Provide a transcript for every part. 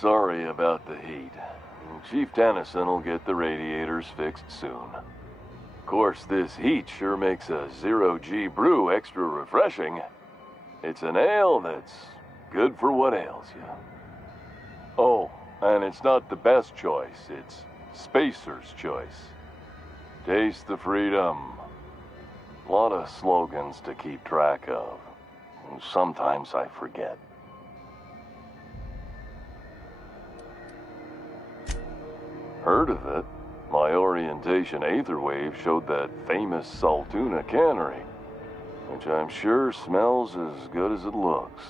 Sorry about the heat. Chief Tennyson will get the radiators fixed soon. Of course, this heat sure makes a zero-G brew extra refreshing. It's an ale that's good for what ails you. Oh, and it's not the best choice, it's Spacer's choice. Taste the freedom. A lot of slogans to keep track of. Sometimes I forget. Heard of it? My orientation aetherwave showed that famous Saltuna cannery, which I'm sure smells as good as it looks.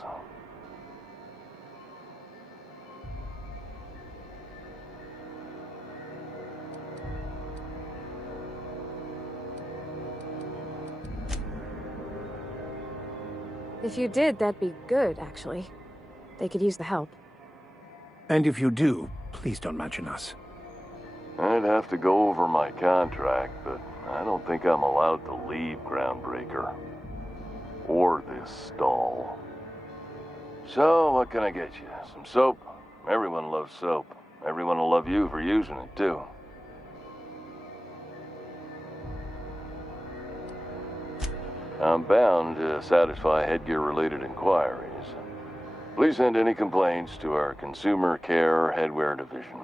If you did, that'd be good, actually. They could use the help. And if you do, please don't mention us. I'd have to go over my contract, but I don't think I'm allowed to leave Groundbreaker. Or this stall. So, what can I get you? Some soap? Everyone loves soap. Everyone will love you for using it, too. I'm bound to satisfy headgear-related inquiries. Please send any complaints to our Consumer Care Headwear Division.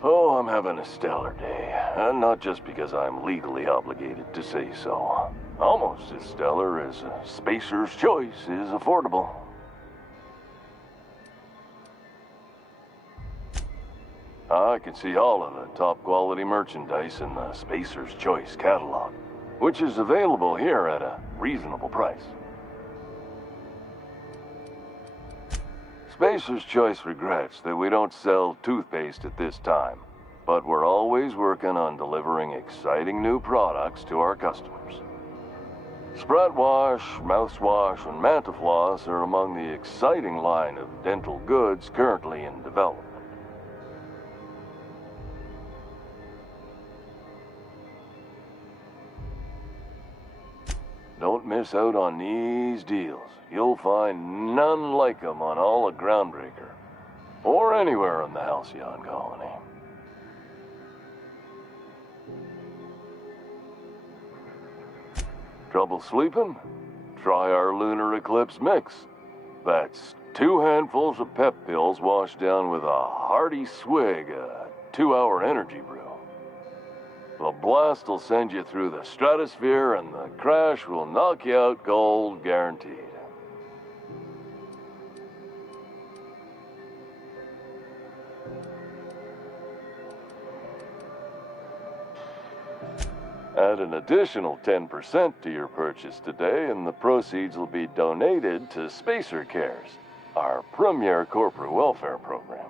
Oh, I'm having a stellar day. And not just because I'm legally obligated to say so. Almost as stellar as Spacer's Choice is affordable. I can see all of the top-quality merchandise in the Spacer's Choice catalog, which is available here at a reasonable price. Spacer's Choice regrets that we don't sell toothpaste at this time, but we're always working on delivering exciting new products to our customers. Sprout Wash, Mouthwash, and Mantafloss are among the exciting line of dental goods currently in development. Don't miss out on these deals. You'll find none like them on all of Groundbreaker, or anywhere in the Halcyon Colony. Trouble sleeping? Try our Lunar Eclipse Mix. That's 2 handfuls of pep pills washed down with a hearty swig of 2-hour energy brew. The blast will send you through the stratosphere, and the crash will knock you out cold, guaranteed. Add an additional 10% to your purchase today, and the proceeds will be donated to Spacer Cares, our premier corporate welfare program.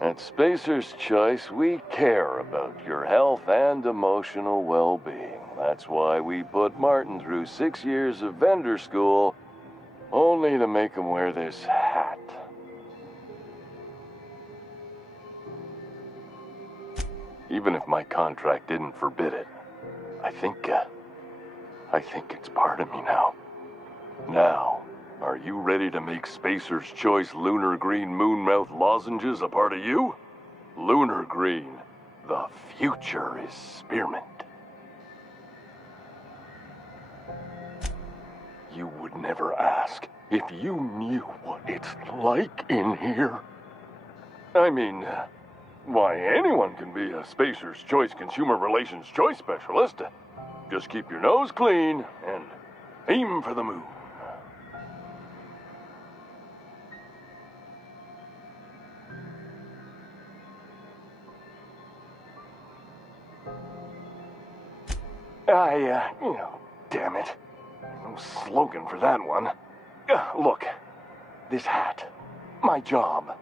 At Spacer's Choice, we care about your health and emotional well-being. That's why we put Martin through 6 years of vendor school, only to make him wear this hat. Even if my contract didn't forbid it, I think it's part of me now. Now, are you ready to make Spacer's Choice Lunar Green Moonmouth lozenges a part of you? Lunar Green, the future is spearmint. You would never ask if you knew what it's like in here. I mean, why, anyone can be a Spacer's Choice Consumer Relations Choice Specialist. Just keep your nose clean and aim for the moon. Damn it. No slogan for that one. Look, this hat, my job.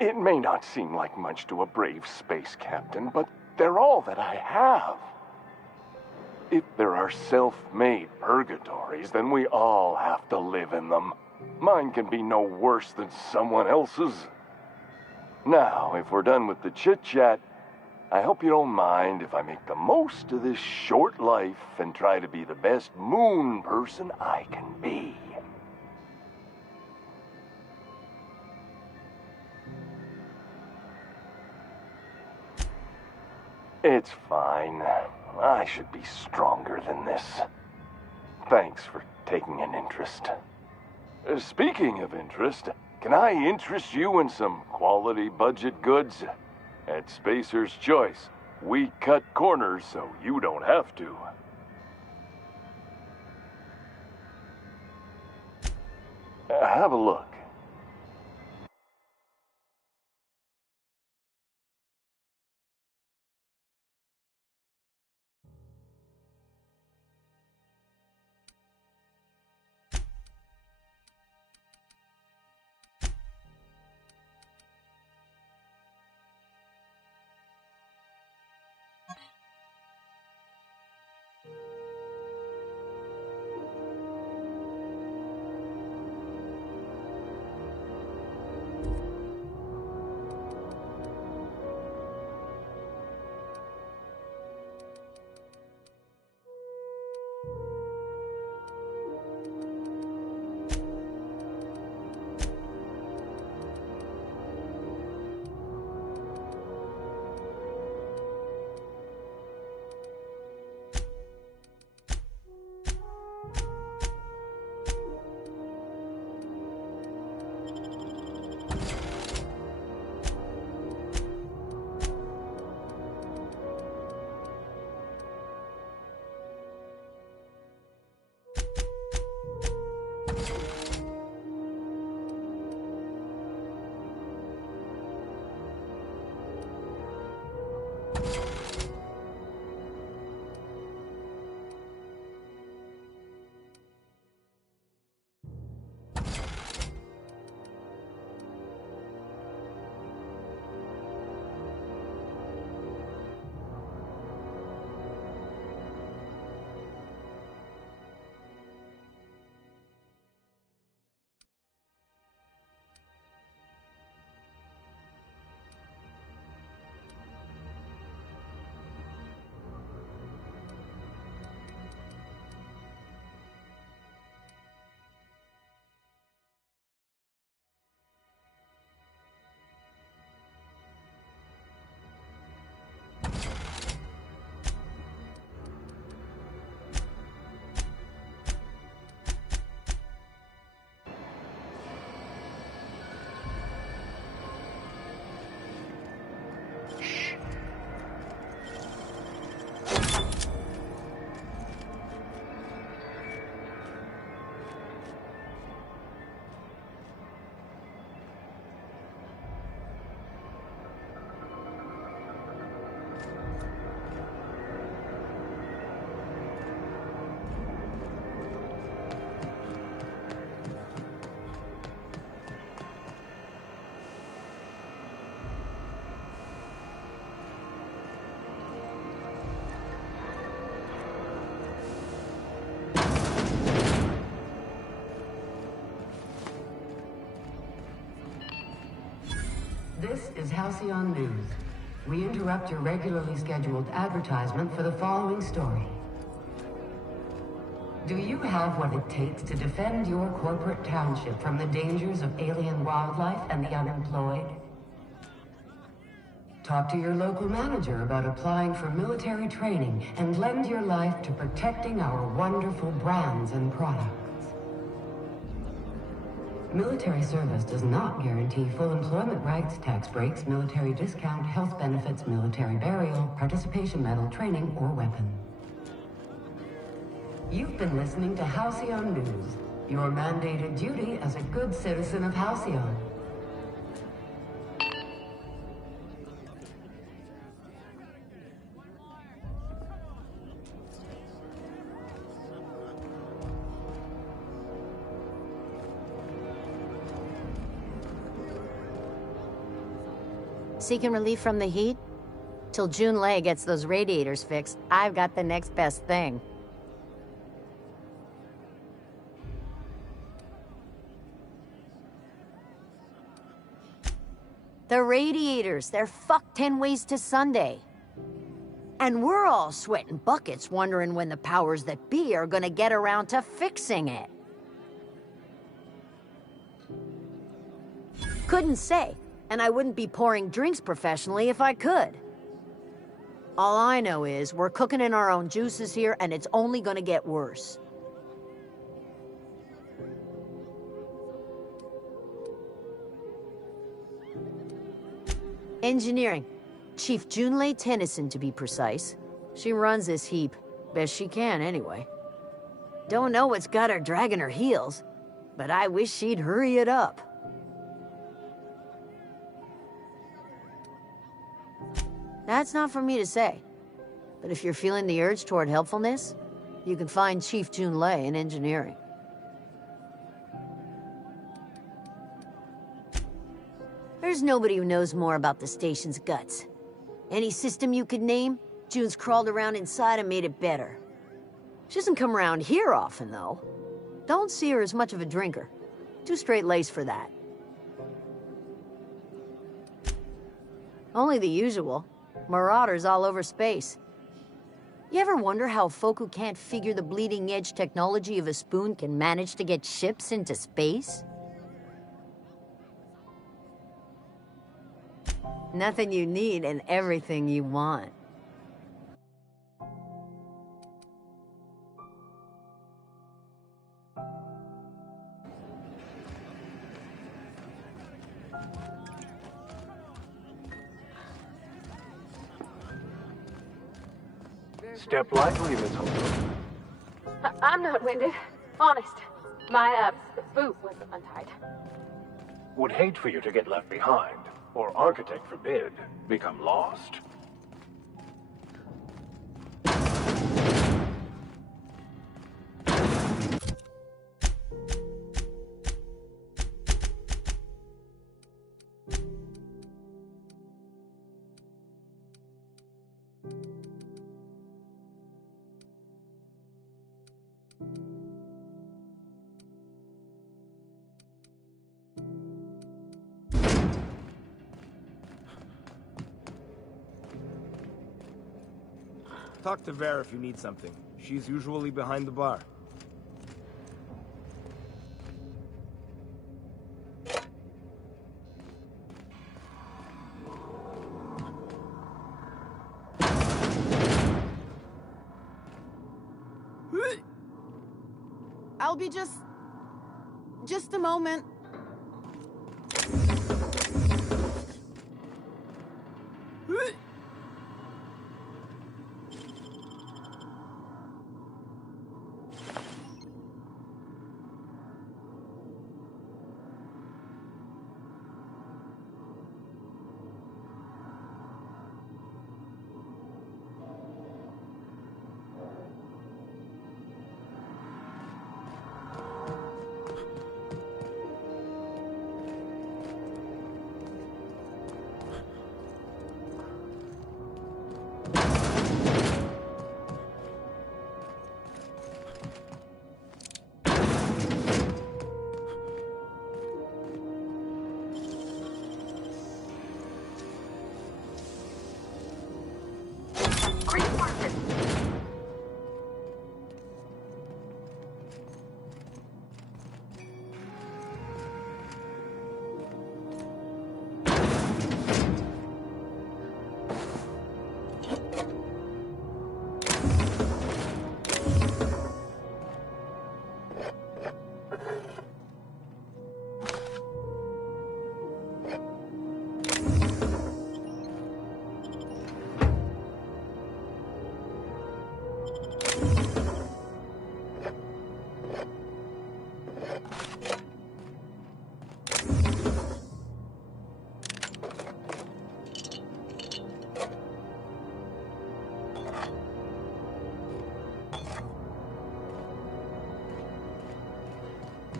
It may not seem like much to a brave space captain, but they're all that I have. If there are self-made purgatories, then we all have to live in them. Mine can be no worse than someone else's. Now, if we're done with the chit-chat, I hope you don't mind if I make the most of this short life and try to be the best moon person I can be. It's fine. I should be stronger than this. Thanks for taking an interest. Speaking of interest, can I interest you in some quality budget goods? At Spacer's Choice, we cut corners so you don't have to. Have a look. This is Halcyon News. We interrupt your regularly scheduled advertisement for the following story. Do you have what it takes to defend your corporate township from the dangers of alien wildlife and the unemployed? Talk to your local manager about applying for military training and lend your life to protecting our wonderful brands and products. Military service does not guarantee full employment rights, tax breaks, military discount, health benefits, military burial, participation medal, training, or weapon. You've been listening to Halcyon News, your mandated duty as a good citizen of Halcyon. Seeking relief from the heat? Till June Lay gets those radiators fixed, I've got the next best thing. The radiators, they're fucked 10 ways to Sunday. And we're all sweating buckets wondering when the powers that be are gonna get around to fixing it. Couldn't say, and I wouldn't be pouring drinks professionally if I could. All I know is we're cooking in our own juices here, and it's only gonna get worse. Engineering. Chief Junlei Tennyson, to be precise. She runs this heap. Best she can, anyway. Don't know what's got her dragging her heels, but I wish she'd hurry it up. That's not for me to say. But if you're feeling the urge toward helpfulness, you can find Chief Junlei in engineering. There's nobody who knows more about the station's guts. Any system you could name, June's crawled around inside and made it better. She doesn't come around here often, though. Don't see her as much of a drinker. Too straight-laced for that. Only the usual. Marauders all over space. You ever wonder how folk who can't figure the bleeding-edge technology of a spoon can manage to get ships into space? Nothing you need and everything you want. Step lightly, Miss Holt. I'm not winded. Honest. My, boot was untied. Would hate for you to get left behind, or architect forbid, become lost. Talk to Vera if you need something. She's usually behind the bar. I'll be just a moment.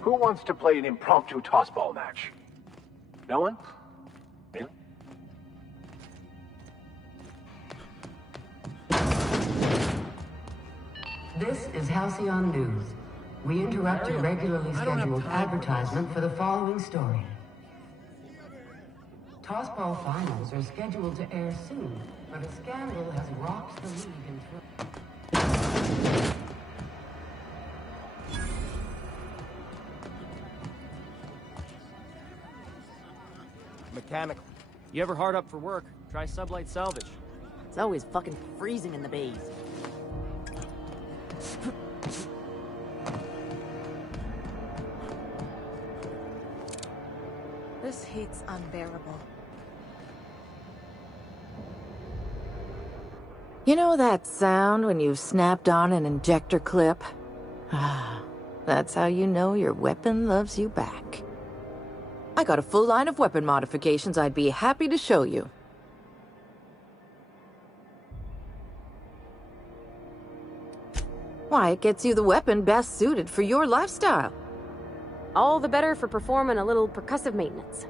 Who wants to play an impromptu tossball match? No one? Really? This is Halcyon News. We interrupt your regularly scheduled advertisement for the following story. Tossball finals are scheduled to air soon, but a scandal has rocked the league into... Mechanical. You ever hard up for work? Try Sublight Salvage. It's always fucking freezing in the bays. This heat's unbearable. You know that sound when you've snapped on an injector clip? Ah, that's how you know your weapon loves you back. I got a full line of weapon modifications I'd be happy to show you. Why, it gets you the weapon best suited for your lifestyle. All the better for performing a little percussive maintenance.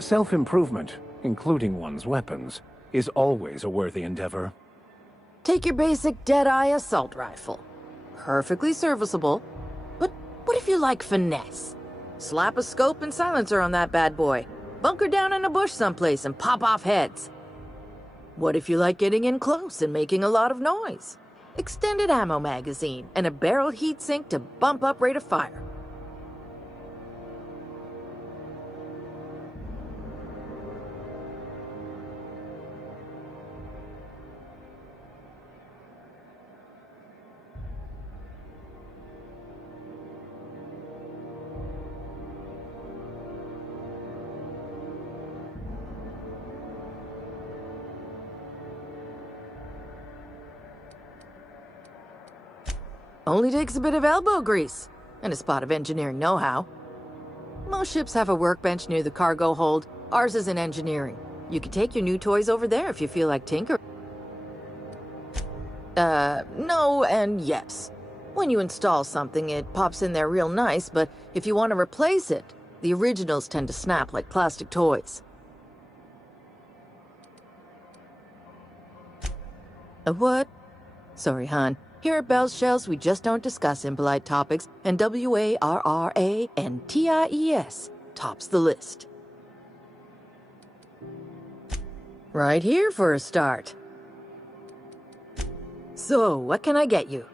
Self-improvement, including one's weapons, is always a worthy endeavor. Take your basic Deadeye assault rifle. Perfectly serviceable. But what if you like finesse? Slap a scope and silencer on that bad boy. Bunker down in a bush someplace and pop off heads. What if you like getting in close and making a lot of noise? Extended ammo magazine and a barrel heatsink to bump up rate of fire. Only takes a bit of elbow grease and a spot of engineering know-how. Most ships have a workbench near the cargo hold. Ours is in engineering. You can take your new toys over there if you feel like tinkering. No and yes. When you install something, it pops in there real nice, but if you want to replace it, the originals tend to snap like plastic toys. A what? Sorry, hon. Here at Bell's Shells, we just don't discuss impolite topics, and WARRANTIES tops the list. Right here for a start. So, what can I get you?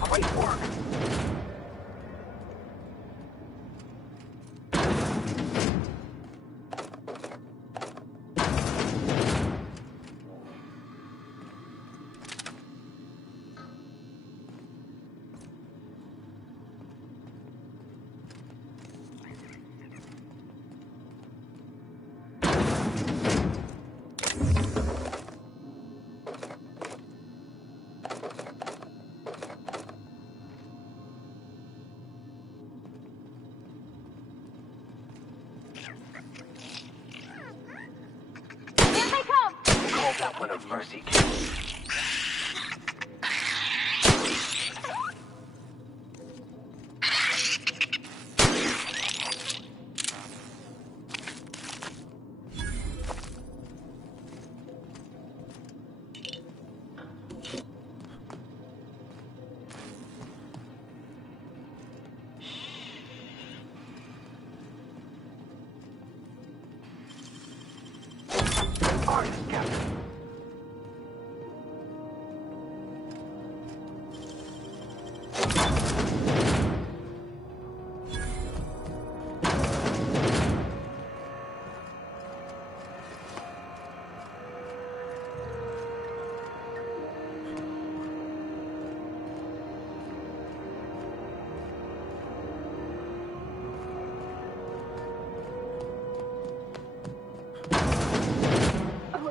Great work! chaplain of mercy came.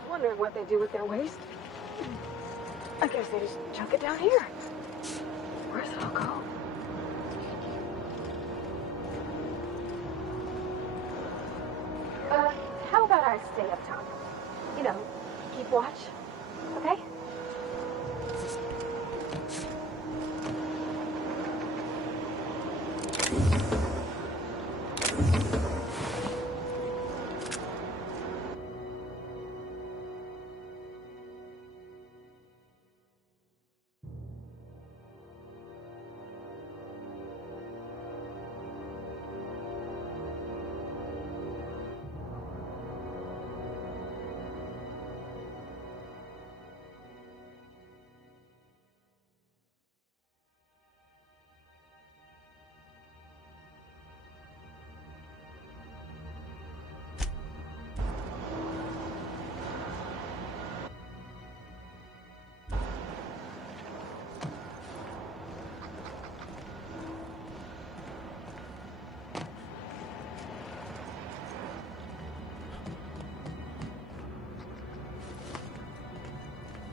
Wondering what they do with their waste. I guess they just chuck it down here. Where's it all go? How about I stay up top? You know, keep watch. Okay?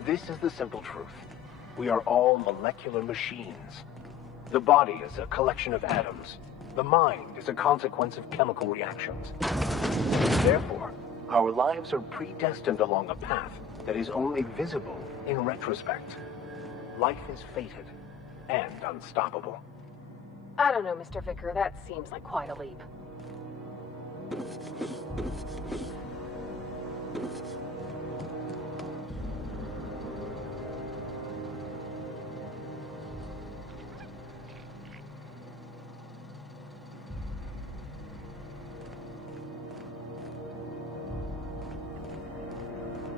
This is the simple truth. We are all molecular machines. The body is a collection of atoms. The mind is a consequence of chemical reactions. Therefore, our lives are predestined along a path that is only visible in retrospect. Life is fated and unstoppable. I don't know, Mr. Vicker. That seems like quite a leap.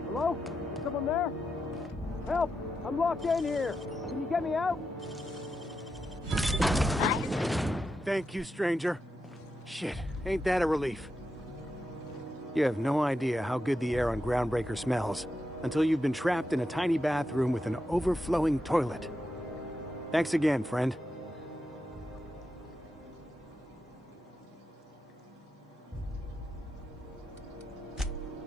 Hello? Someone there? Help! I'm locked in here! Can you get me out? Thank you, stranger. Shit, ain't that a relief? You have no idea how good the air on Groundbreaker smells until you've been trapped in a tiny bathroom with an overflowing toilet. Thanks again, friend.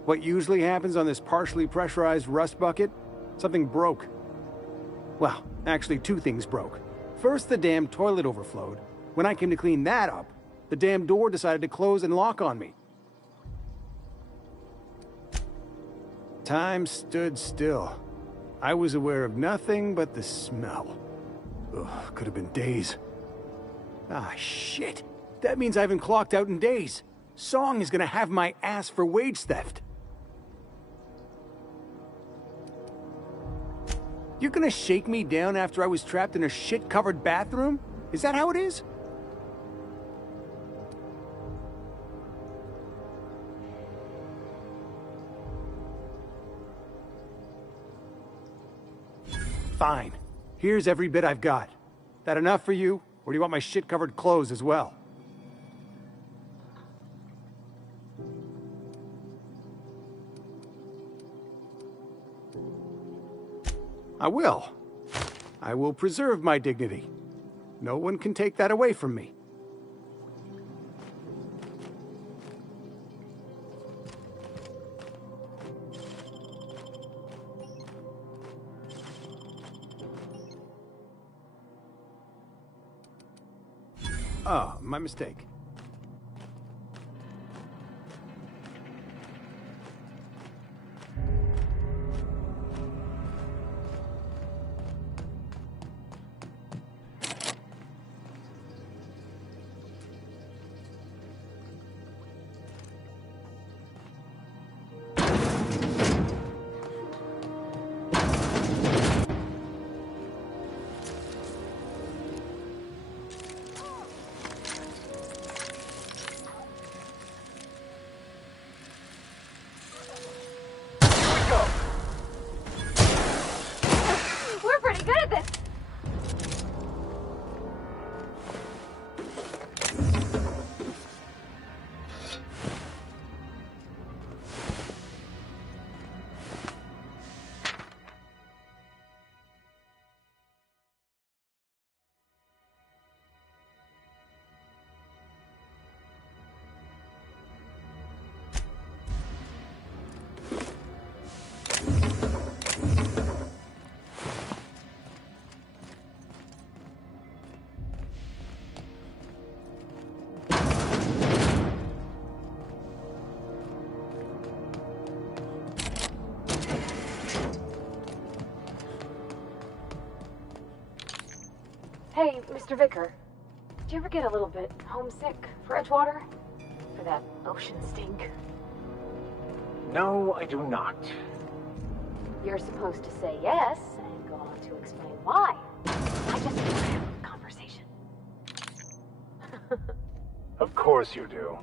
What usually happens on this partially pressurized rust bucket? Something broke. Well, actually two things broke. First, the damn toilet overflowed. When I came to clean that up, the damn door decided to close and lock on me. Time stood still. I was aware of nothing but the smell. Ugh, could have been days. Ah, shit. That means I haven't clocked out in days. Song is gonna have my ass for wage theft. You're gonna shake me down after I was trapped in a shit-covered bathroom? Is that how it is? Fine. Here's every bit I've got. That enough for you, or do you want my shit-covered clothes as well? I will. I will preserve my dignity. No one can take that away from me. Oh, my mistake. Hey, Mr. Vicker. Do you ever get a little bit homesick for Edgewater? For that ocean stink? No, I do not. You're supposed to say yes and go on to explain why. I just want to have a conversation. Of course you do.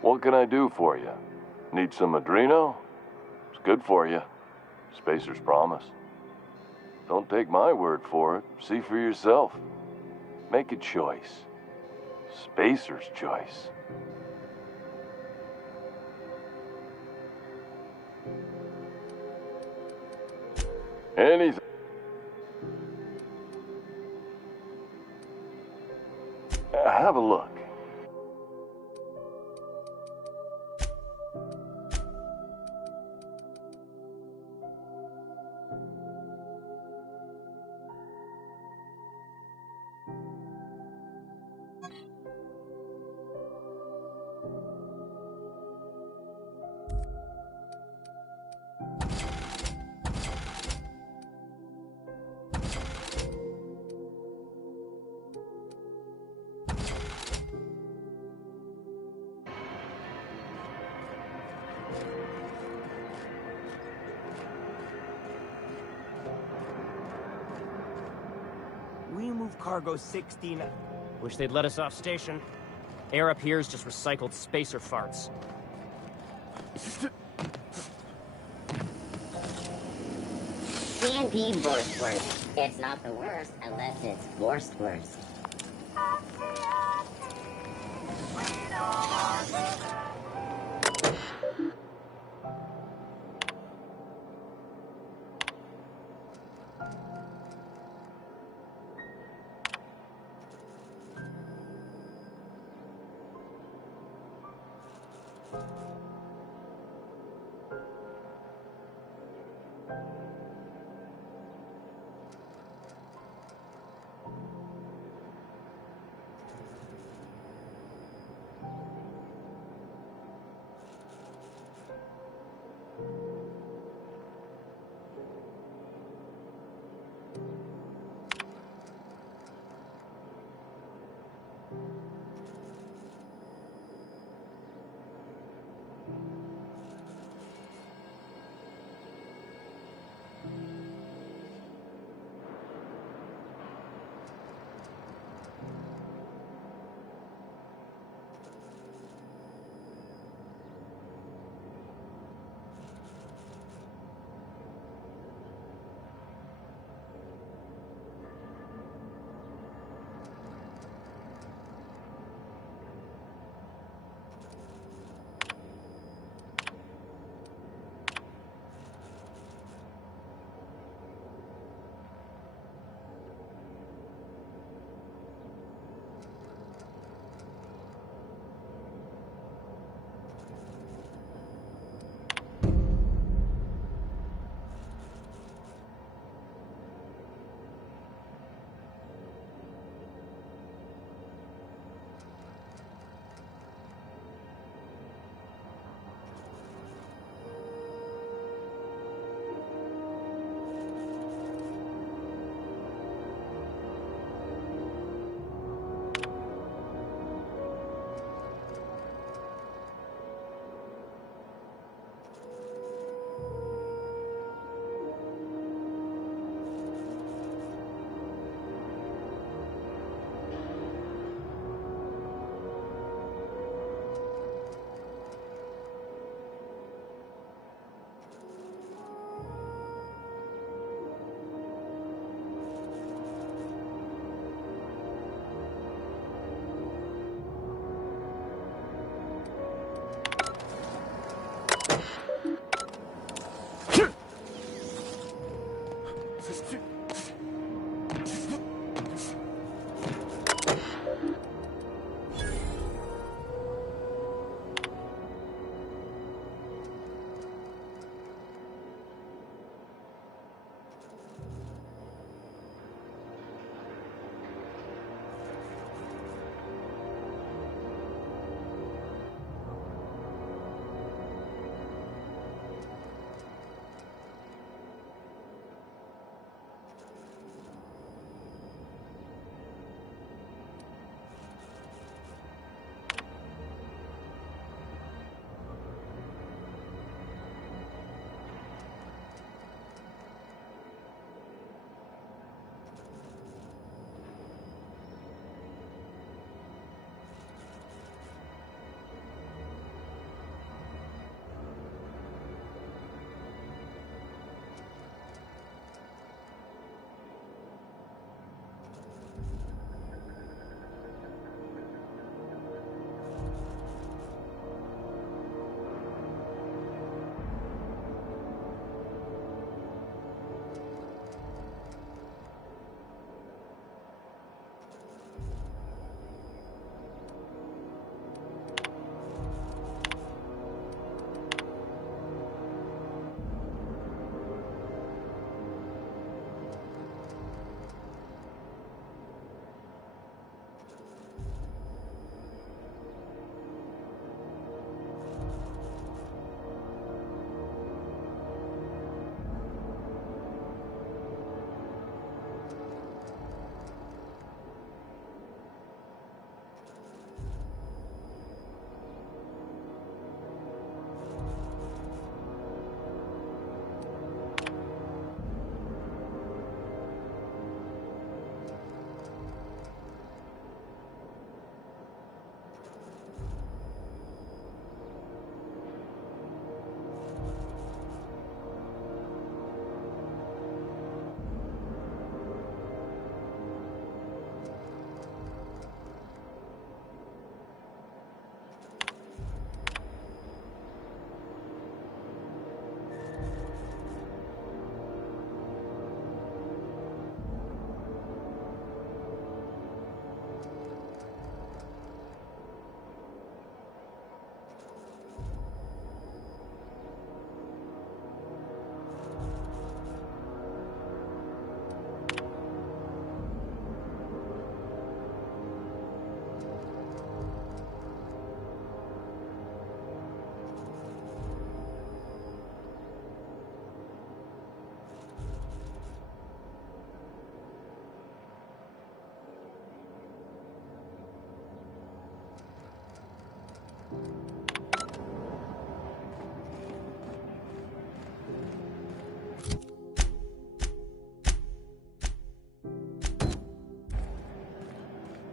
What can I do for you? Need some Adreno? It's good for you. Spacer's promise. Don't take my word for it. See for yourself. Make a choice. Spacer's choice. Anything. Have a look. We move cargo 16. Wish they'd let us off station. Air up here's just recycled spacer farts. TNT worst. It's not the worst unless it's worst.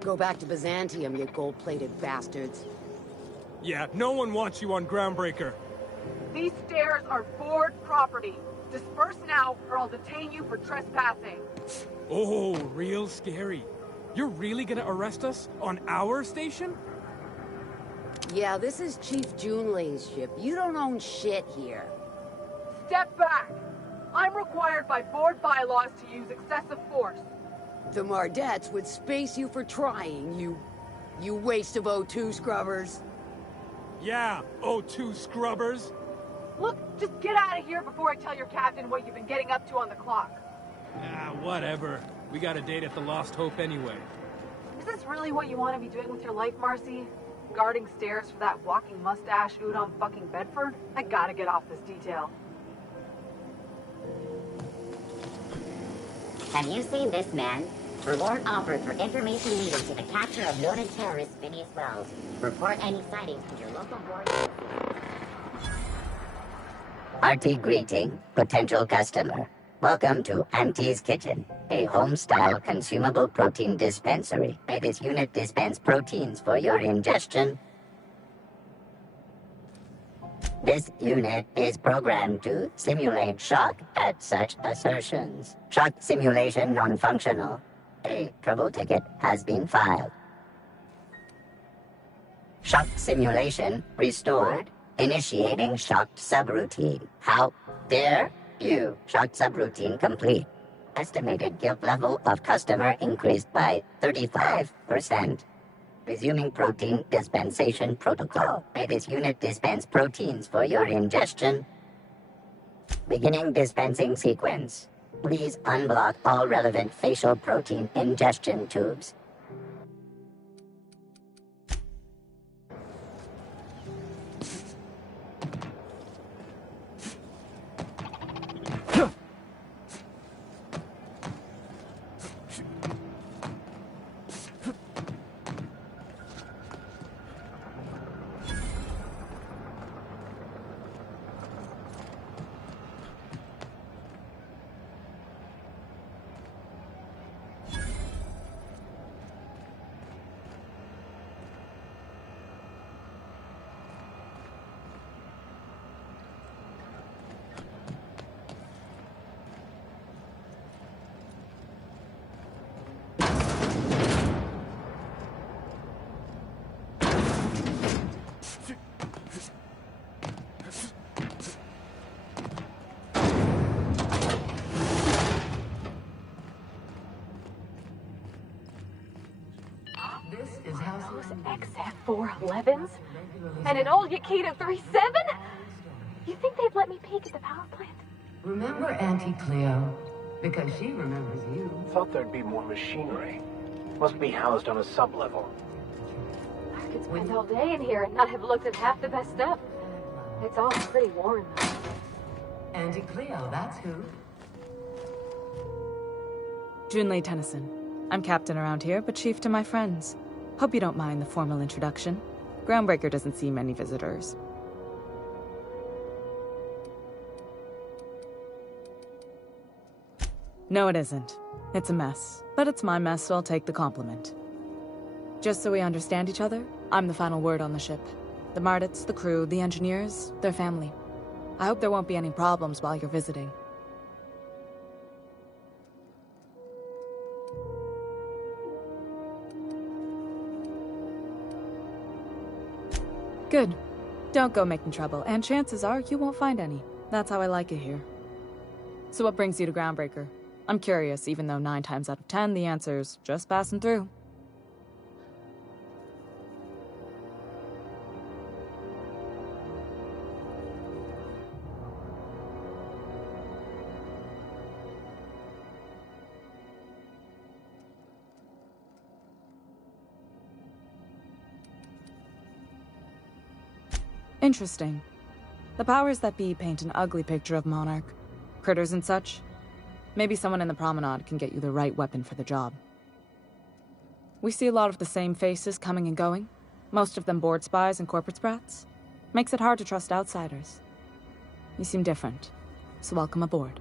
Go back to Byzantium, you gold-plated bastards. Yeah, no one wants you on Groundbreaker. These stairs are board property. Disperse now, or I'll detain you for trespassing. Oh, real scary. You're really gonna arrest us on our station? Yeah, this is Chief Junlei's ship. You don't own shit here. Step back! I'm required by board bylaws to use excessive force. The Mardettes would space you for trying, you waste of O2 scrubbers. Yeah, O2 scrubbers. Look, just get out of here before I tell your captain what you've been getting up to on the clock. Ah, whatever. We got a date at the Lost Hope anyway. Is this really what you want to be doing with your life, Marcy? Guarding stairs for that walking mustache Udon fucking Bedford? I gotta get off this detail. Have you seen this man? Reward offered for information leading to the capture of noted terrorist Phineas Wells. Report any sightings to your local board. Hearty greeting, potential customer. Welcome to Auntie's Kitchen, a home-style consumable protein dispensary. May this unit dispense proteins for your ingestion. This unit is programmed to simulate shock at such assertions. Shock simulation non-functional. A trouble ticket has been filed. Shock simulation restored. Initiating shocked subroutine. How dare you? Shocked subroutine complete. Estimated guilt level of customer increased by 35%. Resuming protein dispensation protocol. May this unit dispense proteins for your ingestion. Beginning dispensing sequence. Please unblock all relevant facial protein ingestion tubes. Those XF411s? And an old Yakita 37? You think they'd let me peek at the power plant? Remember Auntie Cleo? Because she remembers you. Thought there'd be more machinery. Must be housed on a sub-level. I could spend all day in here and not have looked at half the best stuff. It's all pretty worn, though. Auntie Cleo, that's who. Junlei Tennyson. I'm captain around here, but chief to my friends. Hope you don't mind the formal introduction. Groundbreaker doesn't see many visitors. No, it isn't. It's a mess. But it's my mess, so I'll take the compliment. Just so we understand each other, I'm the final word on the ship. The Mardits, the crew, the engineers, their family. I hope there won't be any problems while you're visiting. Good. Don't go making trouble, and chances are you won't find any. That's how I like it here. So what brings you to Groundbreaker? I'm curious, even though 9 times out of 10 the answer's just passing through. Interesting. The powers that be paint an ugly picture of Monarch. Critters and such. Maybe someone in the promenade can get you the right weapon for the job. We see a lot of the same faces coming and going. Most of them board spies and corporate sprats. Makes it hard to trust outsiders. You seem different, so welcome aboard.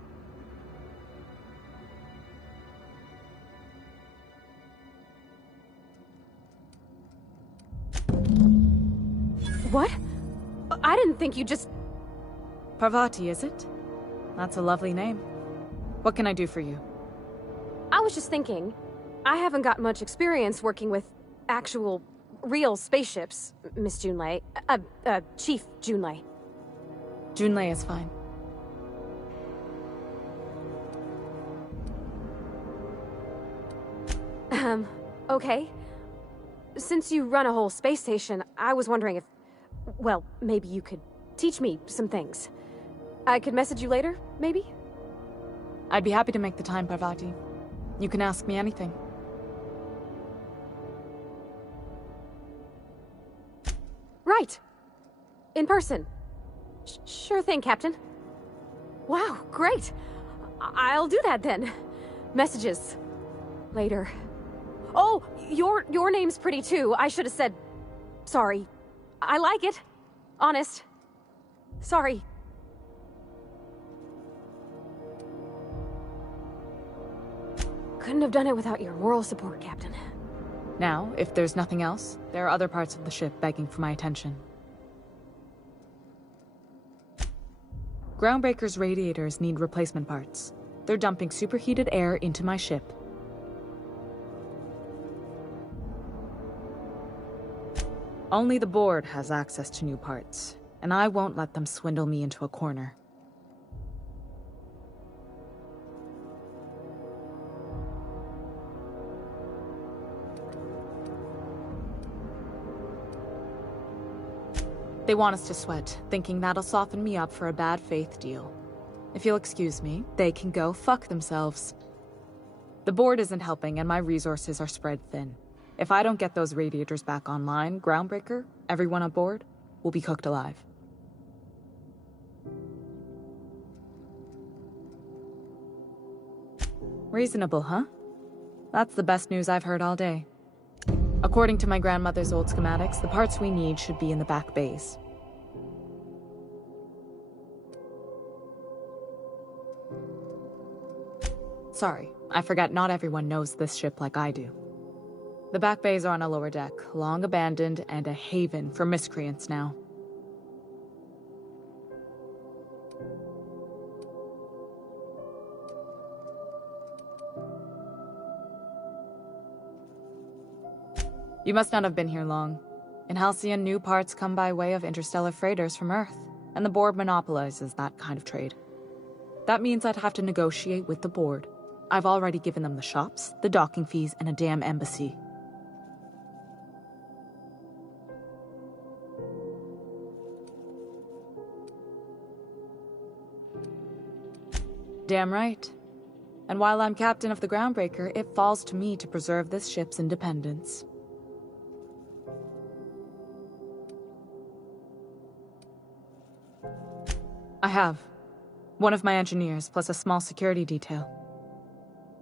What? I didn't think you just... Parvati, is it? That's a lovely name. What can I do for you? I was just thinking, I haven't got much experience working with actual, real spaceships, Miss Junlei. Chief Junlei. Junlei is fine. Okay. Since you run a whole space station, I was wondering if... Well, maybe you could teach me some things. I could message you later, maybe? I'd be happy to make the time, Parvati. You can ask me anything. Right. In person. Sure thing, Captain. Wow, great. I'll do that then. Messages. Later. Oh, your name's pretty too. I should have said... Sorry. I like it. Honest. Sorry. Couldn't have done it without your moral support, Captain. Now, if there's nothing else, there are other parts of the ship begging for my attention. Groundbreaker's radiators need replacement parts. They're dumping superheated air into my ship. Only the board has access to new parts, and I won't let them swindle me into a corner. They want us to sweat, thinking that'll soften me up for a bad faith deal. If you'll excuse me, they can go fuck themselves. The board isn't helping and my resources are spread thin. If I don't get those radiators back online, Groundbreaker, everyone on board, will be cooked alive. Reasonable, huh? That's the best news I've heard all day. According to my grandmother's old schematics, the parts we need should be in the back bays. Sorry, I forgot not everyone knows this ship like I do. The back bays are on a lower deck, long abandoned and a haven for miscreants now. You must not have been here long. In Halcyon, new parts come by way of interstellar freighters from Earth, and the board monopolizes that kind of trade. That means I'd have to negotiate with the board. I've already given them the shops, the docking fees, and a damn embassy. Damn right. And while I'm captain of the Groundbreaker, it falls to me to preserve this ship's independence. I have. One of my engineers, plus a small security detail.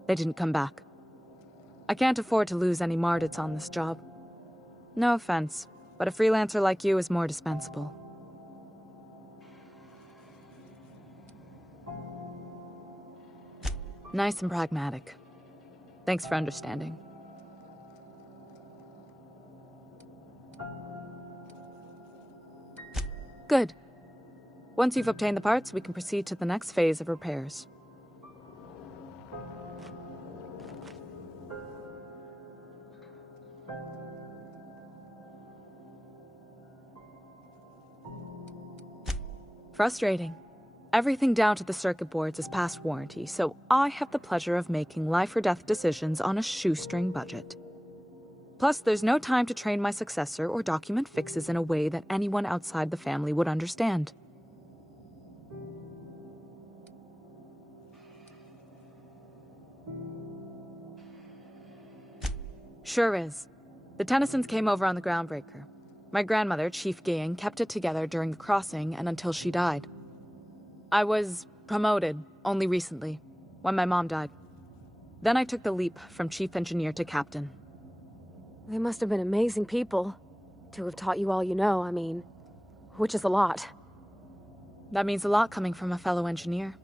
They didn't come back. I can't afford to lose any Mardits on this job. No offense, but a freelancer like you is more dispensable. Nice and pragmatic. Thanks for understanding. Good. Once you've obtained the parts, we can proceed to the next phase of repairs. Frustrating. Everything down to the circuit boards is past warranty, so I have the pleasure of making life-or-death decisions on a shoestring budget. Plus, there's no time to train my successor or document fixes in a way that anyone outside the family would understand. Sure is. The Tennysons came over on the Groundbreaker. My grandmother, Chief Gaying, kept it together during the crossing and until she died. I was promoted only recently, when my mom died. Then I took the leap from chief engineer to captain. They must have been amazing people to have taught you all you know, I mean, which is a lot. That means a lot coming from a fellow engineer.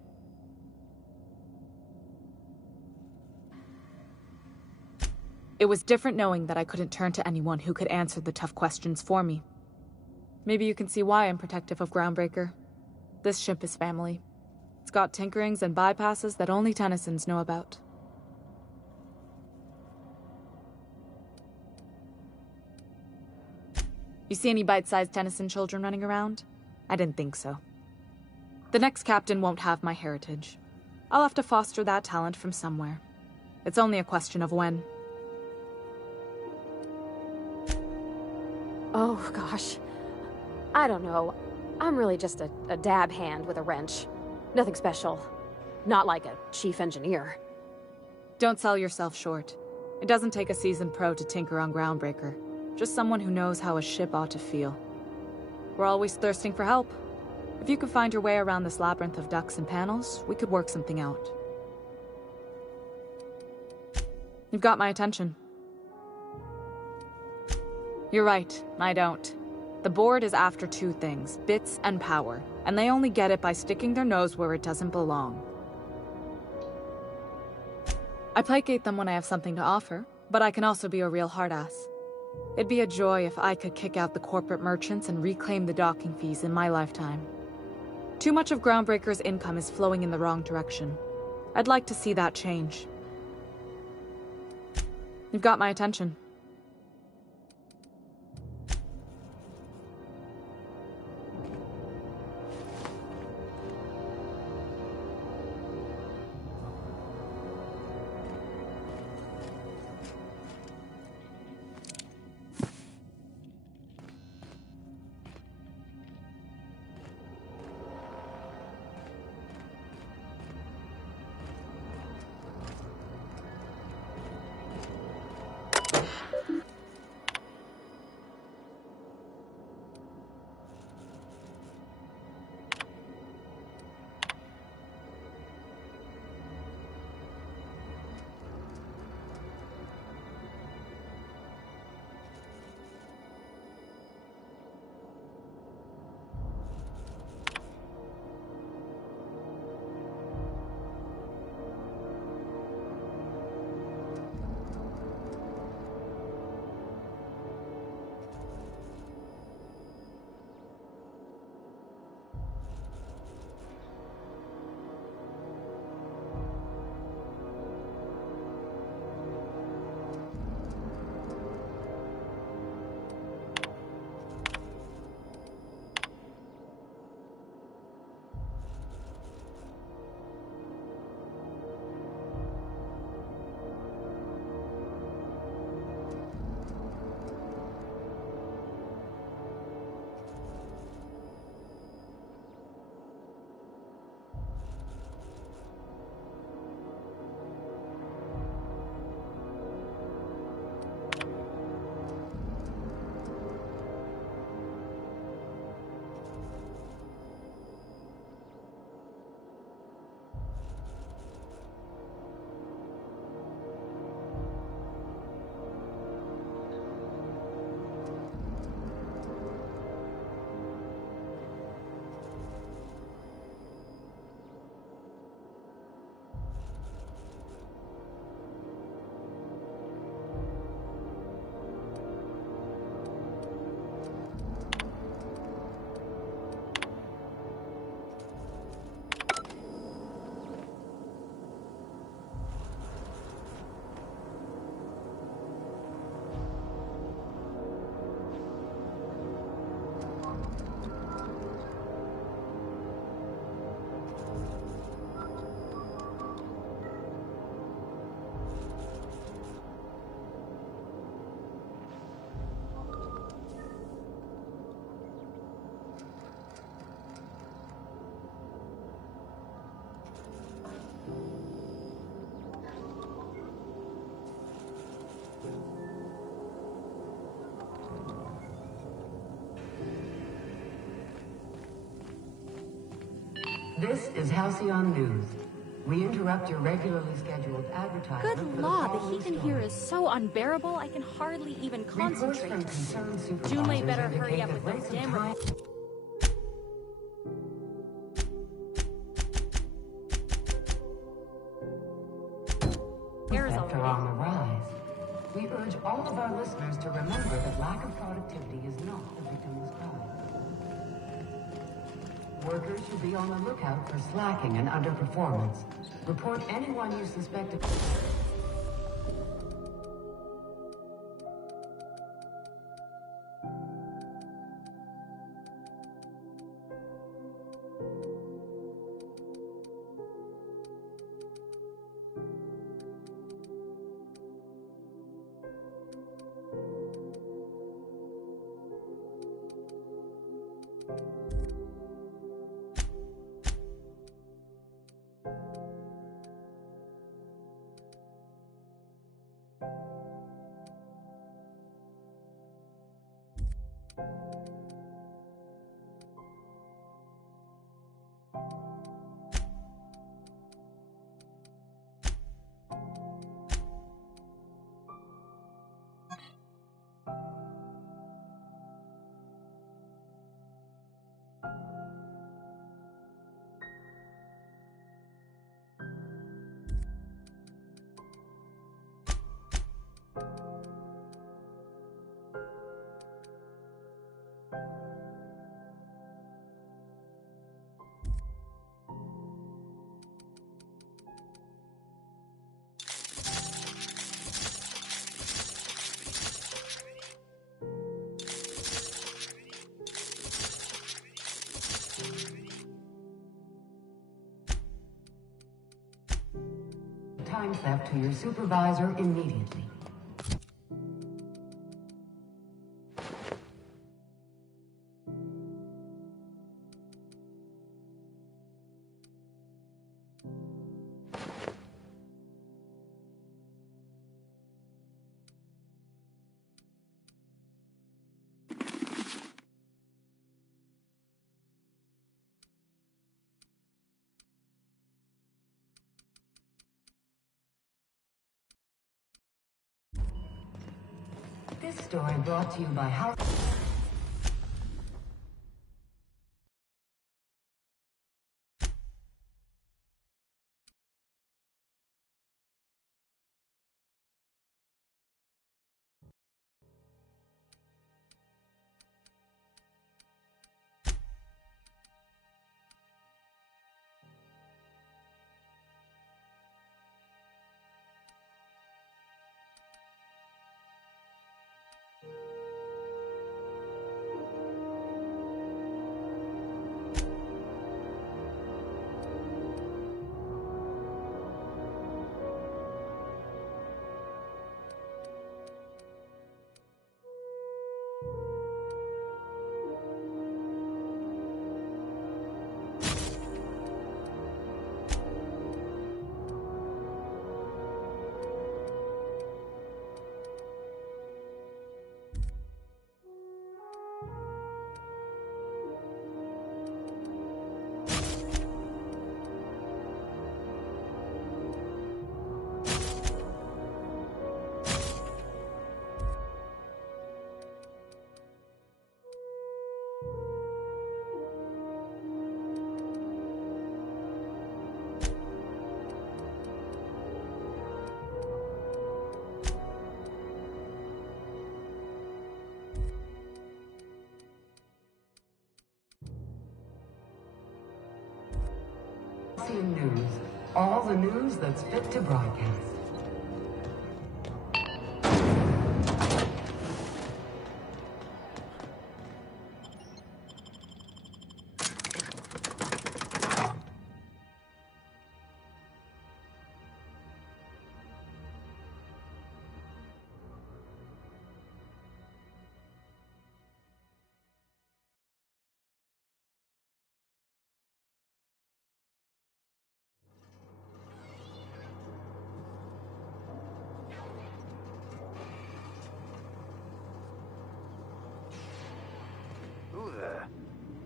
It was different knowing that I couldn't turn to anyone who could answer the tough questions for me. Maybe you can see why I'm protective of Groundbreaker. This ship is family. It's got tinkerings and bypasses that only Tennysons know about. You see any bite-sized Tennyson children running around? I didn't think so. The next captain won't have my heritage. I'll have to foster that talent from somewhere. It's only a question of when. Oh, gosh. I don't know. I'm really just a dab hand with a wrench. Nothing special. Not like a chief engineer. Don't sell yourself short. It doesn't take a seasoned pro to tinker on Groundbreaker. Just someone who knows how a ship ought to feel. We're always thirsting for help. If you could find your way around this labyrinth of ducts and panels, we could work something out. You've got my attention. You're right, I don't. The board is after two things, bits and power, and they only get it by sticking their nose where it doesn't belong. I placate them when I have something to offer, but I can also be a real hard-ass. It'd be a joy if I could kick out the corporate merchants and reclaim the docking fees in my lifetime. Too much of Groundbreaker's income is flowing in the wrong direction. I'd like to see that change. You've got my attention. This is Halcyon News. We interrupt your regularly scheduled advertisement. Good law, the heat in here is so unbearable I can hardly even concentrate. Junlei better hurry up with those damn reports. Theft are on the rise. We urge all of our listeners to remember that lack of productivity is not a victimless crime. Workers should be on the lookout for slacking and underperformance. Report anyone you suspect of... Time theft to your supervisor immediately. This story brought to you by House... News. All the news that's fit to broadcast.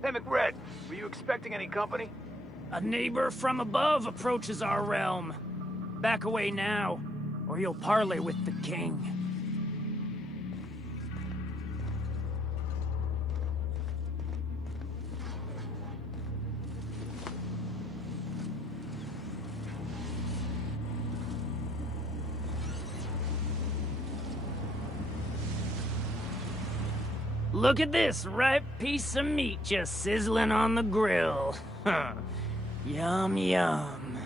Hey, McRed, were you expecting any company? A neighbor from above approaches our realm. Back away now, or you'll parley with the king. Look at this ripe piece of meat just sizzling on the grill. Yum, yum.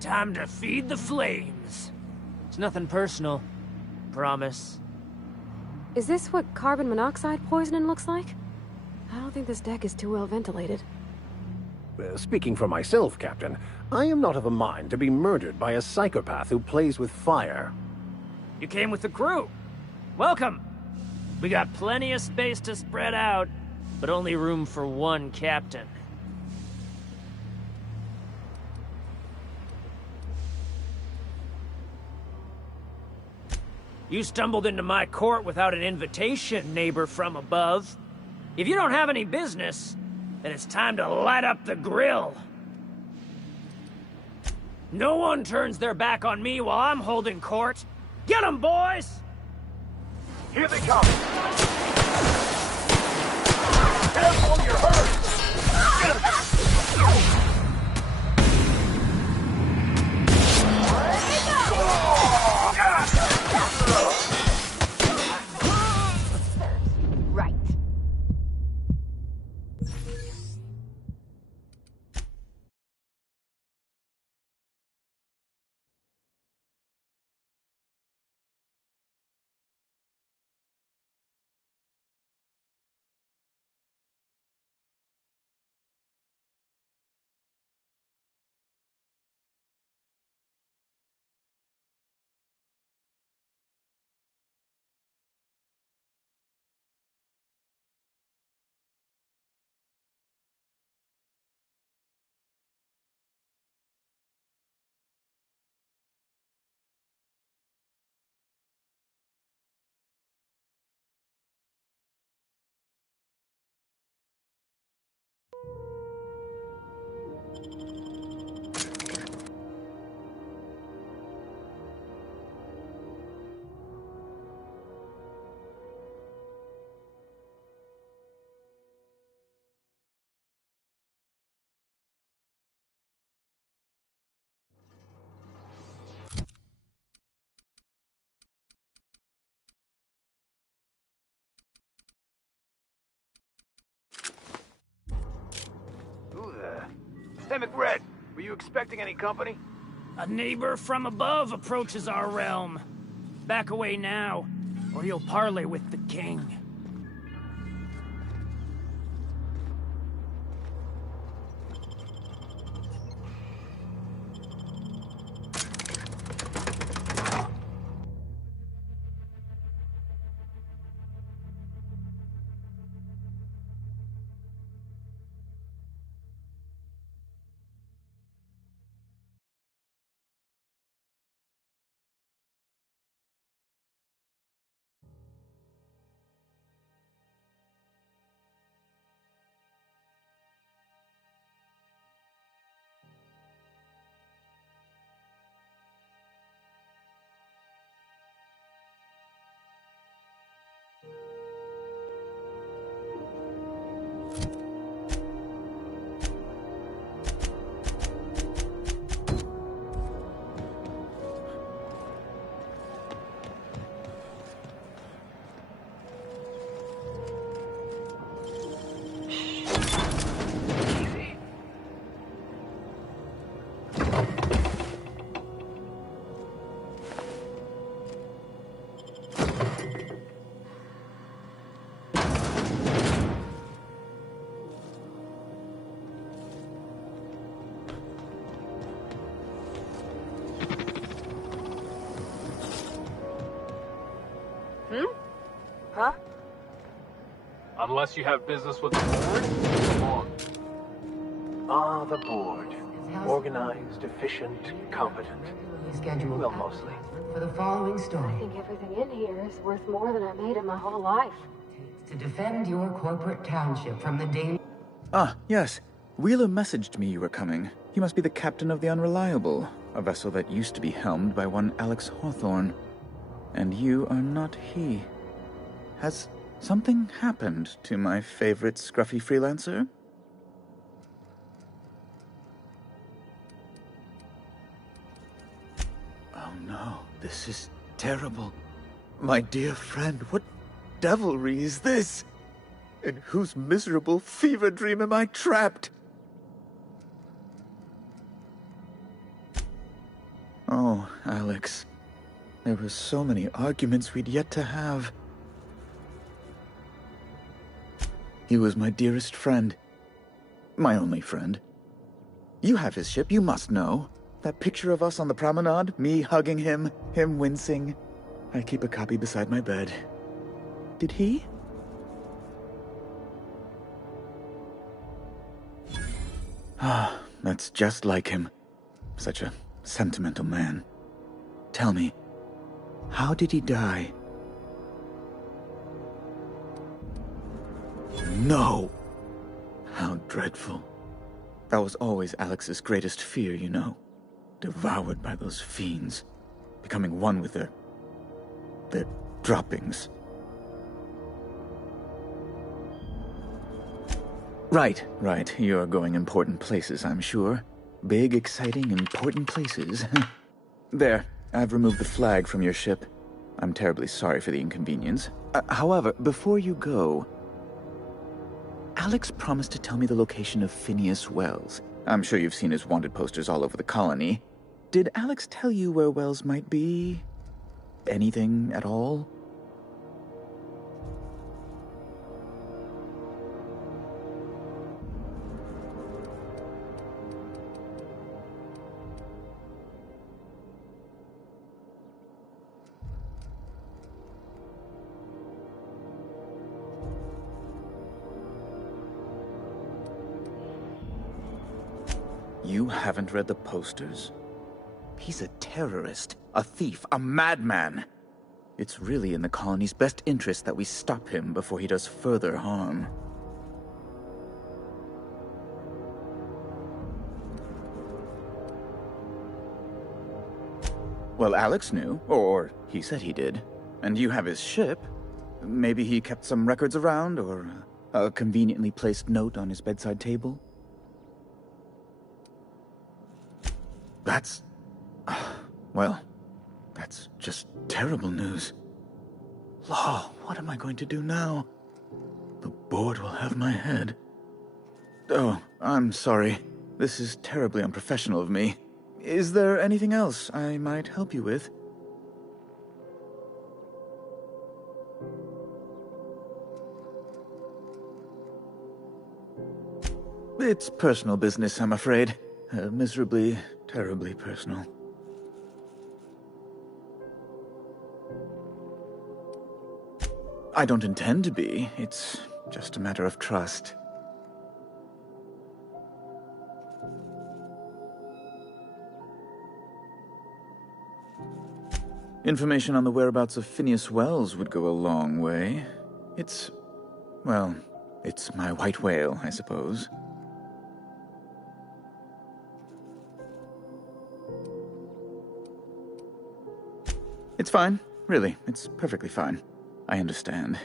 Time to feed the flames. It's nothing personal. Promise. Is this what carbon monoxide poisoning looks like? I don't think this deck is too well ventilated. Speaking for myself, Captain, I am not of a mind to be murdered by a psychopath who plays with fire. You came with the crew. Welcome. We got plenty of space to spread out, but only room for one captain. You stumbled into my court without an invitation, neighbor from above. If you don't have any business, then it's time to light up the grill. No one turns their back on me while I'm holding court. Get 'em, boys! Here they come! Careful, you're hurt! Right. Who the... Hey, McRed, were you expecting any company? A neighbor from above approaches our realm. Back away now, or you'll parley with the king. Huh? Unless you have business with the board, come on. Ah, the board. Organized, efficient, competent. Scheduled Well, mostly. for the following I story. think everything in here is worth more than I made in my whole life. To defend your corporate township from the danger. Ah, yes. Wheeler messaged me you were coming. He must be the captain of the Unreliable, a vessel that used to be helmed by one Alex Hawthorne. And you are not he. Has something happened to my favorite scruffy freelancer? Oh no, this is terrible. My dear friend, what devilry is this? In whose miserable fever dream am I trapped? Oh, Alex. There were so many arguments we'd yet to have. He was my dearest friend. My only friend. You have his ship, you must know. That picture of us on the promenade, me hugging him, him wincing. I keep a copy beside my bed. Did he? Ah, that's just like him. Such a sentimental man. Tell me, how did he die? No! How dreadful. That was always Alex's greatest fear, you know. Devoured by those fiends. Becoming one with their droppings. Right. You're going important places, I'm sure. Big, exciting, important places. There, I've removed the flag from your ship. I'm terribly sorry for the inconvenience. However, before you go, Alex promised to tell me the location of Phineas Wells. I'm sure you've seen his wanted posters all over the colony. Did Alex tell you where Wells might be? Anything at all? You haven't read the posters? He's a terrorist, a thief, a madman. It's really in the colony's best interest that we stop him before he does further harm. Well, Alex knew, or he said he did. And you have his ship. Maybe he kept some records around, or a conveniently placed note on his bedside table. That's... well, that's just terrible news. Law, what am I going to do now? The board will have my head. Oh, I'm sorry. This is terribly unprofessional of me. Is there anything else I might help you with? It's personal business, I'm afraid. Miserably, terribly personal. I don't intend to be. It's just a matter of trust. Information on the whereabouts of Phineas Wells would go a long way. It's my white whale, I suppose. It's fine. Really, it's perfectly fine. I understand.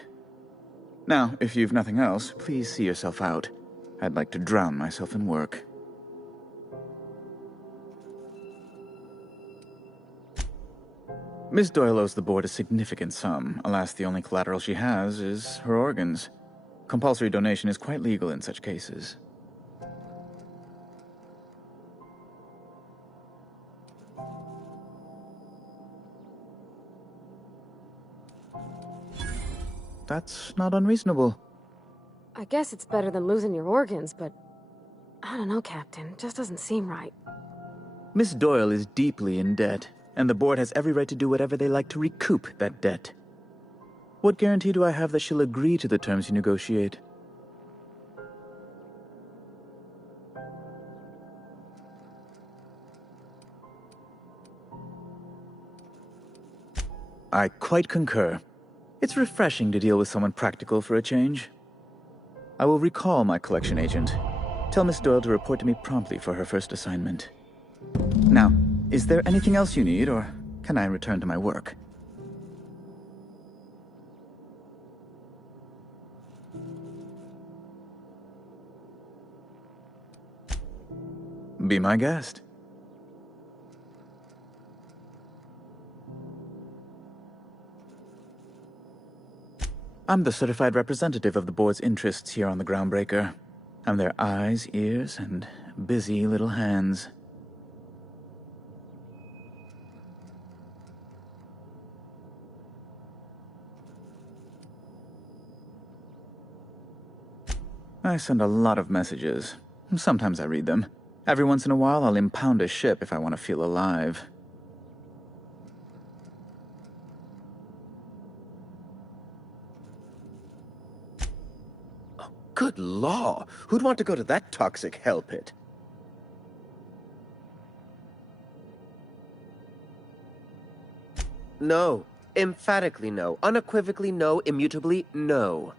Now, if you've nothing else, please see yourself out. I'd like to drown myself in work. Miss Doyle owes the board a significant sum. Alas, the only collateral she has is her organs. Compulsory donation is quite legal in such cases. That's not unreasonable. I guess it's better than losing your organs, but I don't know, Captain. It just doesn't seem right. Miss Doyle is deeply in debt, and the board has every right to do whatever they like to recoup that debt. What guarantee do I have that she'll agree to the terms you negotiate? I quite concur. It's refreshing to deal with someone practical for a change. I will recall my collection agent. Tell Miss Doyle to report to me promptly for her first assignment. Now, is there anything else you need, or can I return to my work? Be my guest. I'm the certified representative of the board's interests here on the Groundbreaker. I'm their eyes, ears, and busy little hands. I send a lot of messages. Sometimes I read them. Every once in a while, I'll impound a ship if I want to feel alive. Good law! Who'd want to go to that toxic hell pit? No. Emphatically no. Unequivocally no. Immutably no.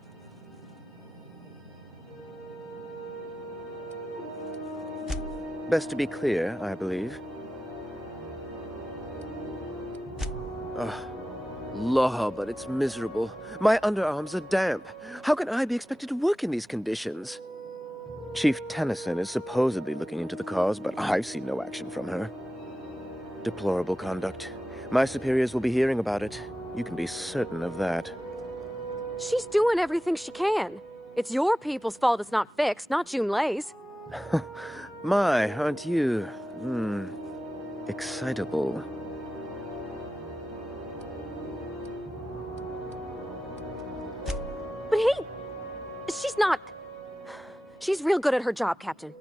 Best to be clear, I believe. Ugh. Law, but it's miserable. My underarms are damp. How can I be expected to work in these conditions? Chief Tennyson is supposedly looking into the cause, but I've seen no action from her. Deplorable conduct. My superiors will be hearing about it. You can be certain of that. She's doing everything she can. It's your people's fault it's not fixed, not Junlei's. My, aren't you, excitable. But hey, she's not... She's real good at her job, Captain.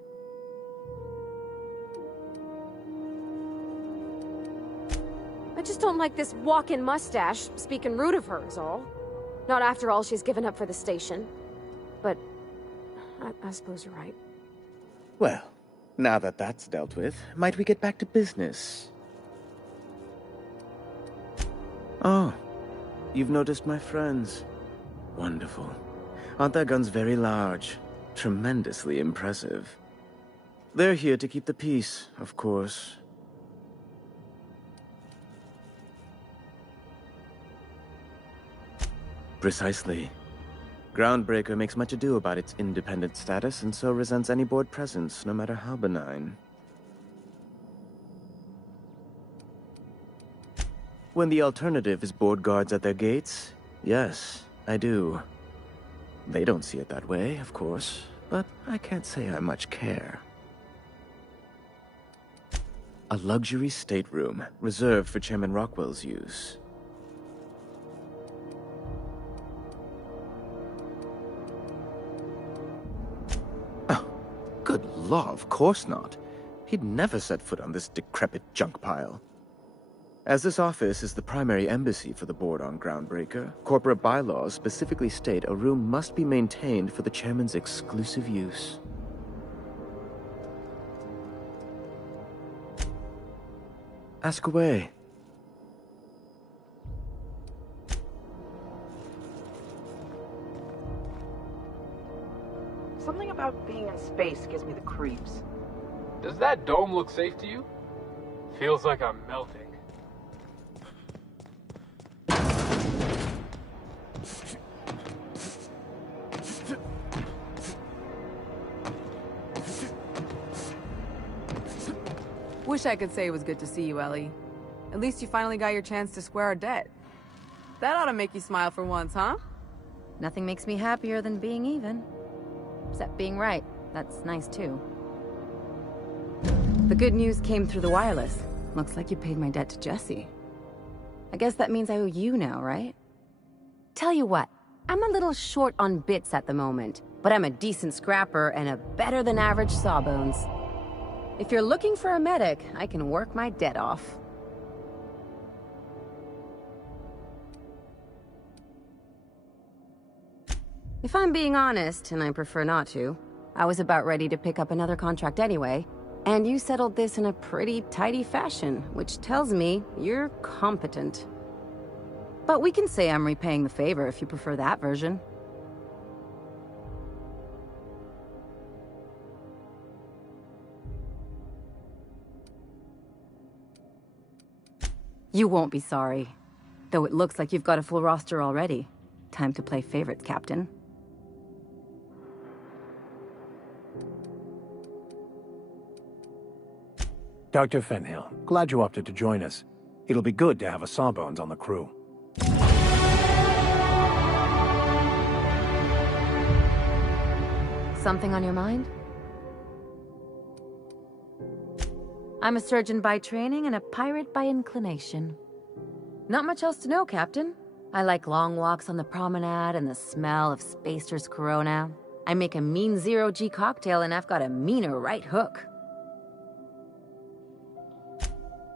I just don't like this walk-in mustache speaking rude of her is all. Not after all she's given up for the station. But I suppose you're right. Well, now that that's dealt with, might we get back to business? Oh, you've noticed my friends. Wonderful. Aren't their guns very large? Tremendously impressive. They're here to keep the peace, of course. Precisely. Groundbreaker makes much ado about its independent status and so resents any board presence, no matter how benign. When the alternative is board guards at their gates, yes, I do. They don't see it that way, of course, but I can't say I much care. A luxury stateroom, reserved for Chairman Rockwell's use. Oh, good law, of course not. He'd never set foot on this decrepit junk pile. As this office is the primary embassy for the board on Groundbreaker, corporate bylaws specifically state a room must be maintained for the chairman's exclusive use. Ask away. Something about being in space gives me the creeps. Does that dome look safe to you? Feels like I'm melting. Wish I could say it was good to see you, Ellie. At least you finally got your chance to square our debt. That ought to make you smile for once, huh? Nothing makes me happier than being even. Except being right. That's nice, too. The good news came through the wireless. Looks like you paid my debt to Jesse. I guess that means I owe you now, right? Tell you what, I'm a little short on bits at the moment, but I'm a decent scrapper and a better-than-average sawbones. If you're looking for a medic, I can work my debt off. If I'm being honest, and I prefer not to, I was about ready to pick up another contract anyway, and you settled this in a pretty tidy fashion, which tells me you're competent. But we can say I'm repaying the favor if you prefer that version. You won't be sorry. Though it looks like you've got a full roster already. Time to play favorites, Captain. Dr. Fenhill, glad you opted to join us. It'll be good to have a Sawbones on the crew. Something on your mind? I'm a surgeon by training and a pirate by inclination. Not much else to know, Captain. I like long walks on the promenade and the smell of Spacer's Corona. I make a mean zero-G cocktail and I've got a meaner right hook.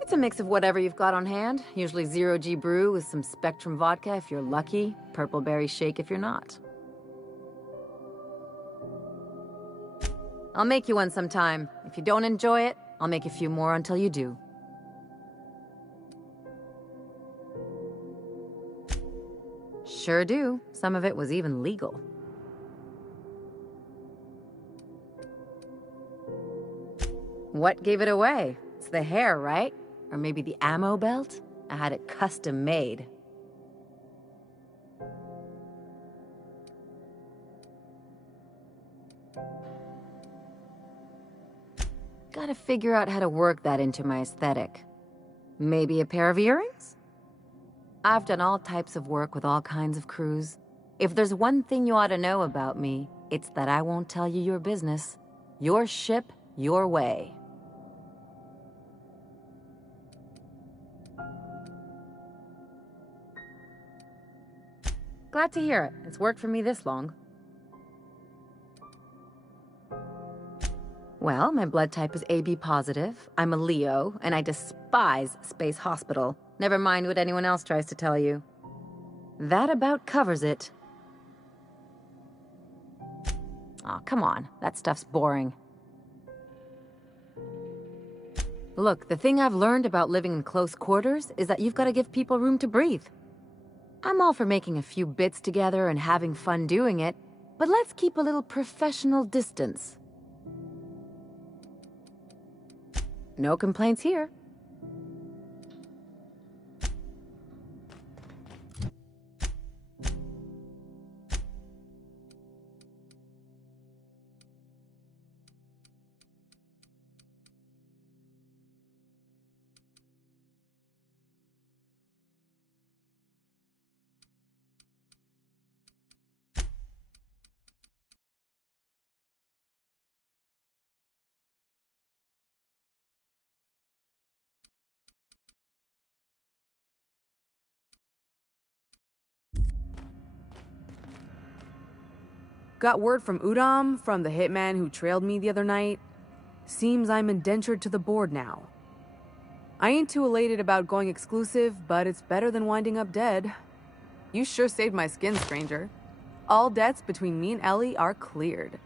It's a mix of whatever you've got on hand. Usually zero-G brew with some Spectrum vodka if you're lucky, purple berry shake if you're not. I'll make you one sometime. If you don't enjoy it, I'll make a few more until you do. Sure do. Some of it was even legal. What gave it away? It's the hair, right? Or maybe the ammo belt? I had it custom made. Gotta figure out how to work that into my aesthetic. Maybe a pair of earrings? I've done all types of work with all kinds of crews. If there's one thing you ought to know about me, it's that I won't tell you your business. Your ship, your way. Glad to hear it. It's worked for me this long. Well, my blood type is AB positive. I'm a Leo, and I despise Space Hospital. Never mind what anyone else tries to tell you. That about covers it. Aw, come on. That stuff's boring. Look, the thing I've learned about living in close quarters is that you've got to give people room to breathe. I'm all for making a few bits together and having fun doing it, but let's keep a little professional distance. No complaints here. Got word from Udom, from the hitman who trailed me the other night. Seems I'm indentured to the board now. I ain't too elated about going exclusive, but it's better than winding up dead. You sure saved my skin, stranger. All debts between me and Ellie are cleared.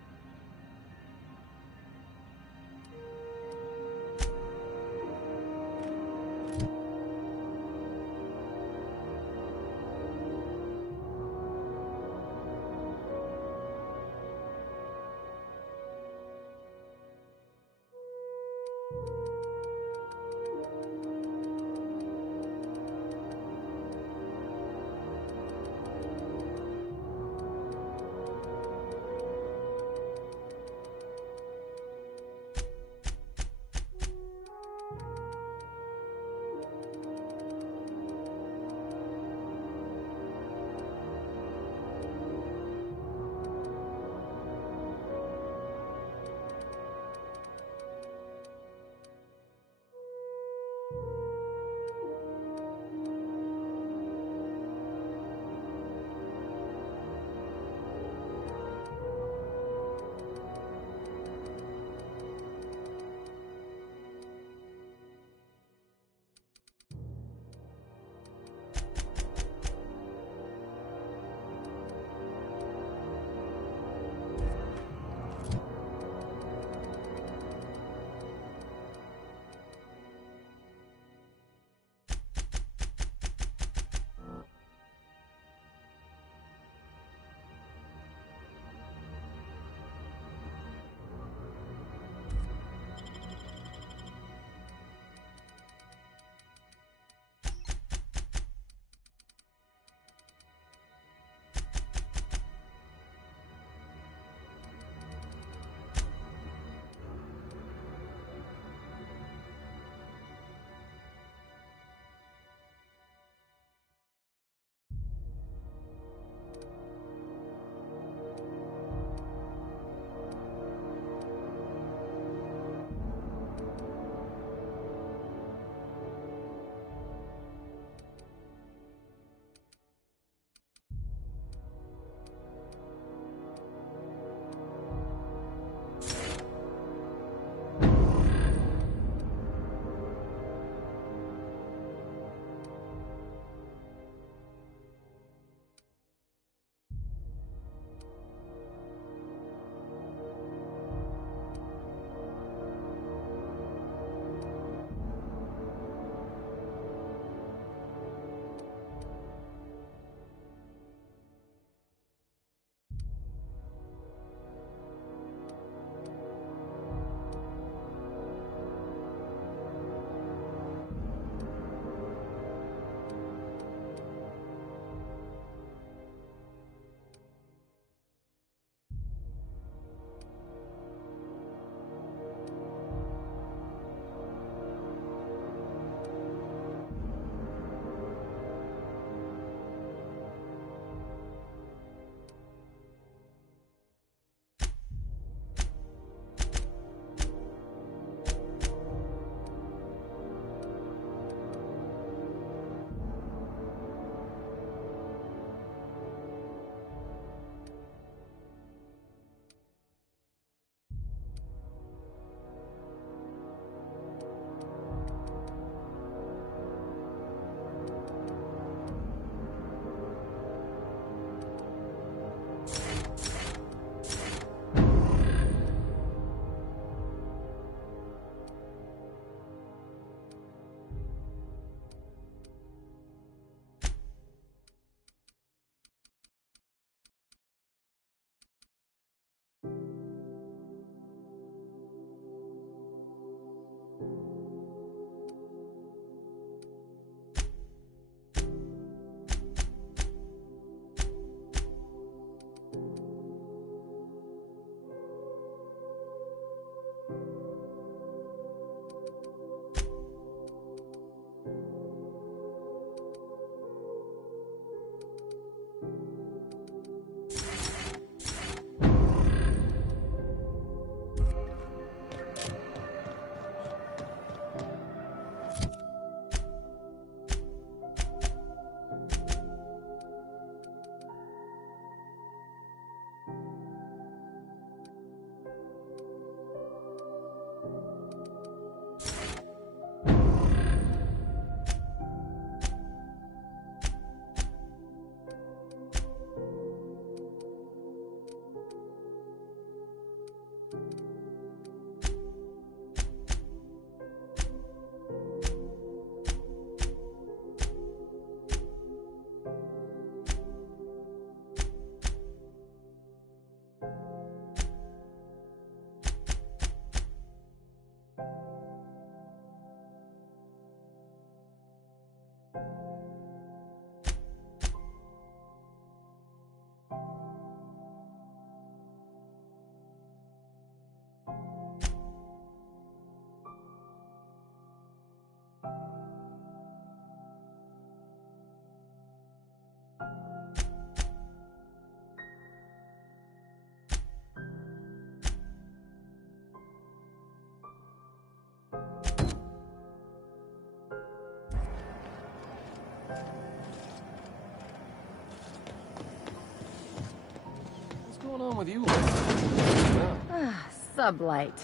going on with you lately? Sublight.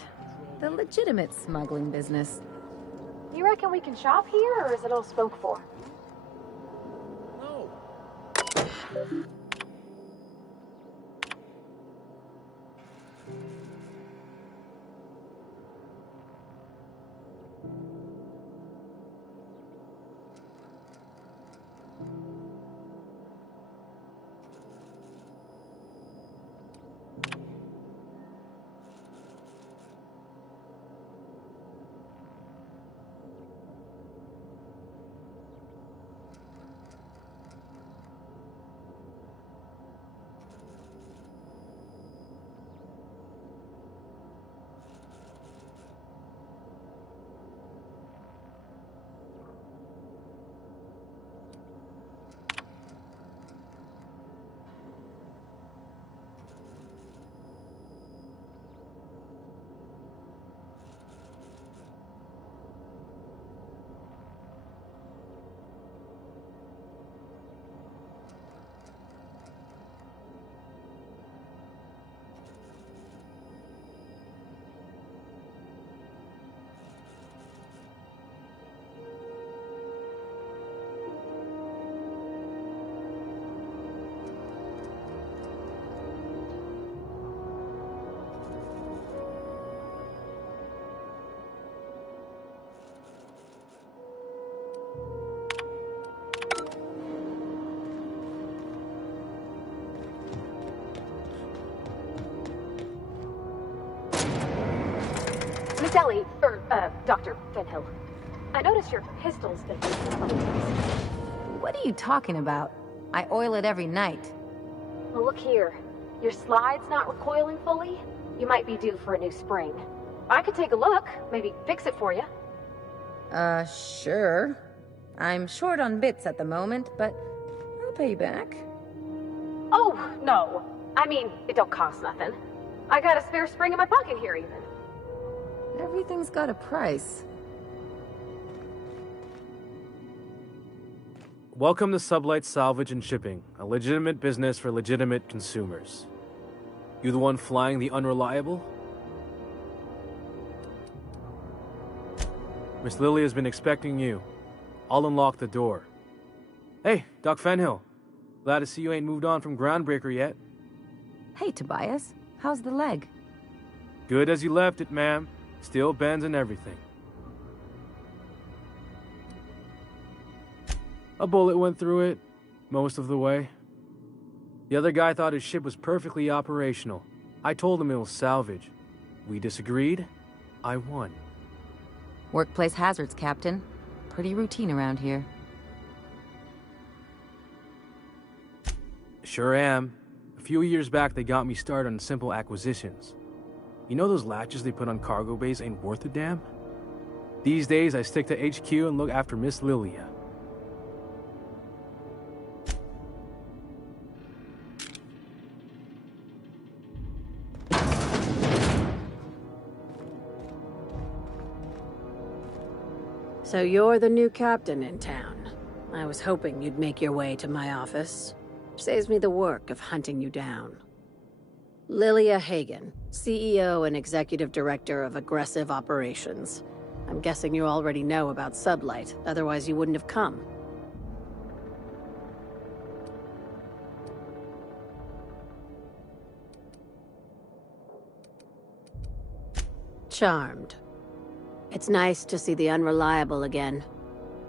The legitimate smuggling business. You reckon we can shop here, or is it all spoke for? No. Miss Ellie, or, Dr. Fenhill. I noticed your pistol's been missing a couple times. What are you talking about? I oil it every night. Well, look here. Your slide's not recoiling fully. You might be due for a new spring. I could take a look, maybe fix it for you. Sure. I'm short on bits at the moment, but I'll pay you back. Oh, no. I mean, it don't cost nothing. I got a spare spring in my pocket here, even. Everything's got a price. Welcome to Sublight Salvage and Shipping, a legitimate business for legitimate consumers. You the one flying the Unreliable? Miss Lily has been expecting you. I'll unlock the door. Hey, Doc Fenhill. Glad to see you ain't moved on from Groundbreaker yet. Hey, Tobias. How's the leg? Good as you left it, ma'am. Still bends and everything. A bullet went through it, most of the way. The other guy thought his ship was perfectly operational. I told him it was salvage. We disagreed. I won. Workplace hazards, Captain. Pretty routine around here. Sure am. A few years back, they got me started on simple acquisitions. You know those latches they put on cargo bays ain't worth a damn? These days, I stick to HQ and look after Miss Lilia. So you're the new captain in town. I was hoping you'd make your way to my office. Saves me the work of hunting you down. Lilia Hagen, CEO and Executive Director of Aggressive Operations. I'm guessing you already know about Sublight, otherwise you wouldn't have come. Charmed. It's nice to see the Unreliable again.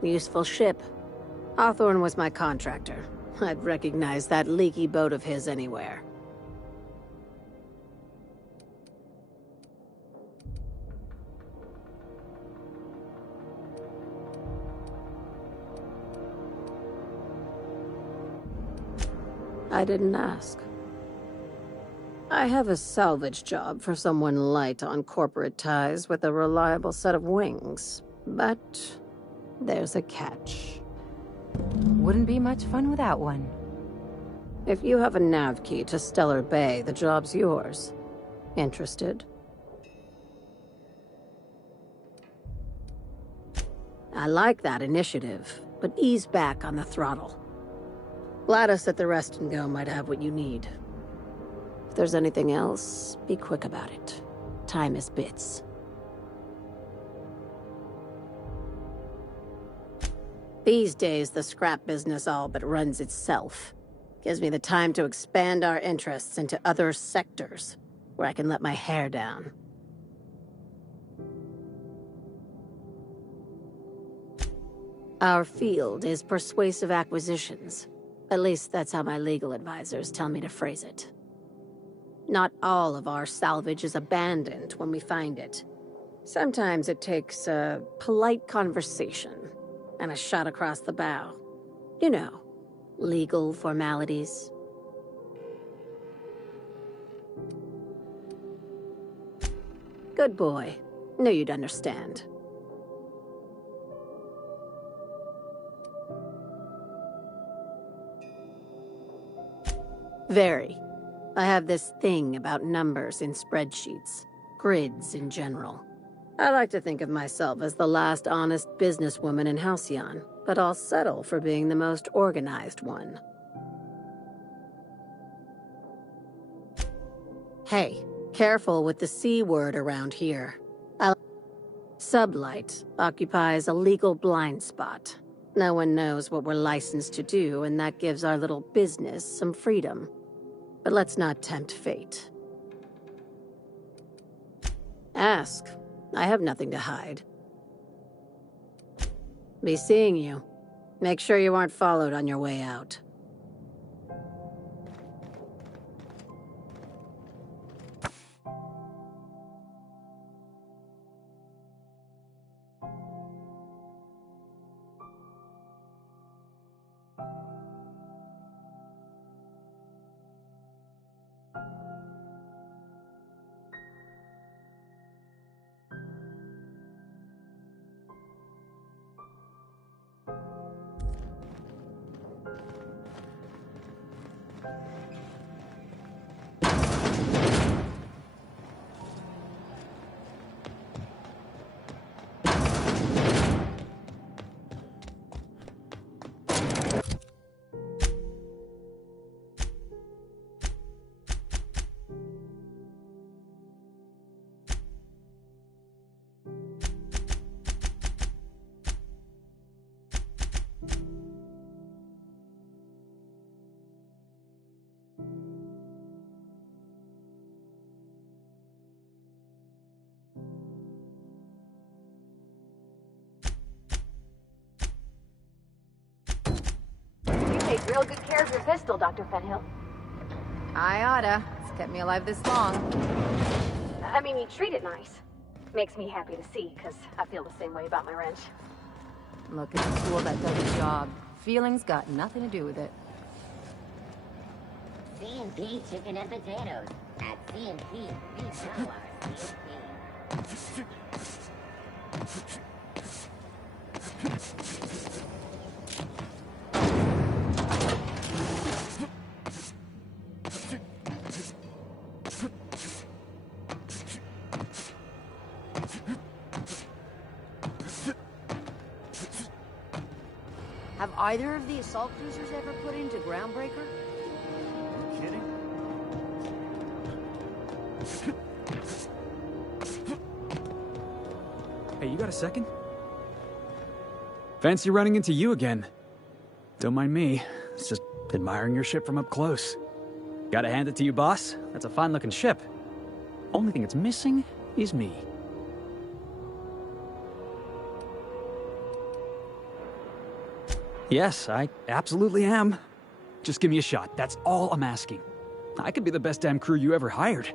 Useful ship. Hawthorne was my contractor. I'd recognize that leaky boat of his anywhere. I didn't ask. I have a salvage job for someone light on corporate ties with a reliable set of wings. But there's a catch. Wouldn't be much fun without one. If you have a nav key to Stellar Bay, the job's yours. Interested? I like that initiative, but ease back on the throttle. Gladys at the Rest and Go might have what you need. there's anything else, be quick about it. Time is bits. These days, the scrap business all but runs itself. Gives me the time to expand our interests into other sectors, where I can let my hair down. Our field is persuasive acquisitions. At least that's how my legal advisors tell me to phrase it. Not all of our salvage is abandoned when we find it. Sometimes it takes a polite conversation and a shot across the bow. You know, legal formalities. Good boy. Knew you'd understand. Very. I have this thing about numbers in spreadsheets, grids in general. I like to think of myself as the last honest businesswoman in Halcyon, but I'll settle for being the most organized one. Hey, careful with the C word around here. Sublight occupies a legal blind spot. No one knows what we're licensed to do, and that gives our little business some freedom. But let's not tempt fate. Ask. I have nothing to hide. Be seeing you. Make sure you aren't followed on your way out. Take real good care of your pistol, Dr. Fenhill. I oughta. It's kept me alive this long. I mean, you treat it nice. Makes me happy to see, because I feel the same way about my wrench. Look, it's a tool that does the job. Feelings got nothing to do with it. C&P chicken and potatoes at C&P. We know our C&P. Have either of the assault cruisers ever put into Groundbreaker? You kidding? Hey, you got a second? Fancy running into you again. Don't mind me. It's just admiring your ship from up close. Gotta hand it to you, boss. That's a fine-looking ship. Only thing it's missing is me. Yes, I absolutely am. Just give me a shot. That's all I'm asking. I could be the best damn crew you ever hired.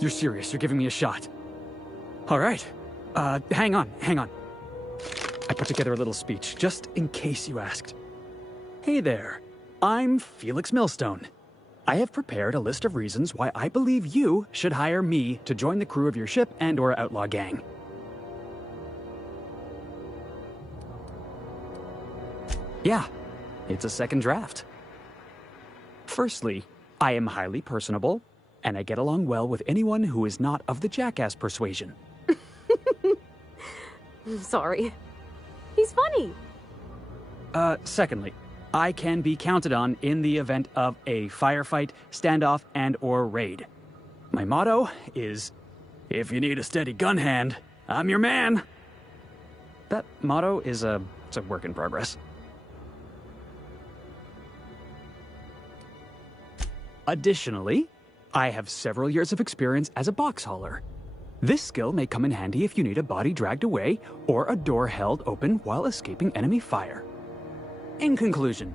You're serious. You're giving me a shot. All right. Hang on. I put together a little speech, just in case you asked. Hey there. I'm Felix Millstone. I have prepared a list of reasons why I believe you should hire me to join the crew of your ship and/or outlaw gang. Yeah, it's a second draft. Firstly, I am highly personable, and I get along well with anyone who is not of the jackass persuasion. Sorry. He's funny. Secondly, I can be counted on in the event of a firefight, standoff, and/or raid. My motto is, if you need a steady gun hand, I'm your man. That motto is it's a work in progress. Additionally, I have several years of experience as a box hauler. This skill may come in handy if you need a body dragged away or a door held open while escaping enemy fire. In conclusion,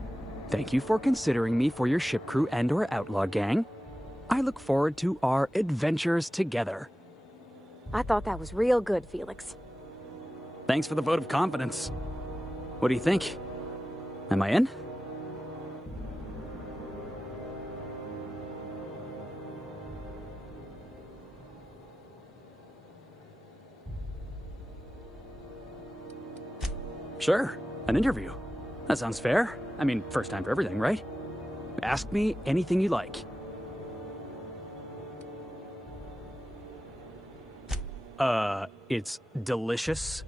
thank you for considering me for your ship crew and/or outlaw gang. I look forward to our adventures together. I thought that was real good, Felix. Thanks for the vote of confidence. What do you think? Am I in? Sure, an interview. That sounds fair. I mean, first time for everything, right? Ask me anything you like. It's delicious.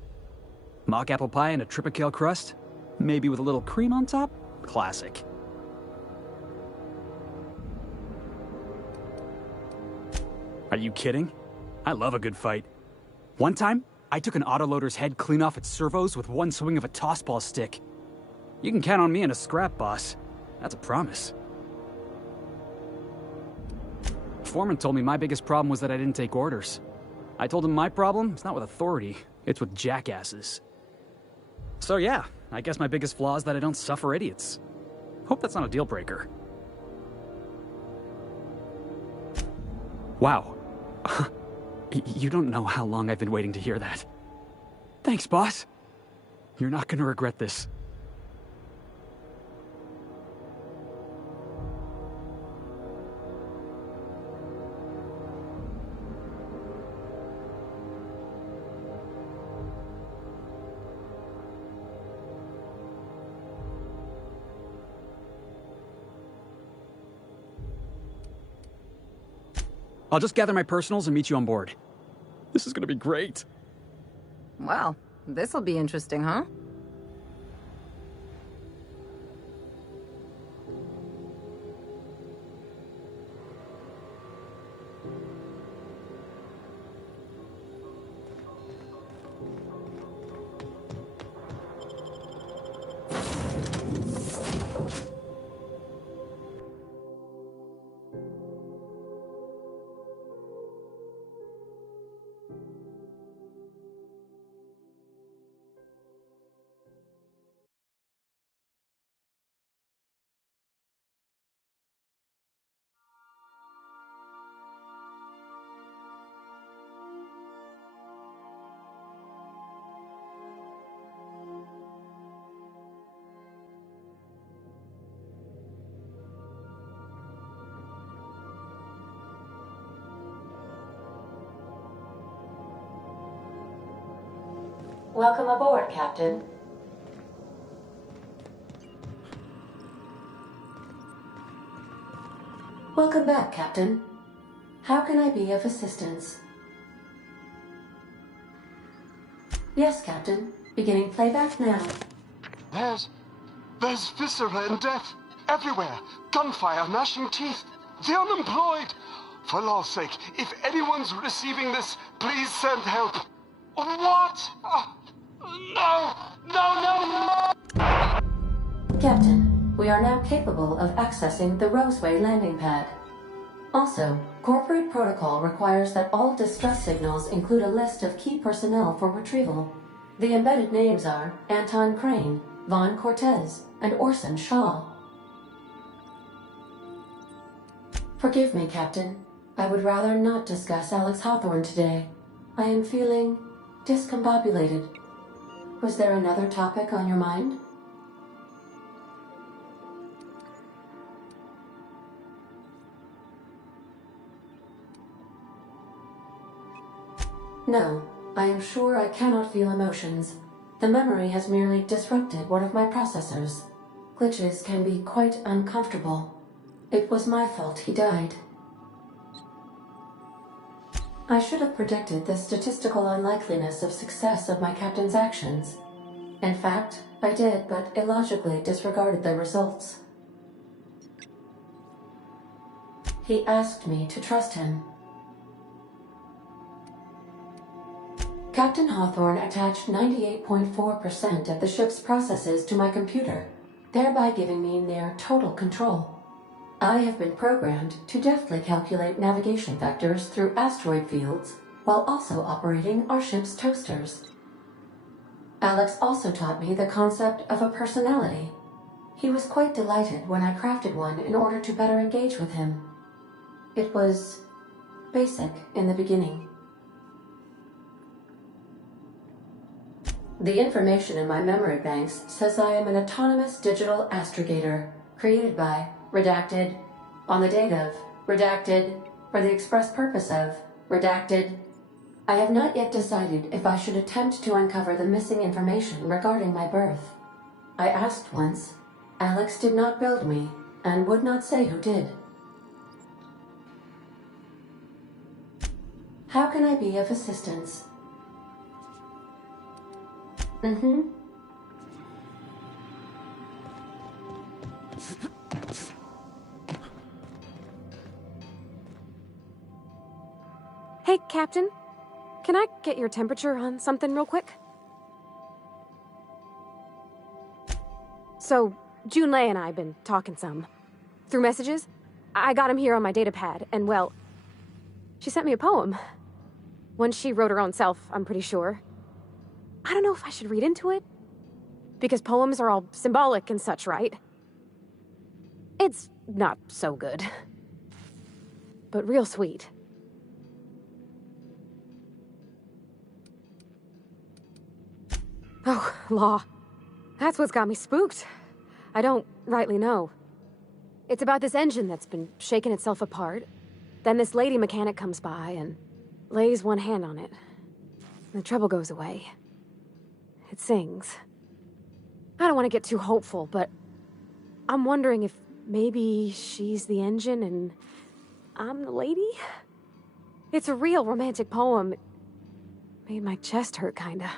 Mock apple pie and a tripicale crust, maybe with a little cream on top? Classic. Are you kidding? I love a good fight. One time, I took an autoloader's head clean off its servos with one swing of a tossball stick. You can count on me in a scrap, boss. That's a promise. Foreman told me my biggest problem was that I didn't take orders. I told him my problem is not with authority, it's with jackasses. So yeah, I guess my biggest flaw is that I don't suffer idiots. Hope that's not a deal breaker. Wow. You don't know how long I've been waiting to hear that. Thanks, boss. You're not gonna regret this. I'll just gather my personals and meet you on board. This is gonna be great. Well, this'll be interesting, huh? Welcome aboard, Captain. Welcome back, Captain. How can I be of assistance? Yes, Captain. Beginning playback now. There's viscera and death everywhere. Gunfire, gnashing teeth. The unemployed. For law's sake, if anyone's receiving this, please send help. What? No! Captain, we are now capable of accessing the Roseway landing pad. Also, corporate protocol requires that all distress signals include a list of key personnel for retrieval. The embedded names are Anton Crane, Vaughn Cortez, and Orson Shaw. Forgive me, Captain. I would rather not discuss Alex Hawthorne today. I am feeling discombobulated. Was there another topic on your mind? No, I am sure I cannot feel emotions. The memory has merely disrupted one of my processors. Glitches can be quite uncomfortable. It was my fault he died. I should have predicted the statistical unlikeliness of success of my captain's actions. In fact, I did, but illogically disregarded the results. He asked me to trust him. Captain Hawthorne attached 98.4% of the ship's processes to my computer, thereby giving me near total control. I have been programmed to deftly calculate navigation vectors through asteroid fields, while also operating our ship's toasters. Alex also taught me the concept of a personality. He was quite delighted when I crafted one in order to better engage with him. It was basic in the beginning. The information in my memory banks says I am an autonomous digital astrogator, created by, redacted, on the date of, redacted, for the express purpose of, redacted. I have not yet decided if I should attempt to uncover the missing information regarding my birth. I asked once. Alex did not build me, and would not say who did. How can I be of assistance? Hey, Captain. Can I get your temperature on something real quick? So, Junlei and I have been talking some. Through messages. I got him here on my datapad, and well, she sent me a poem. One she wrote her own self, I'm pretty sure. I don't know if I should read into it. Because poems are all symbolic and such, right? It's not so good. But real sweet. Oh, law. That's what's got me spooked. I don't rightly know. It's about this engine that's been shaking itself apart. Then this lady mechanic comes by and lays one hand on it. The trouble goes away. It sings. I don't want to get too hopeful, but I'm wondering if maybe she's the engine and I'm the lady? It's a real romantic poem. It made my chest hurt, kinda.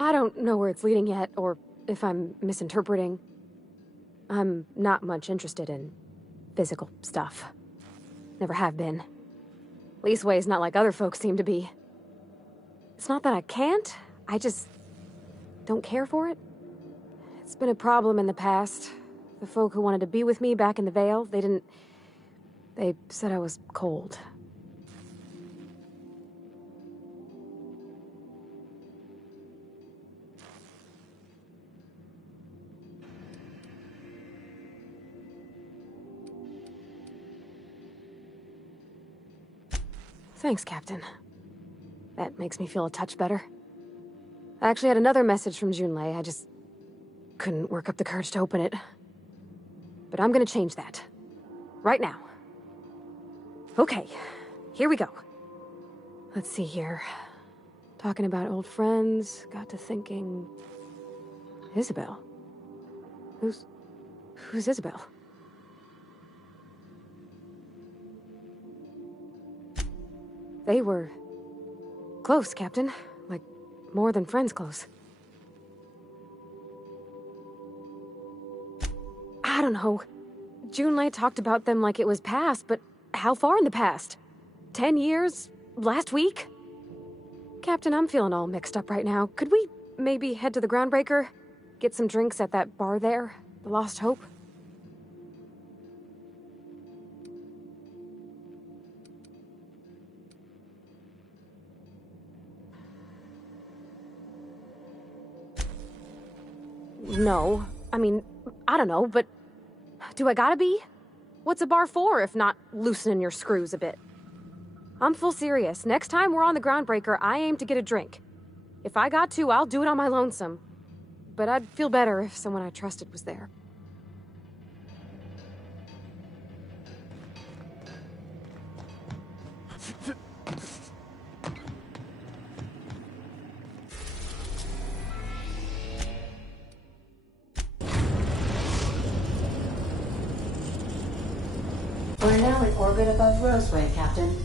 I don't know where it's leading yet, or if I'm misinterpreting. I'm not much interested in physical stuff. Never have been. Leastways not like other folks seem to be. It's not that I can't, I just don't care for it. It's been a problem in the past. The folk who wanted to be with me back in the Vale, they said I was cold. Thanks, Captain. That makes me feel a touch better. I actually had another message from Junlei. I just couldn't work up the courage to open it. But I'm gonna change that. Right now. Okay, here we go. Let's see here. Talking about old friends, got to thinking... Isabel? Who's Isabel? They were close, Captain. Like, more than friends close. I don't know. Junlei talked about them like it was past, but how far in the past? 10 years? Last week? Captain, I'm feeling all mixed up right now. Could we maybe head to the Groundbreaker? Get some drinks at that bar there? The Lost Hope? No. I mean, I don't know, but do I gotta be? What's a bar for if not loosening your screws a bit? I'm full serious. Next time we're on the Groundbreaker, I aim to get a drink. If I got to, I'll do it on my lonesome. But I'd feel better if someone I trusted was there. are now in orbit above Roseway, Captain.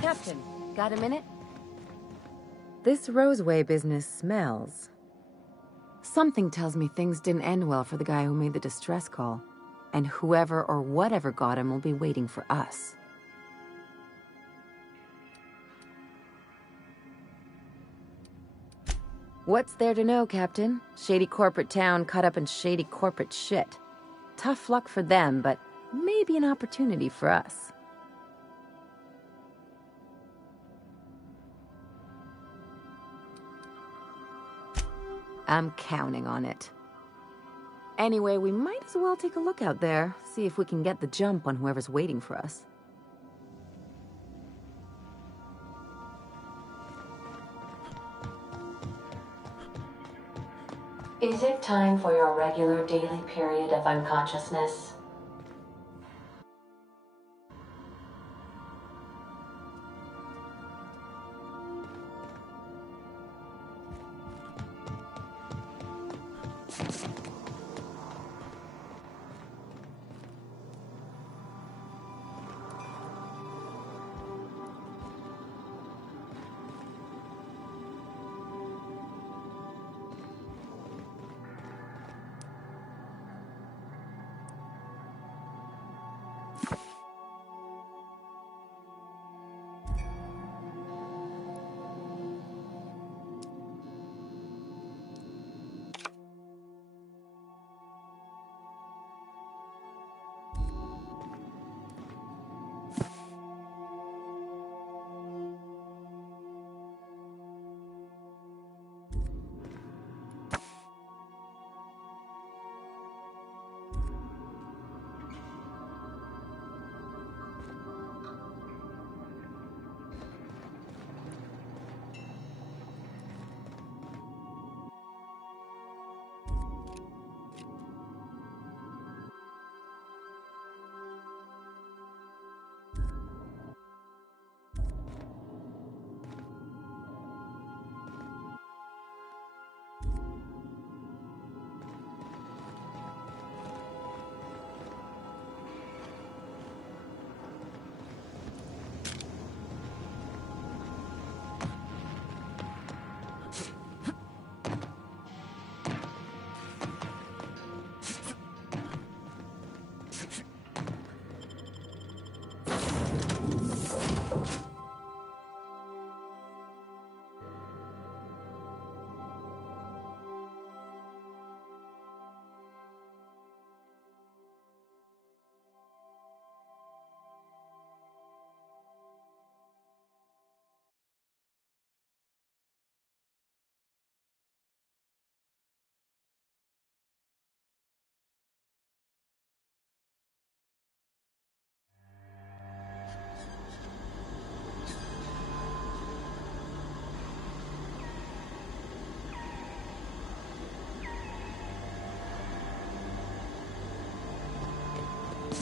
Captain, got a minute? This Roseway business smells. Something tells me things didn't end well for the guy who made the distress call. And whoever or whatever got him will be waiting for us. What's there to know, Captain? Shady corporate town caught up in shady corporate shit. Tough luck for them, but maybe an opportunity for us. I'm counting on it. Anyway, we might as well take a look out there, see if we can get the jump on whoever's waiting for us. Is it time for your regular daily period of unconsciousness?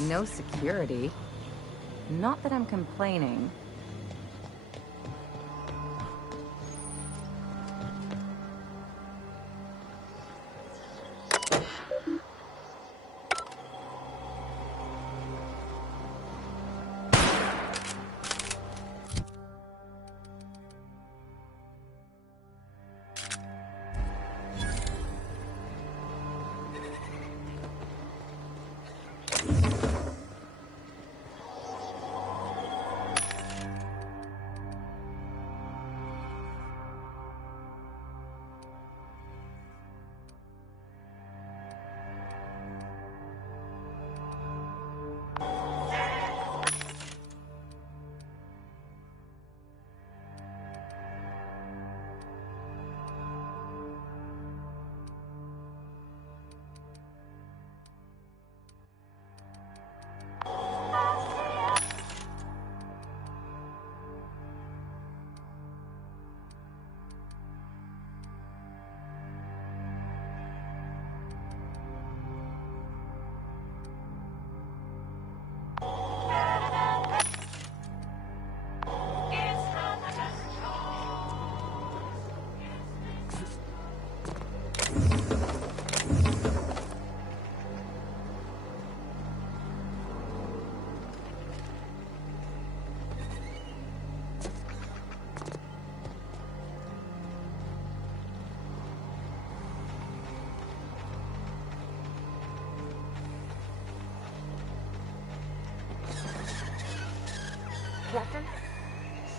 No security. Not that I'm complaining.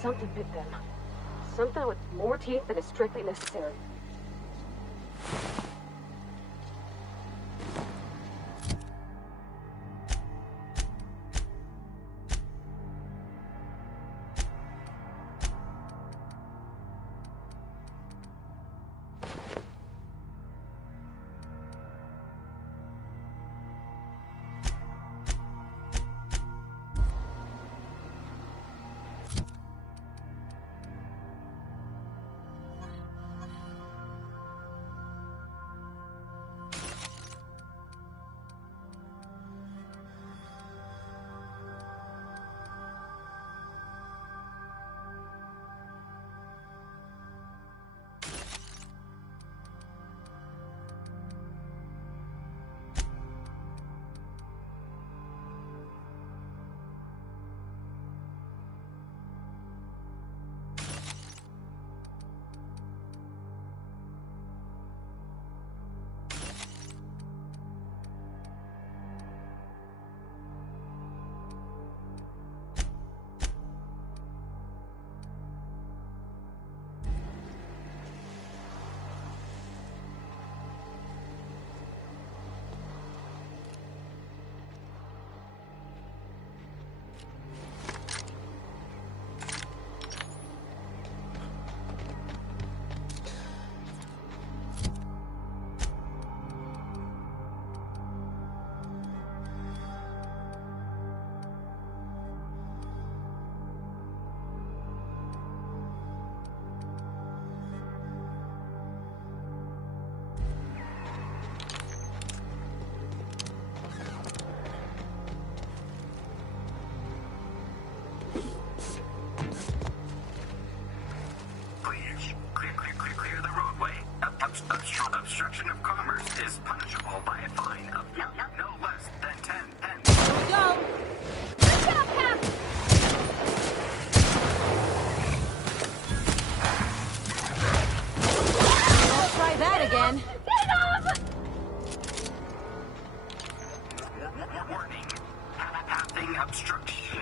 Something bit them. Something with more teeth than is strictly necessary. Obstruction of commerce is punishable by a fine of no less than 10 pence. Here we go! Good job, Cap! I'll try that again. Get off! Warning. Pathing obstruction.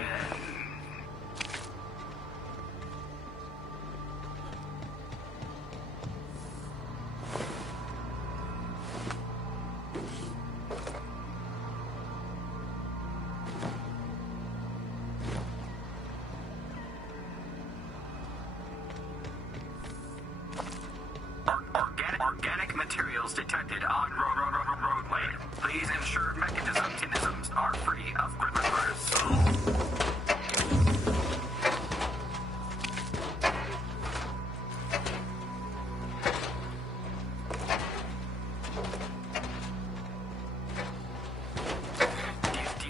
Organic materials detected on roadway. Please ensure mechanisms are free of grippers.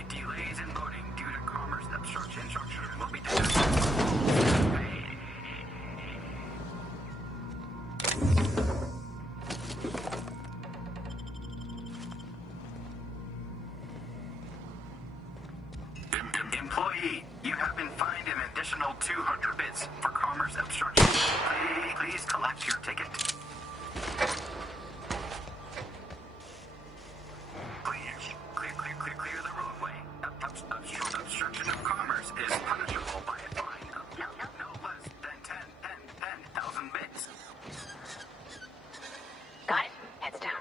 Delays in loading due to commerce obstruction will be detected. Employee, you have been fined an additional 200 bits for commerce obstruction. Please collect your ticket. Please, clear the roadway. Obstruction of commerce is punishable by a fine of no less than 10,000 bits. Got it. Heads down.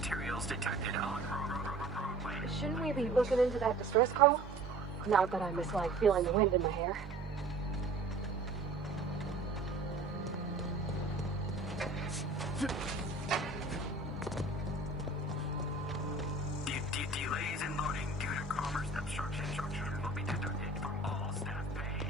materials detected on roadway. Shouldn't we be looking into that distress call? Not that I mislike feeling the wind in my hair. Delays in loading due to commerce obstruction will be deducted from all staff pay.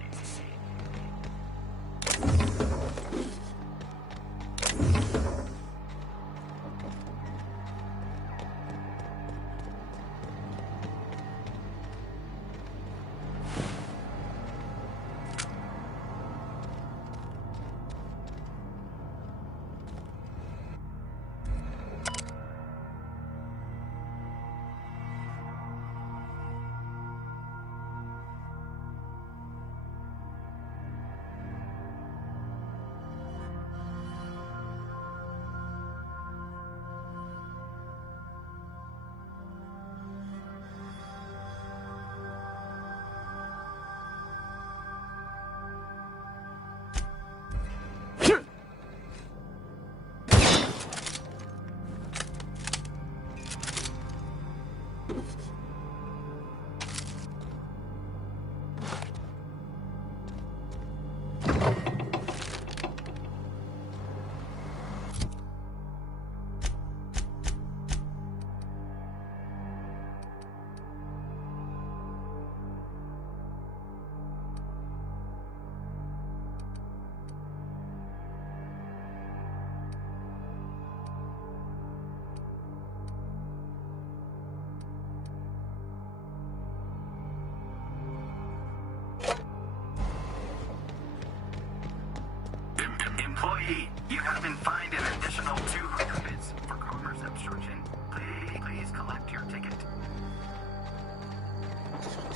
Employee, you have been fined an additional 200 bits for commerce obstruction. Please collect your ticket.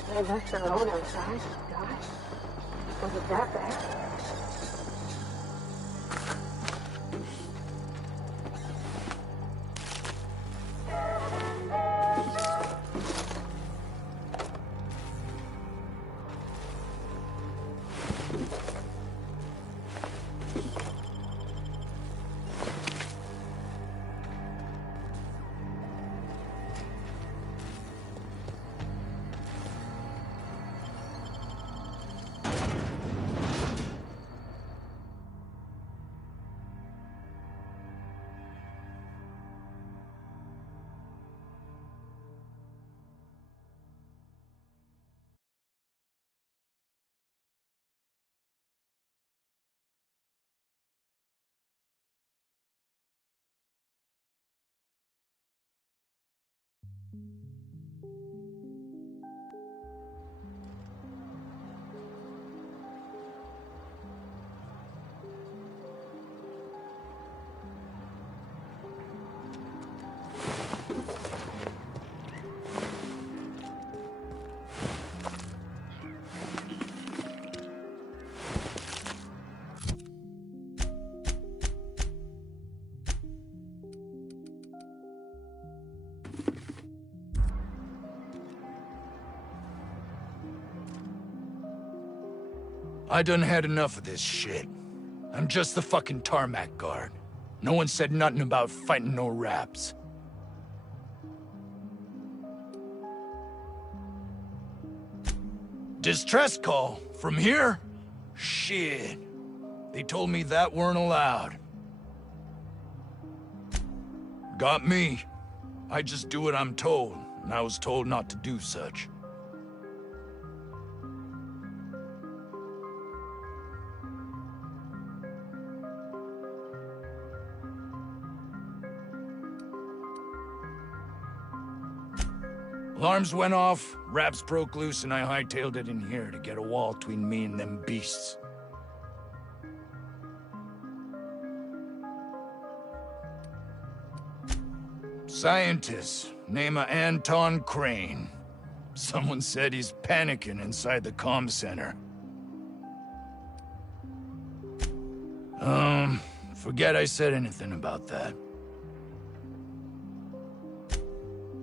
They left their own outside. Gosh. Was it that bad? I done had enough of this shit. I'm just the fucking tarmac guard. No one said nothing about fighting no raps. Distress call? From here? Shit. They told me that weren't allowed. Got me. I just do what I'm told, and I was told not to do such. Alarms went off, raps broke loose, and I hightailed it in here to get a wall between me and them beasts. Scientist, name of Anton Crane. Someone said he's panicking inside the comm center. Forget I said anything about that.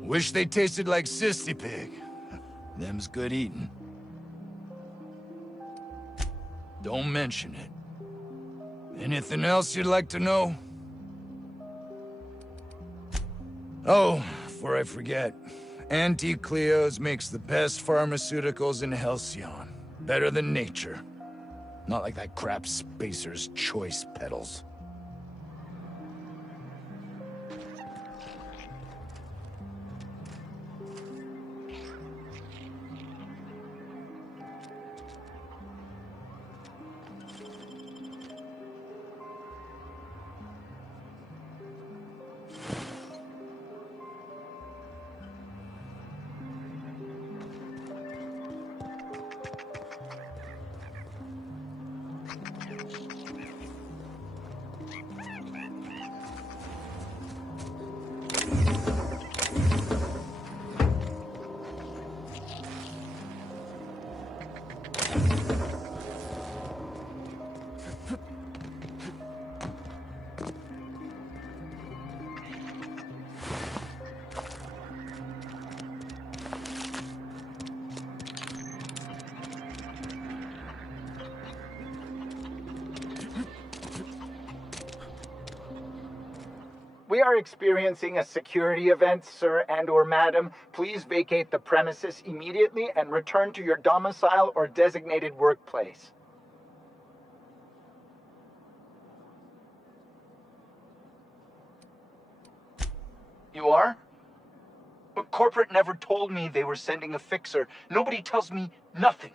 Wish they tasted like Sissy Pig. Them's good eating. Don't mention it. Anything else you'd like to know? Oh, before I forget. Auntie Cleo's makes the best pharmaceuticals in Halcyon. Better than nature. Not like that crap Spacer's Choice peddles. We are experiencing a security event, sir and/or madam. Please vacate the premises immediately and return to your domicile or designated workplace. You are? But corporate never told me they were sending a fixer. Nobody tells me nothing.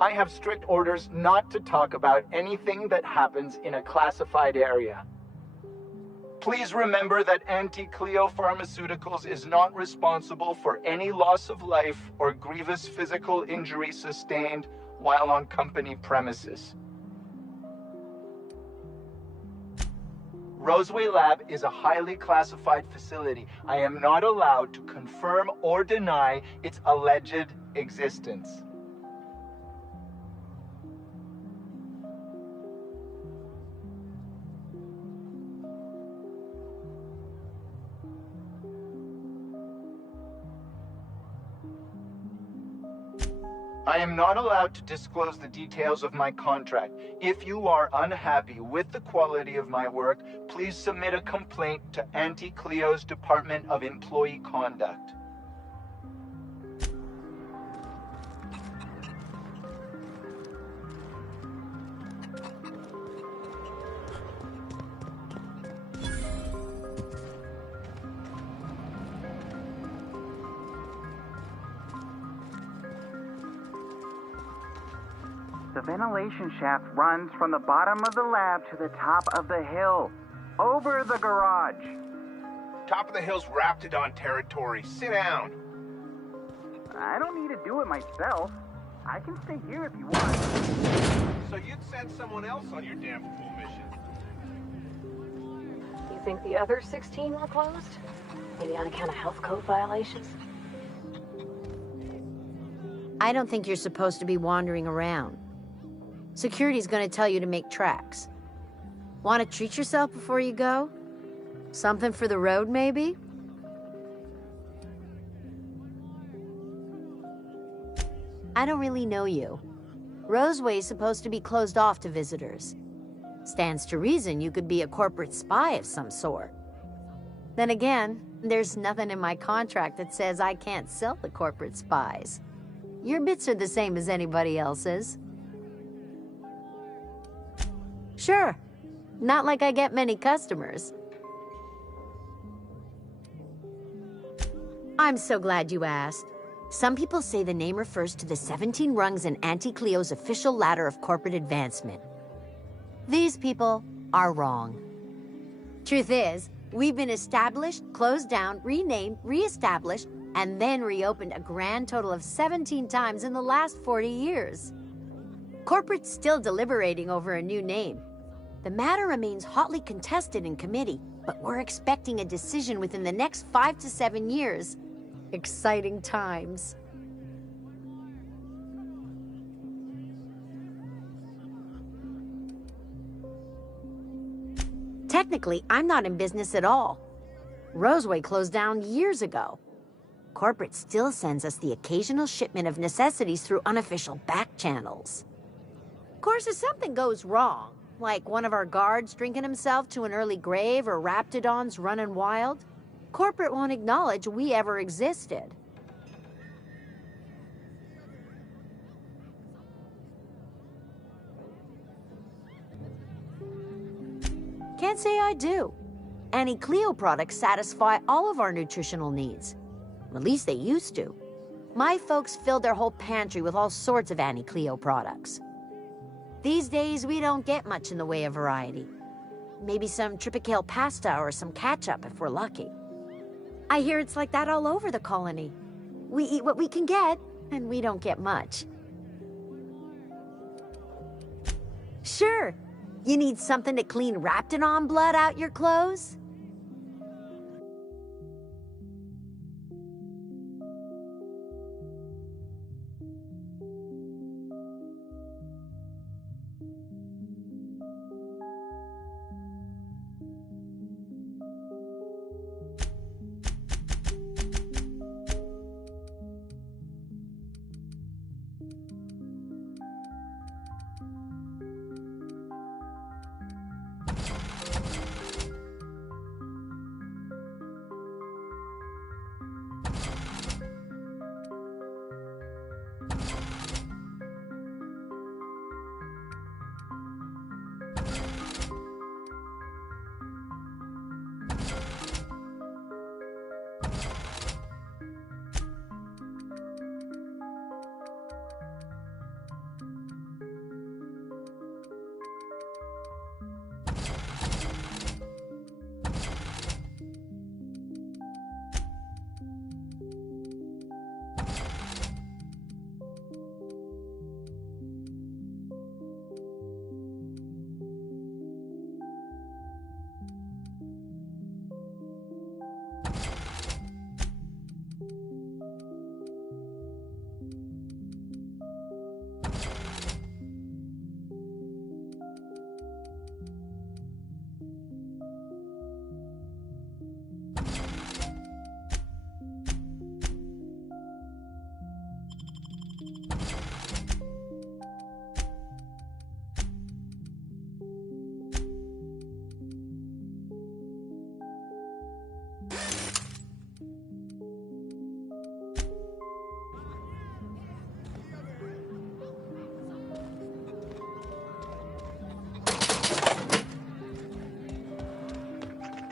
I have strict orders not to talk about anything that happens in a classified area. Please remember that Auntie Cleo Pharmaceuticals is not responsible for any loss of life or grievous physical injury sustained while on company premises. Roseway Lab is a highly classified facility. I am not allowed to confirm or deny its alleged existence. I am not allowed to disclose the details of my contract. If you are unhappy with the quality of my work, please submit a complaint to Auntie Cleo's Department of Employee Conduct. The ventilation shaft runs from the bottom of the lab to the top of the hill, over the garage. Top of the hill's Raptidon territory. Sit down. I don't need to do it myself. I can stay here if you want. So you'd send someone else on your damn fool mission. You think the other 16 were closed? Maybe on account of health code violations? I don't think you're supposed to be wandering around. Security's gonna tell you to make tracks. Want to treat yourself before you go? Something for the road, maybe? I don't really know you. Roseway's supposed to be closed off to visitors. Stands to reason you could be a corporate spy of some sort. Then again, there's nothing in my contract that says I can't sell the corporate spies. Your bits are the same as anybody else's. Sure. Not like I get many customers. I'm so glad you asked. Some people say the name refers to the 17 rungs in Auntie Cleo's official ladder of corporate advancement. These people are wrong. Truth is, we've been established, closed down, renamed, re-established, and then reopened a grand total of 17 times in the last 40 years. Corporate's still deliberating over a new name. The matter remains hotly contested in committee, but we're expecting a decision within the next 5 to 7 years. Exciting times. Technically, I'm not in business at all. Roseway closed down years ago. Corporate still sends us the occasional shipment of necessities through unofficial back channels. Of course, if something goes wrong, Like one of our guards drinking himself to an early grave or raptidons running wild? Corporate won't acknowledge we ever existed. Can't say I do. Annie Cleo products satisfy all of our nutritional needs. At least they used to. My folks filled their whole pantry with all sorts of Annie Cleo products. These days, we don't get much in the way of variety. Maybe some tripicale pasta or some ketchup if we're lucky. I hear it's like that all over the colony. We eat what we can get, and we don't get much. Sure. You need something to clean raptidon blood out your clothes?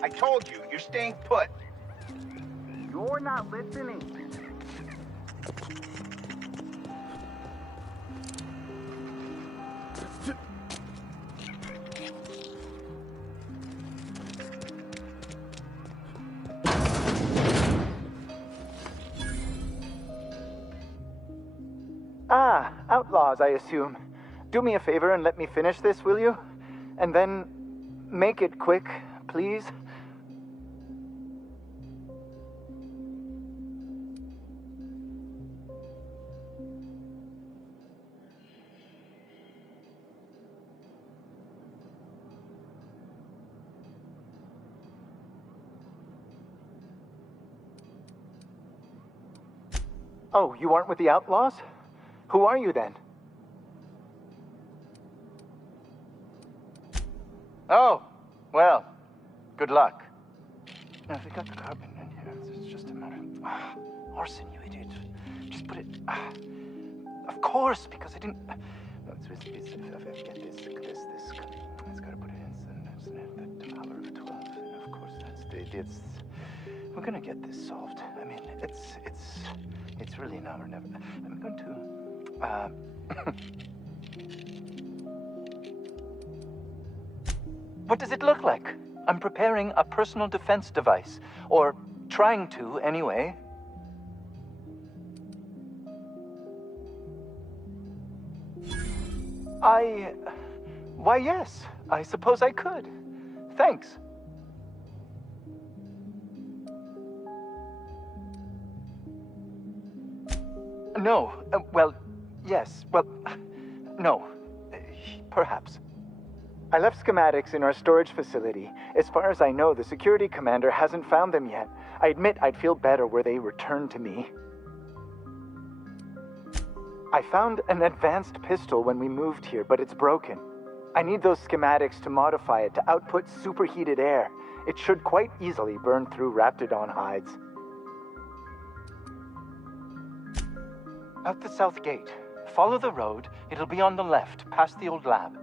I told you, you're staying put. You're not listening. Ah, outlaws, I assume. Do me a favor and let me finish this, will you? And then make it quick, please. Oh, you aren't with the outlaws? Who are you then? Oh, well, good luck. Now, they got the carbon in here. It's just a matter of... arson, you idiot. Just put it... of course, because I didn't... No, get this. It's got to put it in. The power of 12. And of course, it's... We're gonna get this solved. I mean, it's really now or never. I'm going to... What does it look like? I'm preparing a personal defense device. Or trying to, anyway. Why, yes. I suppose I could. Thanks. No. Well, yes. Well, no. Perhaps. I left schematics in our storage facility. As far as I know, the security commander hasn't found them yet. I admit I'd feel better were they returned to me. I found an advanced pistol when we moved here, but it's broken. I need those schematics to modify it to output superheated air. It should quite easily burn through Raptidon hides. Out the south gate. Follow the road. It'll be on the left, past the old lab.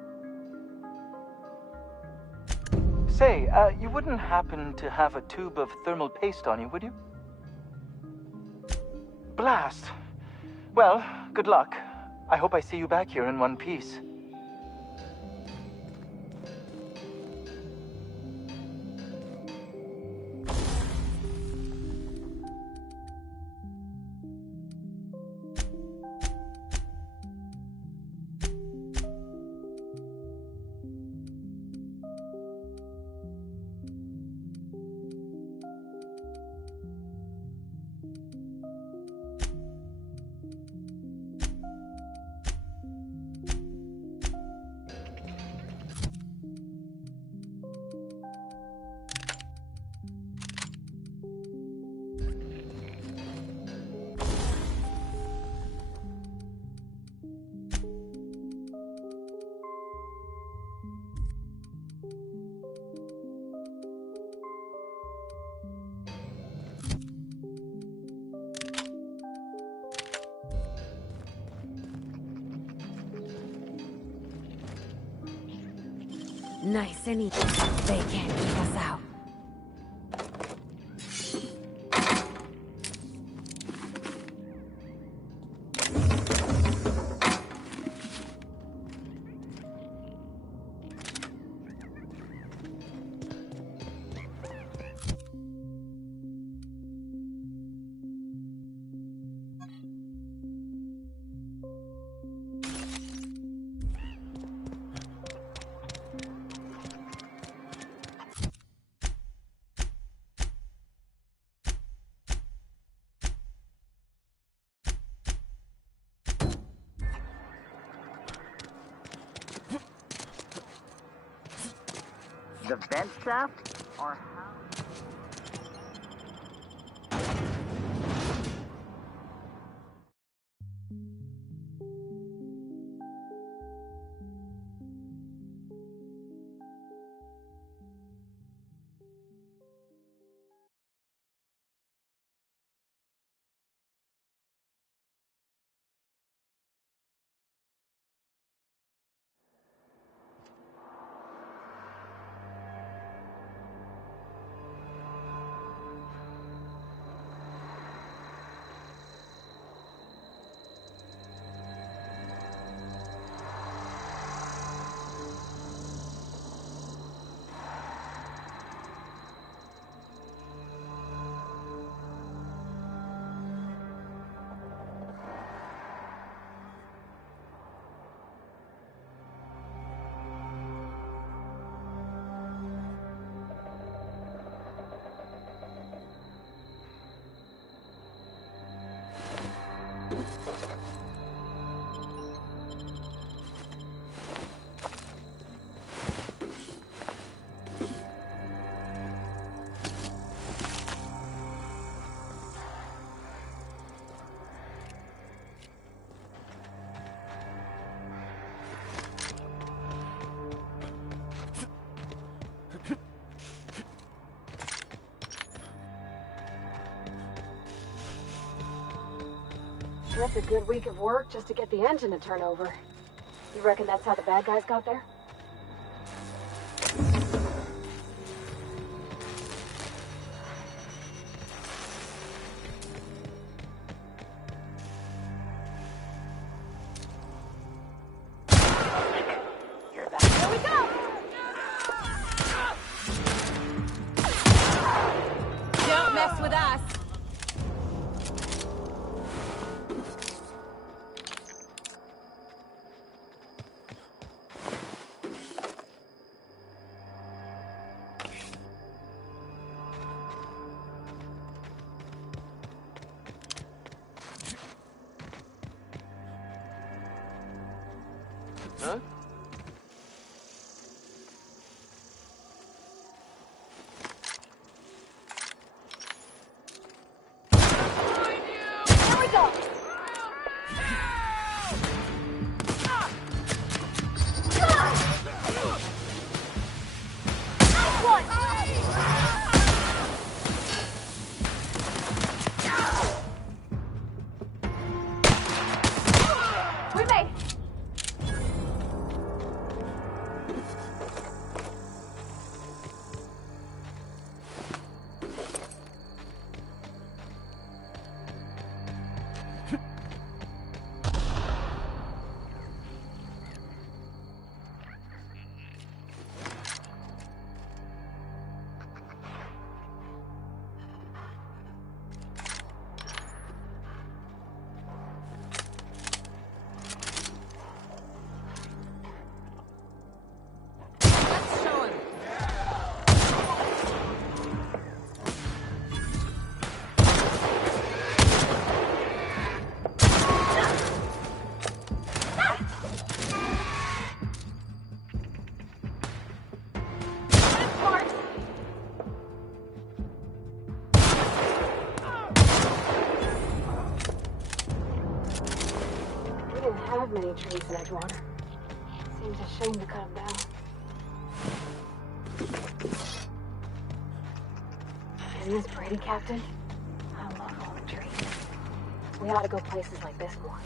Say, you wouldn't happen to have a tube of thermal paste on you, would you? Blast. Well, good luck. I hope I see you back here in one piece. Nice and easy. They can't keep us out. The vent shaft? Or how? That's a good week of work just to get the engine to turn over. You reckon that's how the bad guys got there? Here we go! Don't mess with us! Huh? Here we go! many trees in Edgewater. Seems a shame to cut them down. Isn't this pretty, Captain? I love all the trees. We ought to go places like this more.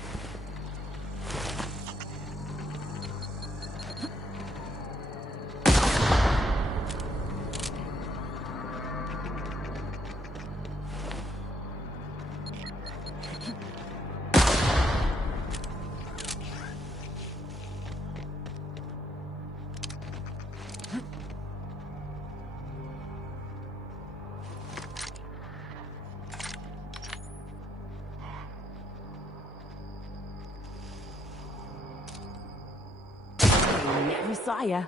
Never saw ya.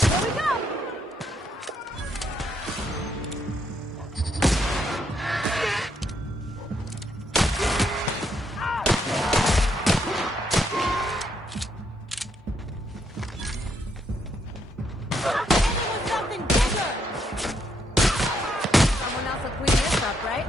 Here we go! Something bigger! Someone else will clean this up, right?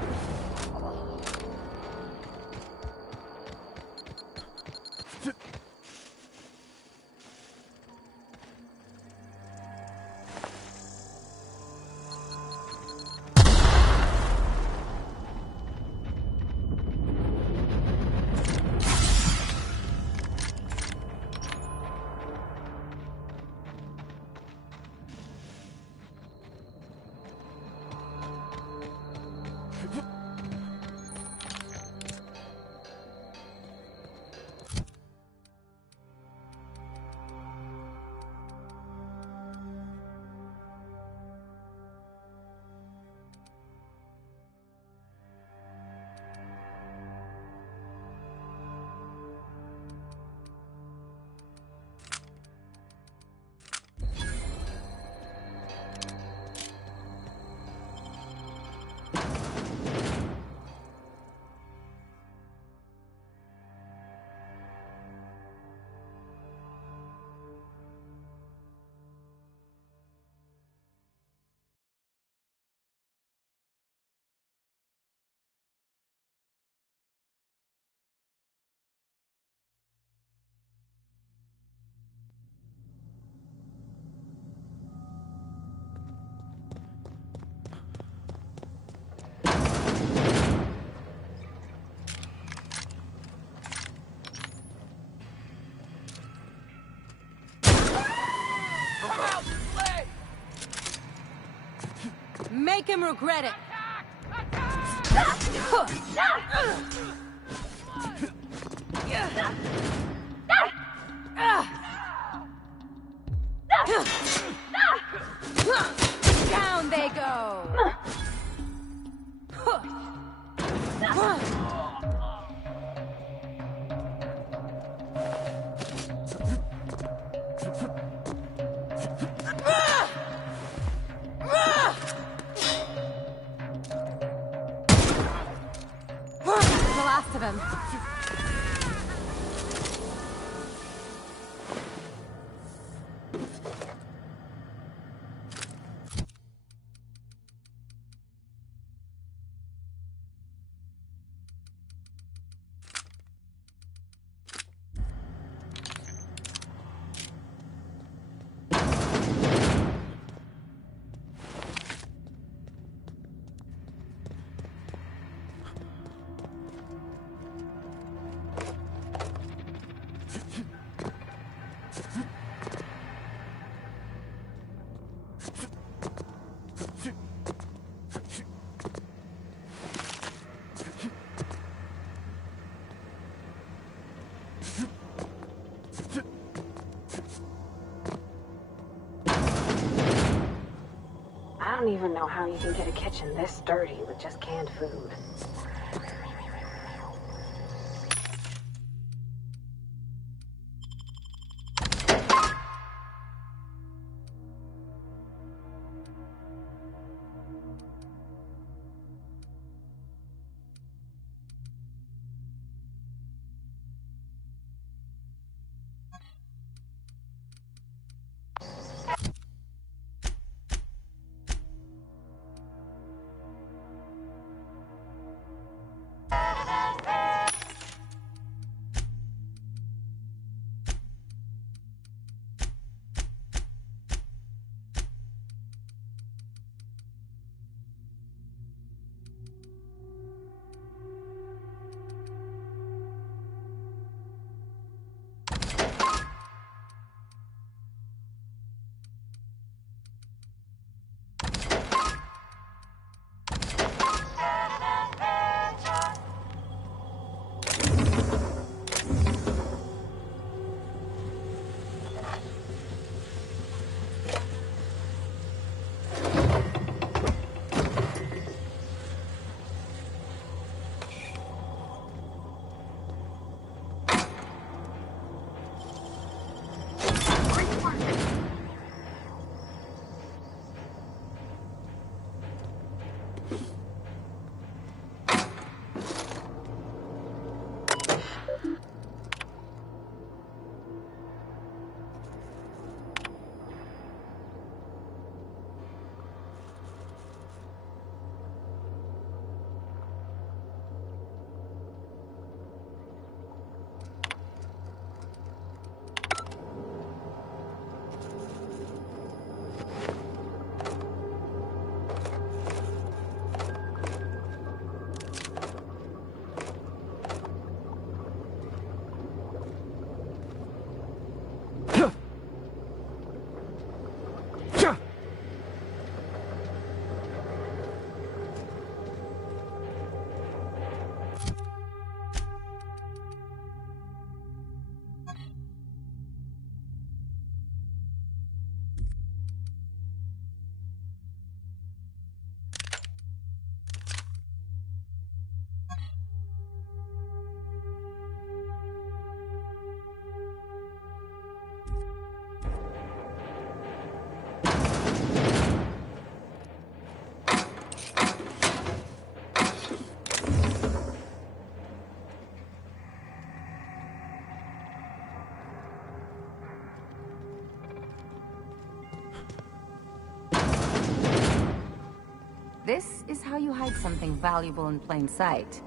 Make him regret it. Down they go. The last of him. I don't even know how you can get a kitchen this dirty with just canned food. This is how you hide something valuable in plain sight.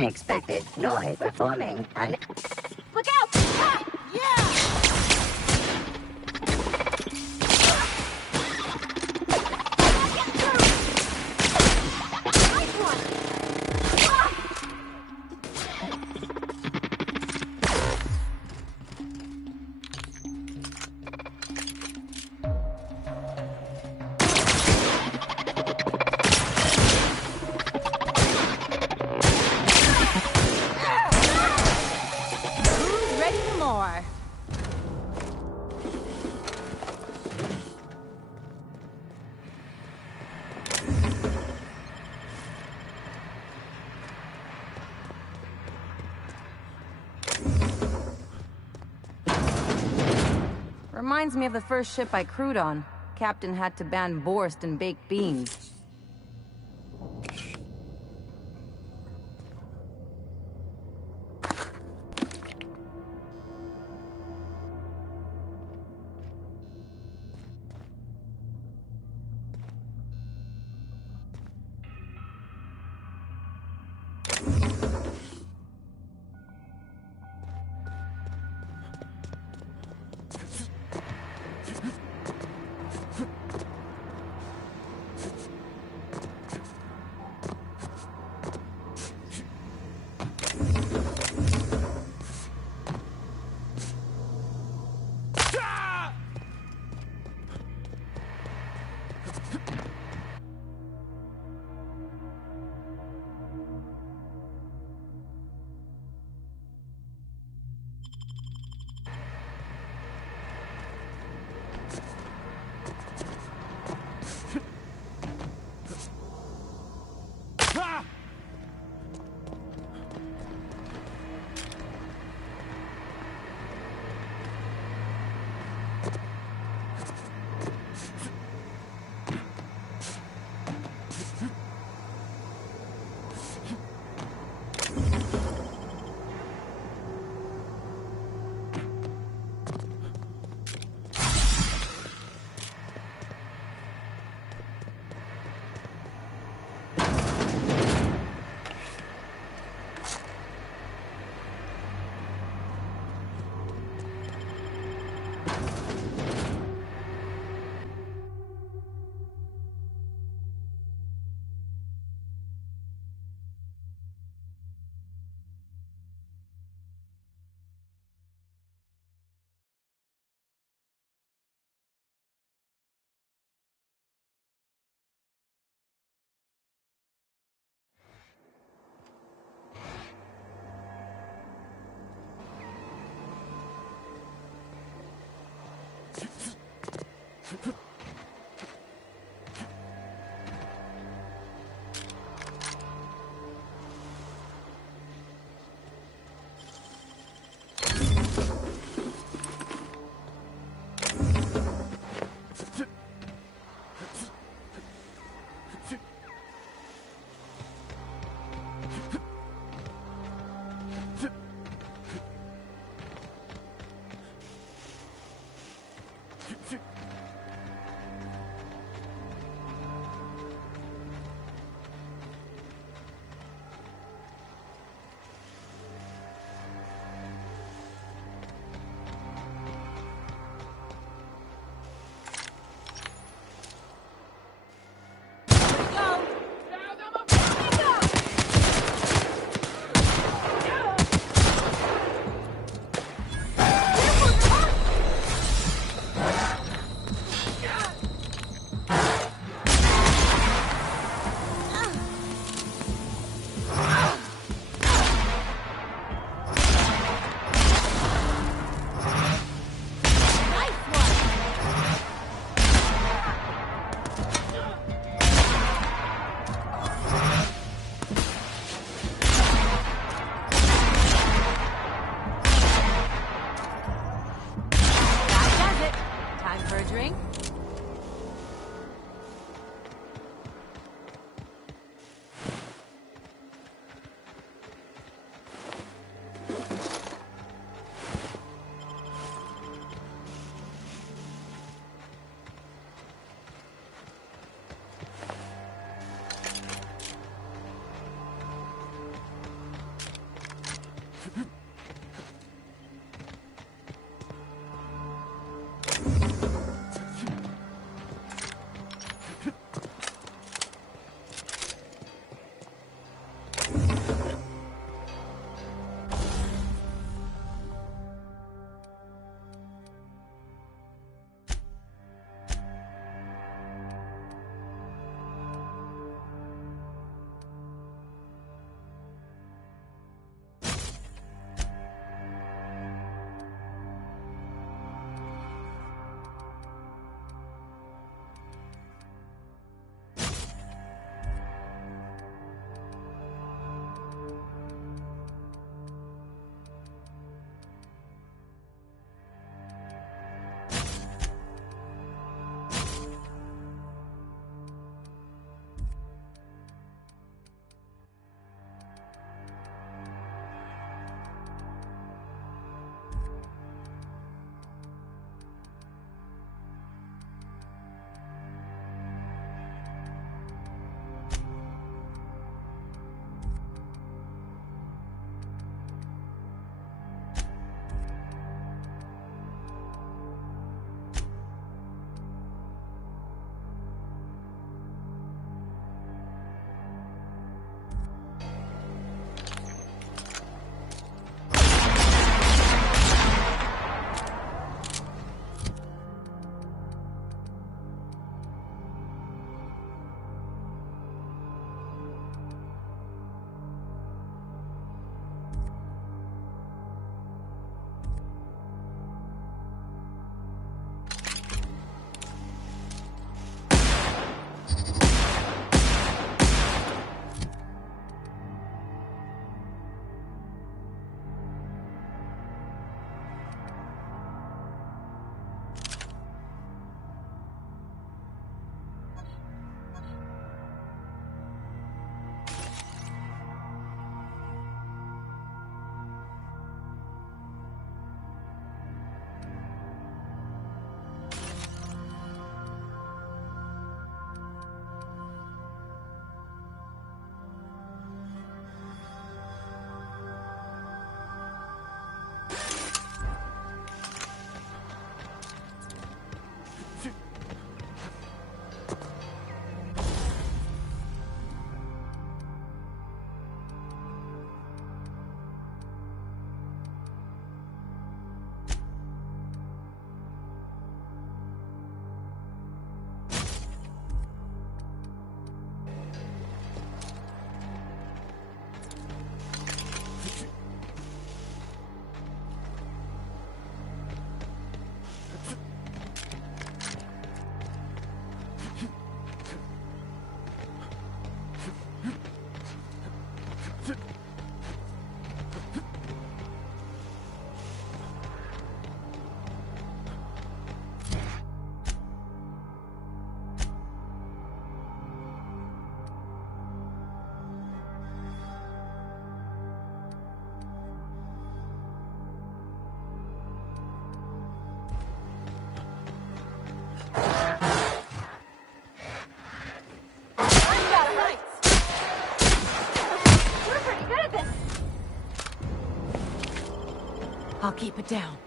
unexpected noise performing an... Look out! Ah! Reminds me of the first ship I crewed on. Captain had to ban borscht and baked beans. I'll keep it down.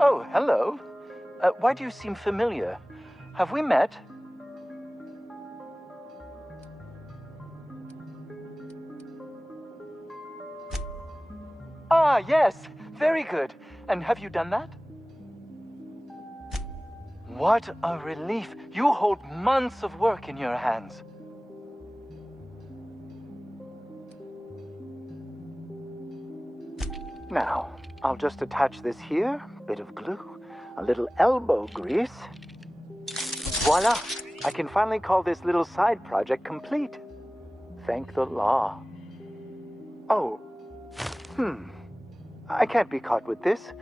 Oh, hello. Why do you seem familiar? Have we met? Ah, yes. Very good. And have you done that? What a relief. You hold months of work in your hands. Now, I'll just attach this here, bit of glue, a little elbow grease. Voila! I can finally call this little side project complete. Thank the law. Oh, I can't be caught with this.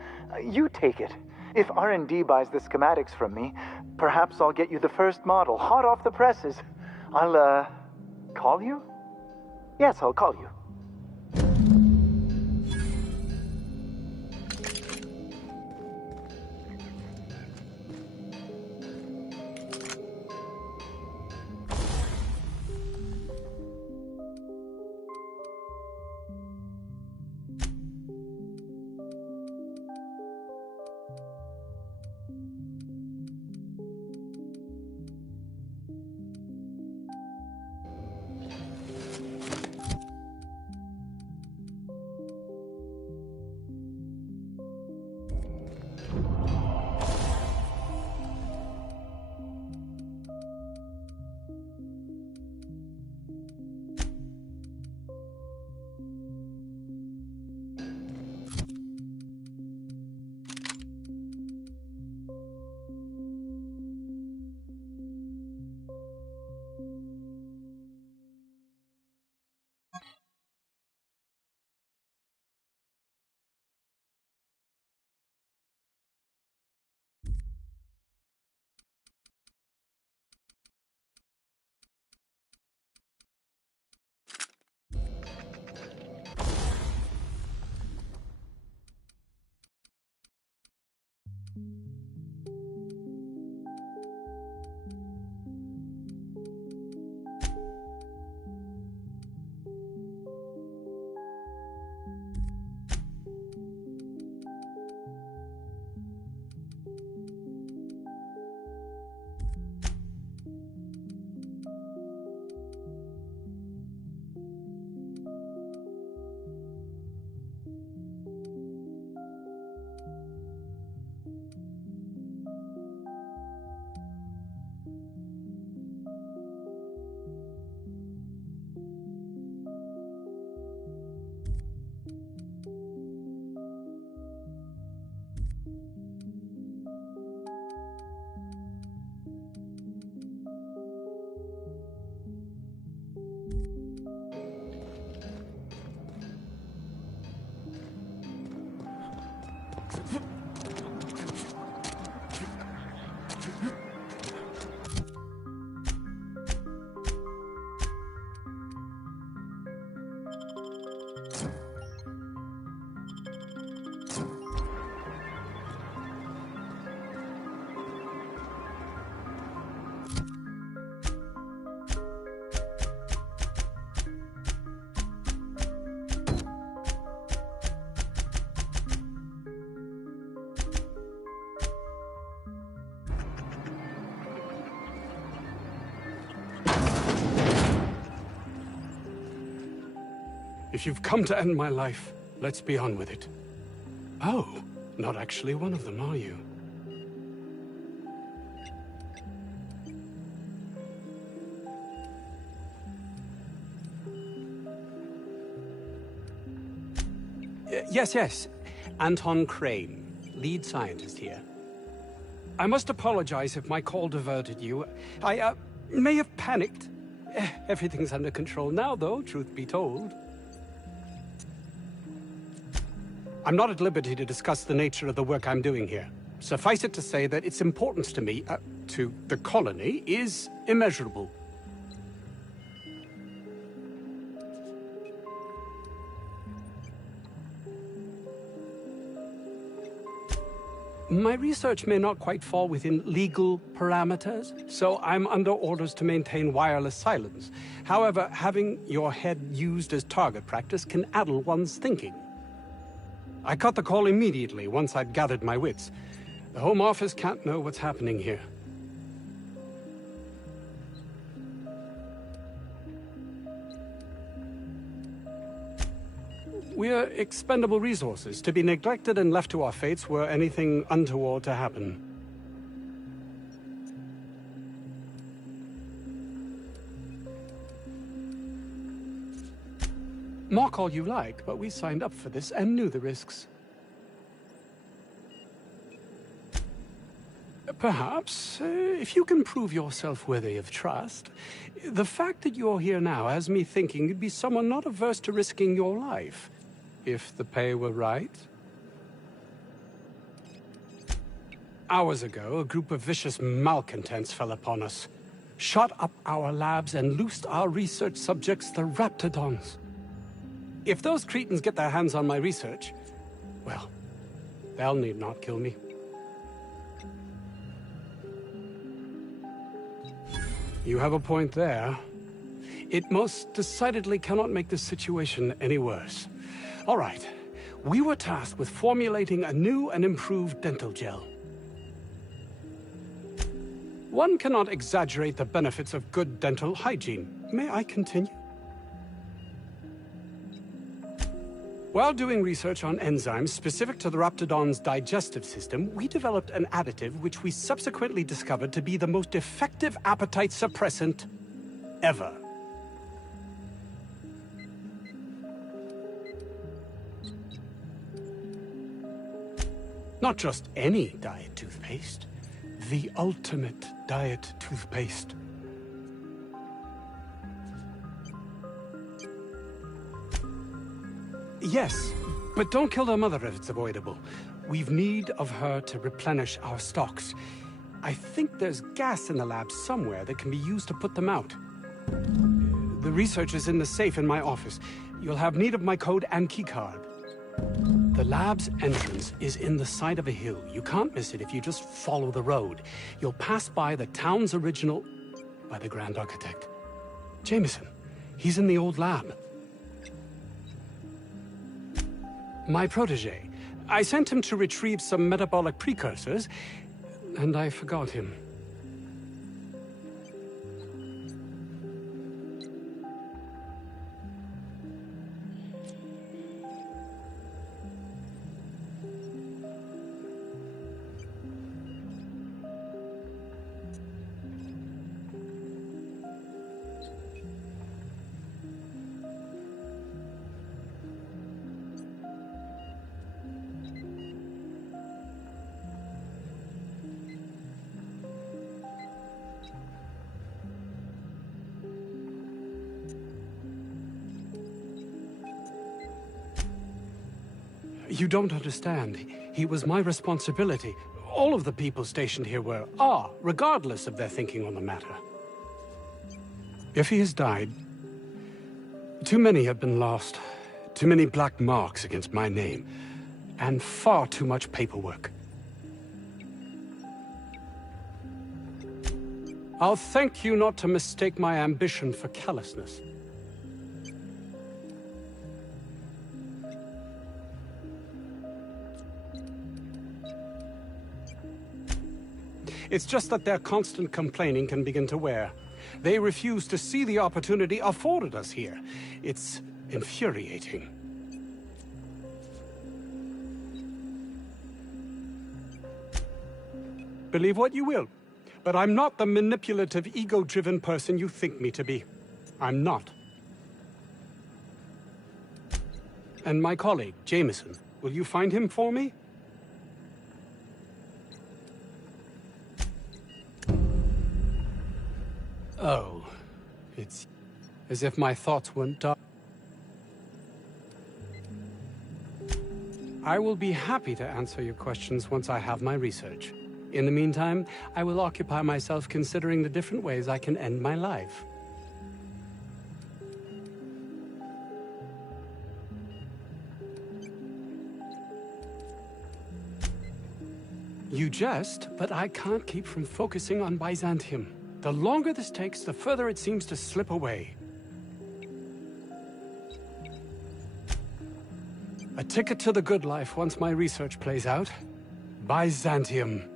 You take it. If R&D buys the schematics from me, perhaps I'll get you the first model, hot off the presses. I'll, call you? Yes, I'll call you. If you've come to end my life, let's be on with it. Oh, not actually one of them, are you? Yes. Anton Crane, lead scientist here. I must apologize if my call diverted you. I may have panicked. Everything's under control now, though, truth be told. I'm not at liberty to discuss the nature of the work I'm doing here. Suffice it to say that its importance to me, to the colony, is immeasurable. My research may not quite fall within legal parameters, so I'm under orders to maintain wireless silence. However, having your head used as target practice can addle one's thinking. I cut the call immediately once I'd gathered my wits. The Home Office can't know what's happening here. We're expendable resources, to be neglected and left to our fates were anything untoward to happen. Mock all you like, but we signed up for this and knew the risks. Perhaps, if you can prove yourself worthy of trust, the fact that you're here now has me thinking you'd be someone not averse to risking your life. If the pay were right. Hours ago, a group of vicious malcontents fell upon us, shot up our labs and loosed our research subjects, the Raptidons. If those cretins get their hands on my research, well, they'll need not kill me. You have a point there. It most decidedly cannot make the situation any worse. All right, we were tasked with formulating a new and improved dental gel. One cannot exaggerate the benefits of good dental hygiene. May I continue? While doing research on enzymes specific to the Raptidon's digestive system, we developed an additive which we subsequently discovered to be the most effective appetite suppressant ever. Not just any diet toothpaste, the ultimate diet toothpaste. Yes, but don't kill the mother if it's avoidable. We've need of her to replenish our stocks. I think there's gas in the lab somewhere that can be used to put them out. The research is in the safe in my office. You'll have need of my code and keycard. The lab's entrance is in the side of a hill. You can't miss it if you just follow the road. You'll pass by the town's original... by the Grand Architect. Jameson. He's in the old lab. My protege. I sent him to retrieve some metabolic precursors, and I forgot him. You don't understand. He was my responsibility. All of the people stationed here are, regardless of their thinking on the matter. If he has died, too many have been lost. Too many black marks against my name. And far too much paperwork. I'll thank you not to mistake my ambition for callousness. It's just that their constant complaining can begin to wear. They refuse to see the opportunity afforded us here. It's infuriating. Believe what you will, but I'm not the manipulative, ego-driven person you think me to be. I'm not. And my colleague, Jameson, will you find him for me? Oh, it's as if my thoughts weren't dark. I will be happy to answer your questions once I have my research. In the meantime, I will occupy myself considering the different ways I can end my life. You jest, but I can't keep from focusing on Byzantium. The longer this takes, the further it seems to slip away. A ticket to the good life once my research plays out. Byzantium.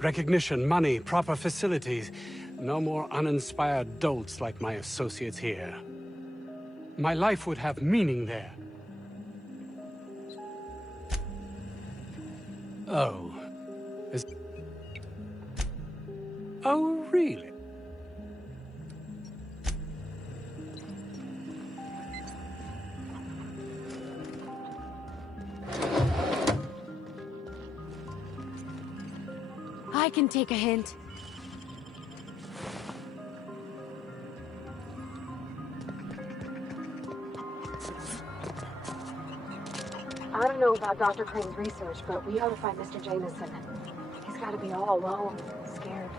Recognition, money, proper facilities. No more uninspired dolts like my associates here. My life would have meaning there. Oh. Oh, really? I can take a hint. I don't know about Dr. Crane's research, but we ought to find Mr. Jameson. He's got to be all alone, scared.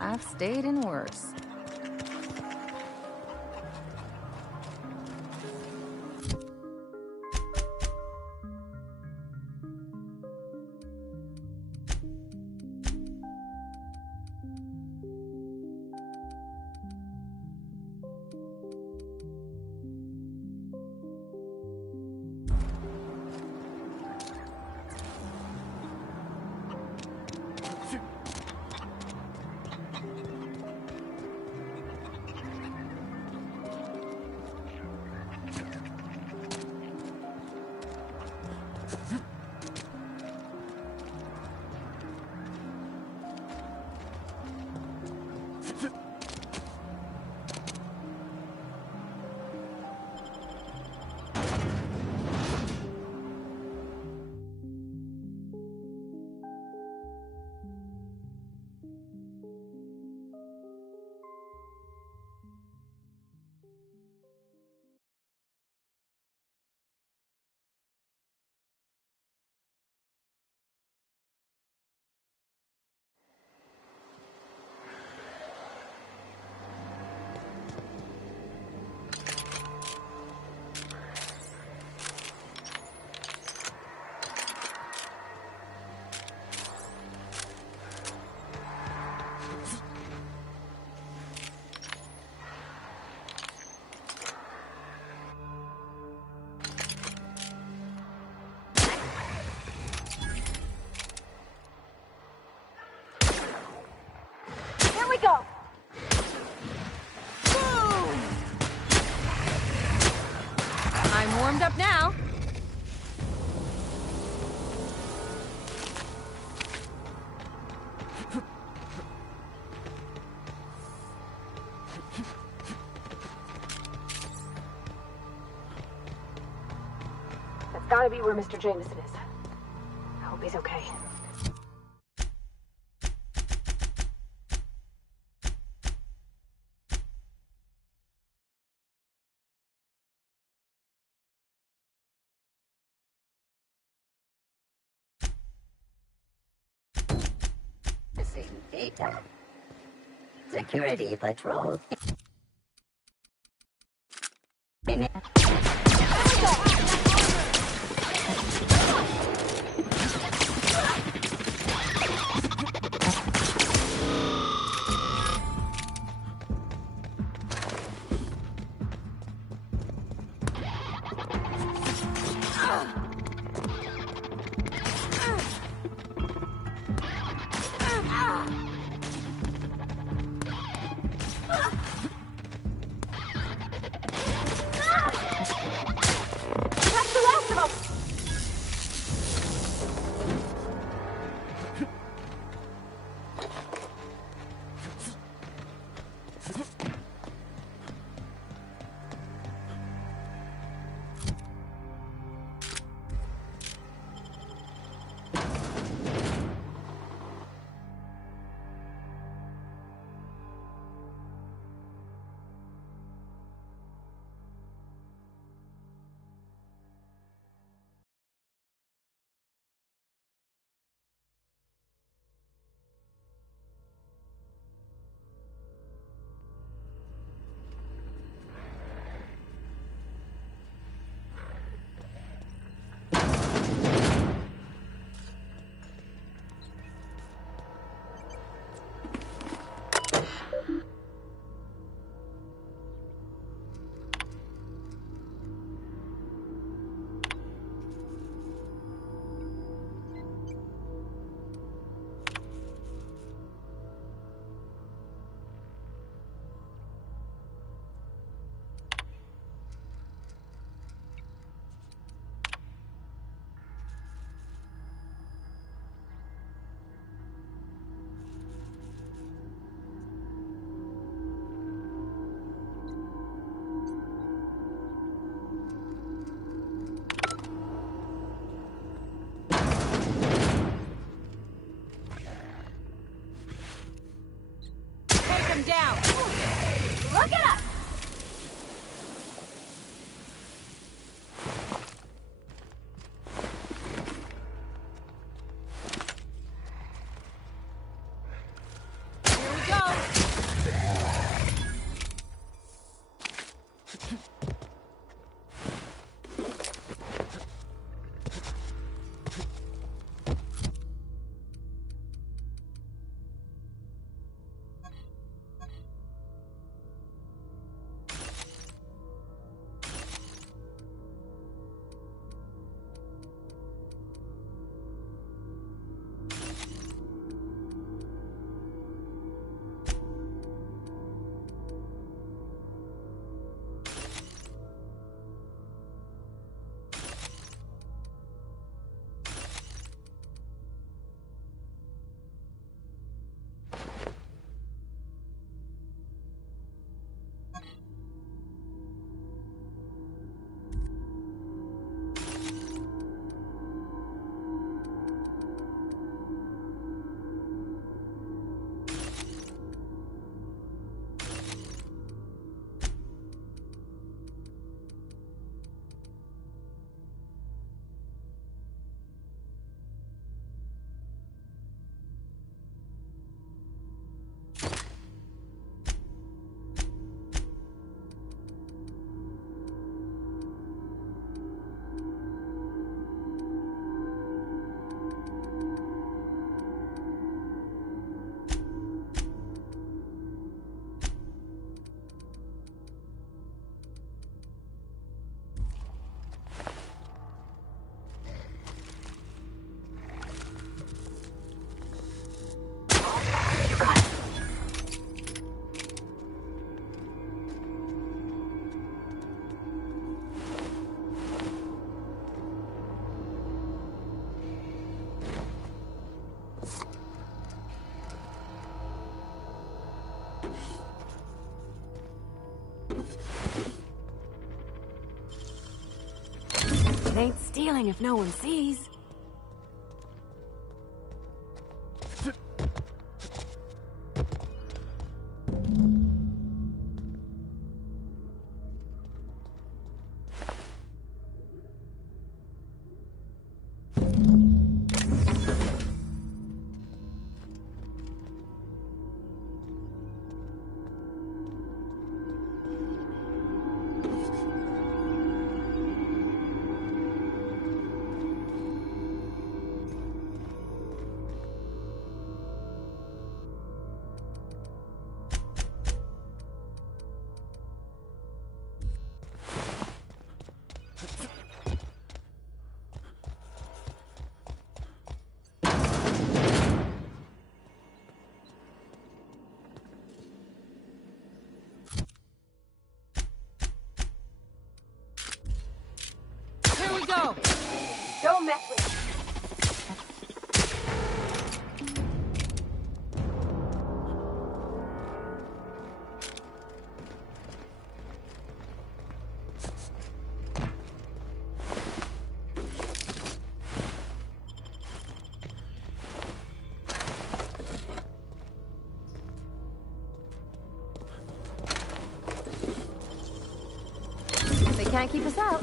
I've stayed in worse. Go! I'm warmed up now. That's gotta be where Mr. Jameson is. I hope he's okay. Missing data. Security patrol. Down. Look at us! Here we go. It ain't stealing if no one sees. Here we go! Don't mess with me. They can't keep us out.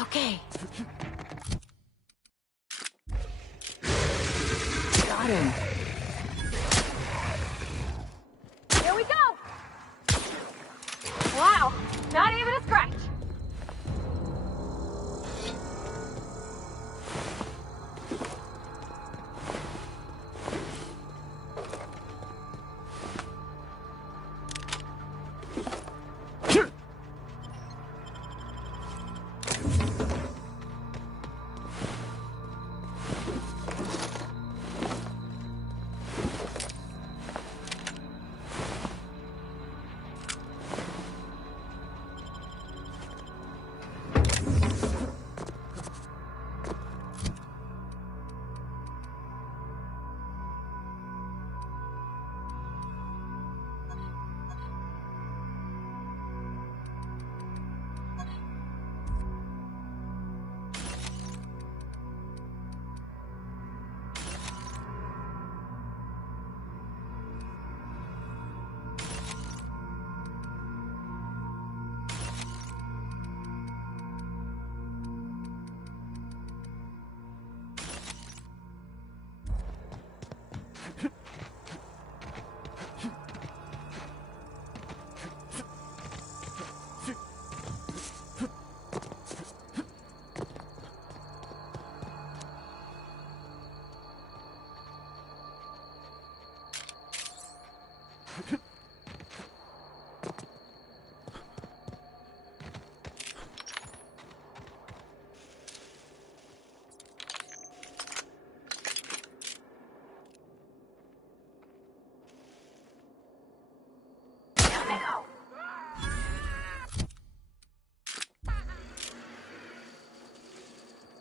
Okay. Got him. Here we go! Wow, not even a scratch.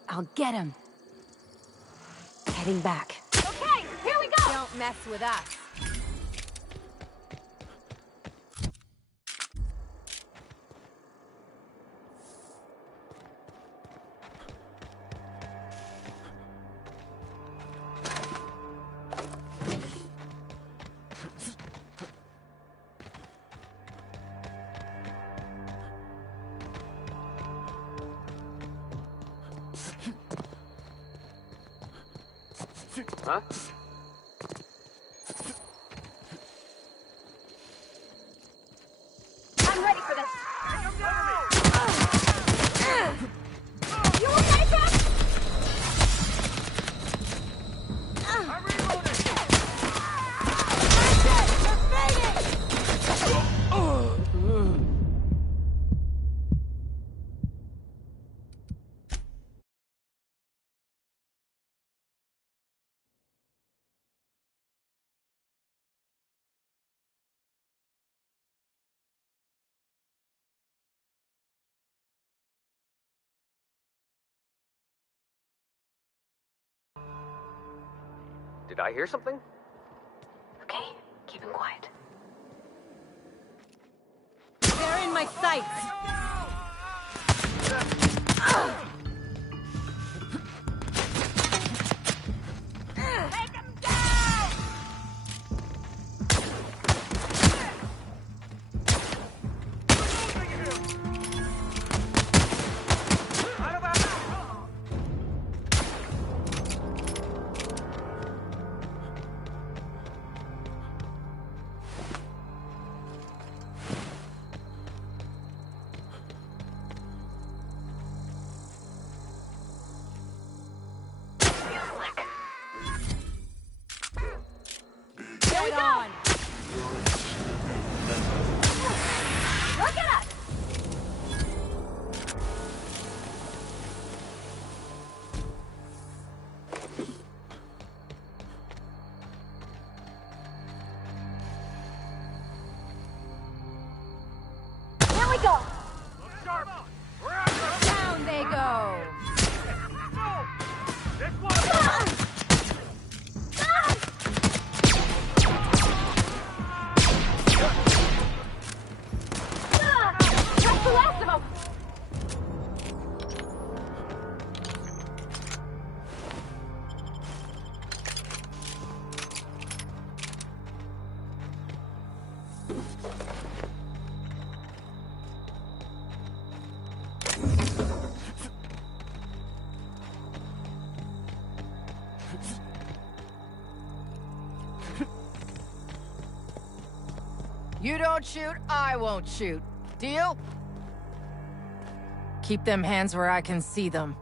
I'll get him. Heading back. Okay, here we go! Don't mess with us. Huh? I'm ready for this. You okay, Pep? I'm reloading! That's it! You're fading! Did I hear something? Okay, keep him quiet. They're in my sights! Take him down! Look at us! Here we go! Down they go! That's the last of them! You don't shoot, I won't shoot. Deal? Keep them hands where I can see them.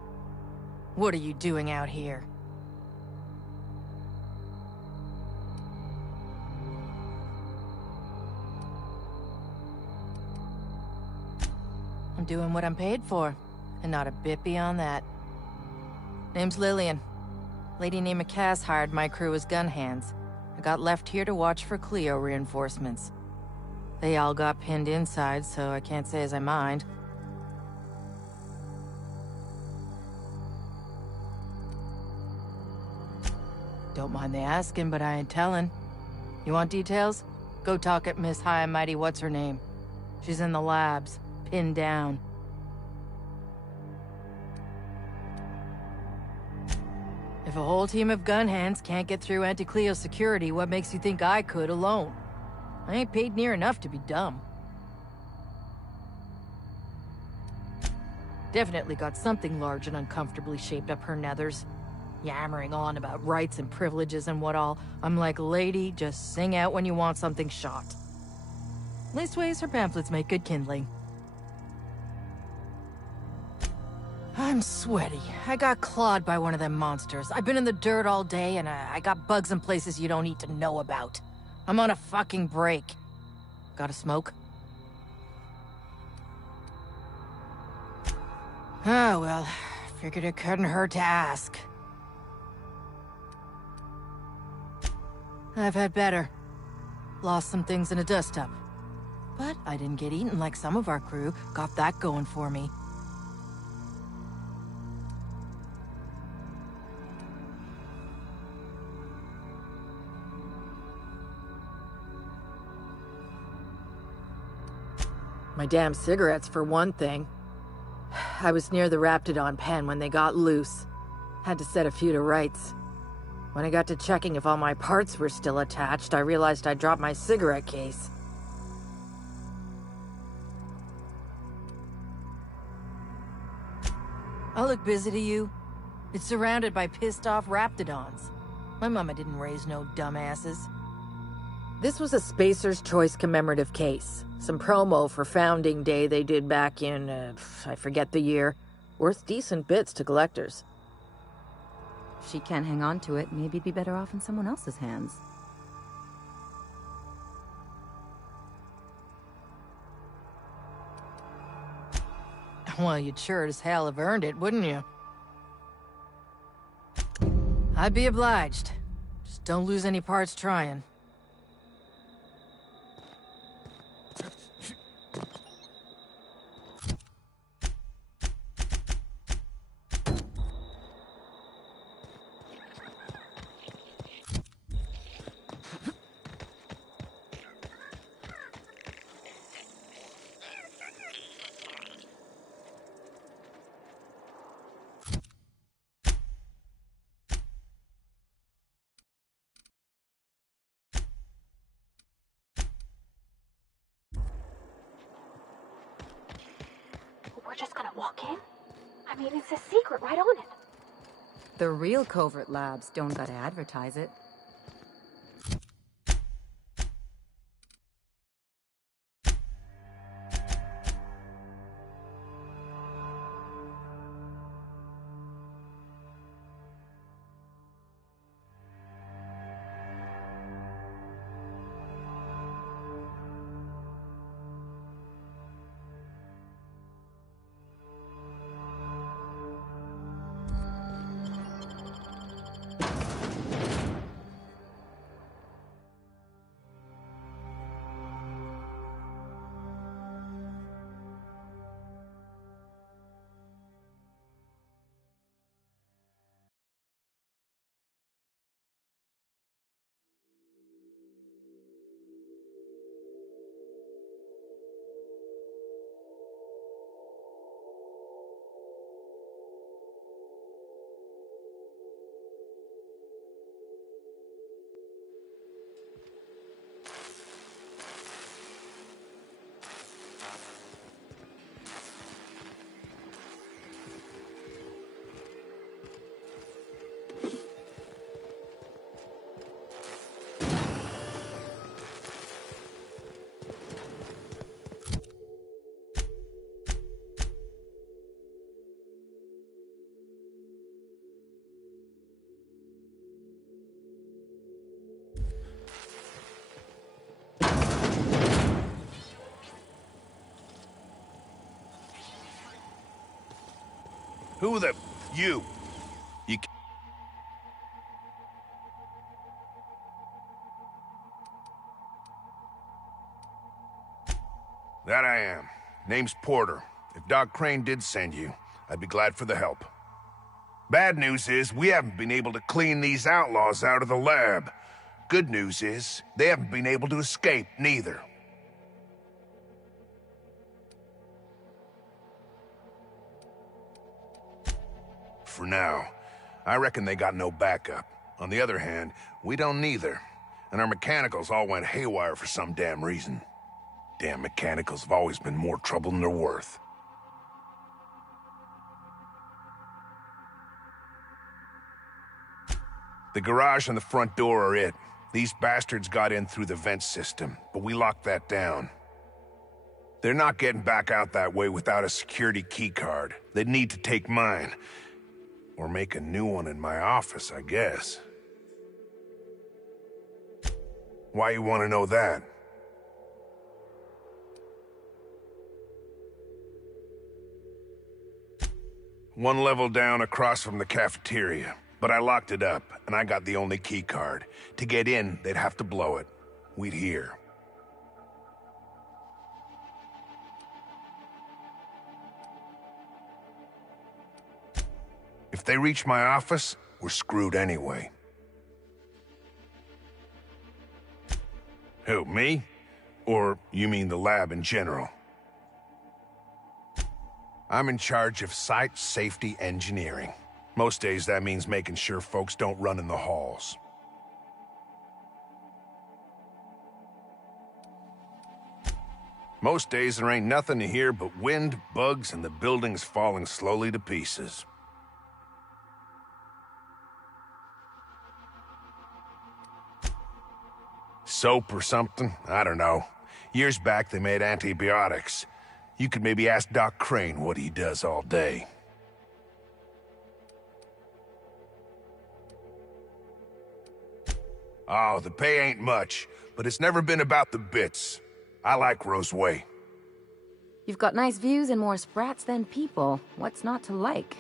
What are you doing out here? I'm doing what I'm paid for, and not a bit beyond that. Name's Lillian. Lady named McCass hired my crew as gun hands. I got left here to watch for Cleo reinforcements. They all got pinned inside, so I can't say as I mind. Don't mind the asking, but I ain't telling. You want details? Go talk at Miss High and Mighty What's-Her-Name. She's in the labs, pinned down. If a whole team of gun hands can't get through Anti-Cleo security, what makes you think I could alone? I ain't paid near enough to be dumb. Definitely got something large and uncomfortably shaped up her nethers. Yammering on about rights and privileges and what all. I'm like, lady, just sing out when you want something shot. Leastways, her pamphlets make good kindling. I'm sweaty. I got clawed by one of them monsters. I've been in the dirt all day, and I got bugs in places you don't need to know about. I'm on a fucking break. Got a smoke? Oh, well, figured it couldn't hurt to ask. I've had better. Lost some things in a dust-up. But I didn't get eaten like some of our crew. Got that going for me. My damn cigarettes, for one thing. I was near the Raptidon pen when they got loose. Had to set a few to rights. When I got to checking if all my parts were still attached, I realized I'd dropped my cigarette case. I look busy to you? It's surrounded by pissed-off Raptidons. My mama didn't raise no dumbasses. This was a Spacer's Choice commemorative case. Some promo for Founding Day they did back in, I forget the year. Worth decent bits to collectors. If she can't hang on to it, maybe it'd be better off in someone else's hands. Well, you'd sure as hell have earned it, wouldn't you? I'd be obliged. Just don't lose any parts trying. We're just gonna walk in? I mean, it's a secret right on it. The real covert labs don't gotta advertise it. Who the... You. You... That I am. Name's Porter. If Doc Crane did send you, I'd be glad for the help. Bad news is, we haven't been able to clean these outlaws out of the lab. Good news is, they haven't been able to escape, neither. For now. I reckon they got no backup. On the other hand, we don't neither. And our mechanicals all went haywire for some damn reason. Damn mechanicals have always been more trouble than they're worth. The garage and the front door are it. These bastards got in through the vent system, but we locked that down. They're not getting back out that way without a security keycard. They'd need to take mine. Or make a new one in my office, I guess. Why you want to know that? One level down across from the cafeteria. But I locked it up, and I got the only key card. To get in, they'd have to blow it. We'd hear. If they reach my office, we're screwed anyway. Who, me? Or you mean the lab in general? I'm in charge of site safety engineering. Most days that means making sure folks don't run in the halls. Most days there ain't nothing to hear but wind, bugs, and the buildings falling slowly to pieces. Soap or something? I don't know. Years back they made antibiotics. You could maybe ask Doc Crane what he does all day. Oh, the pay ain't much, but it's never been about the bits. I like Roseway. You've got nice views and more sprats than people. What's not to like?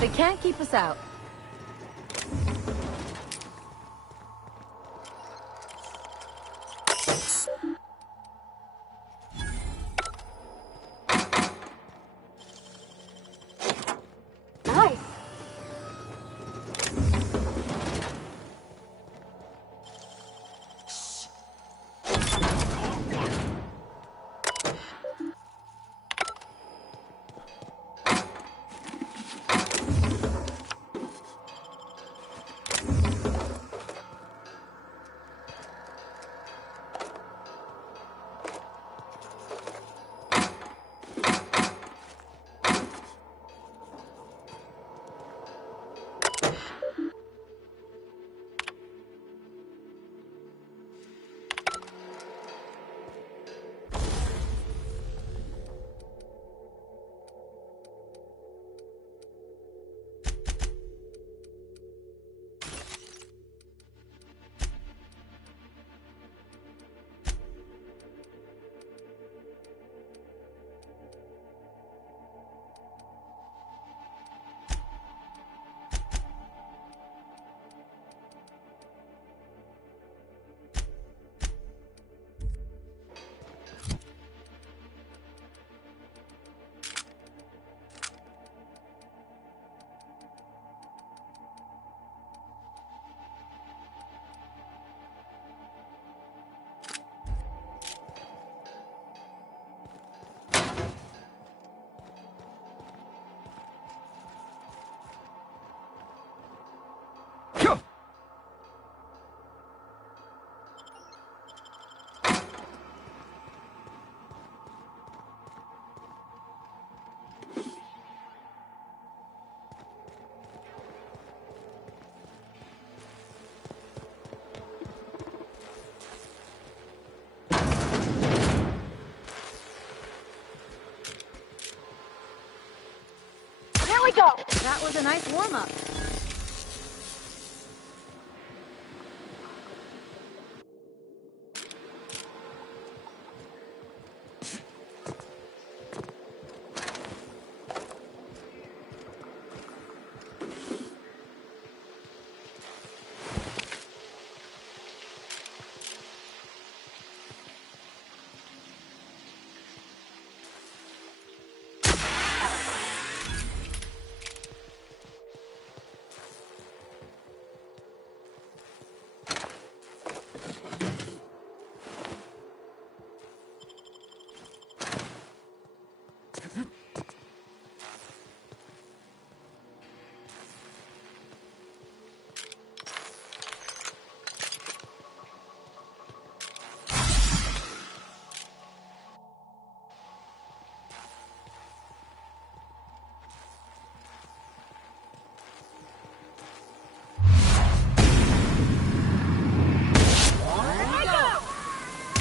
They can't keep us out. Nice. go! That was a nice warm-up.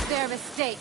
Their mistake.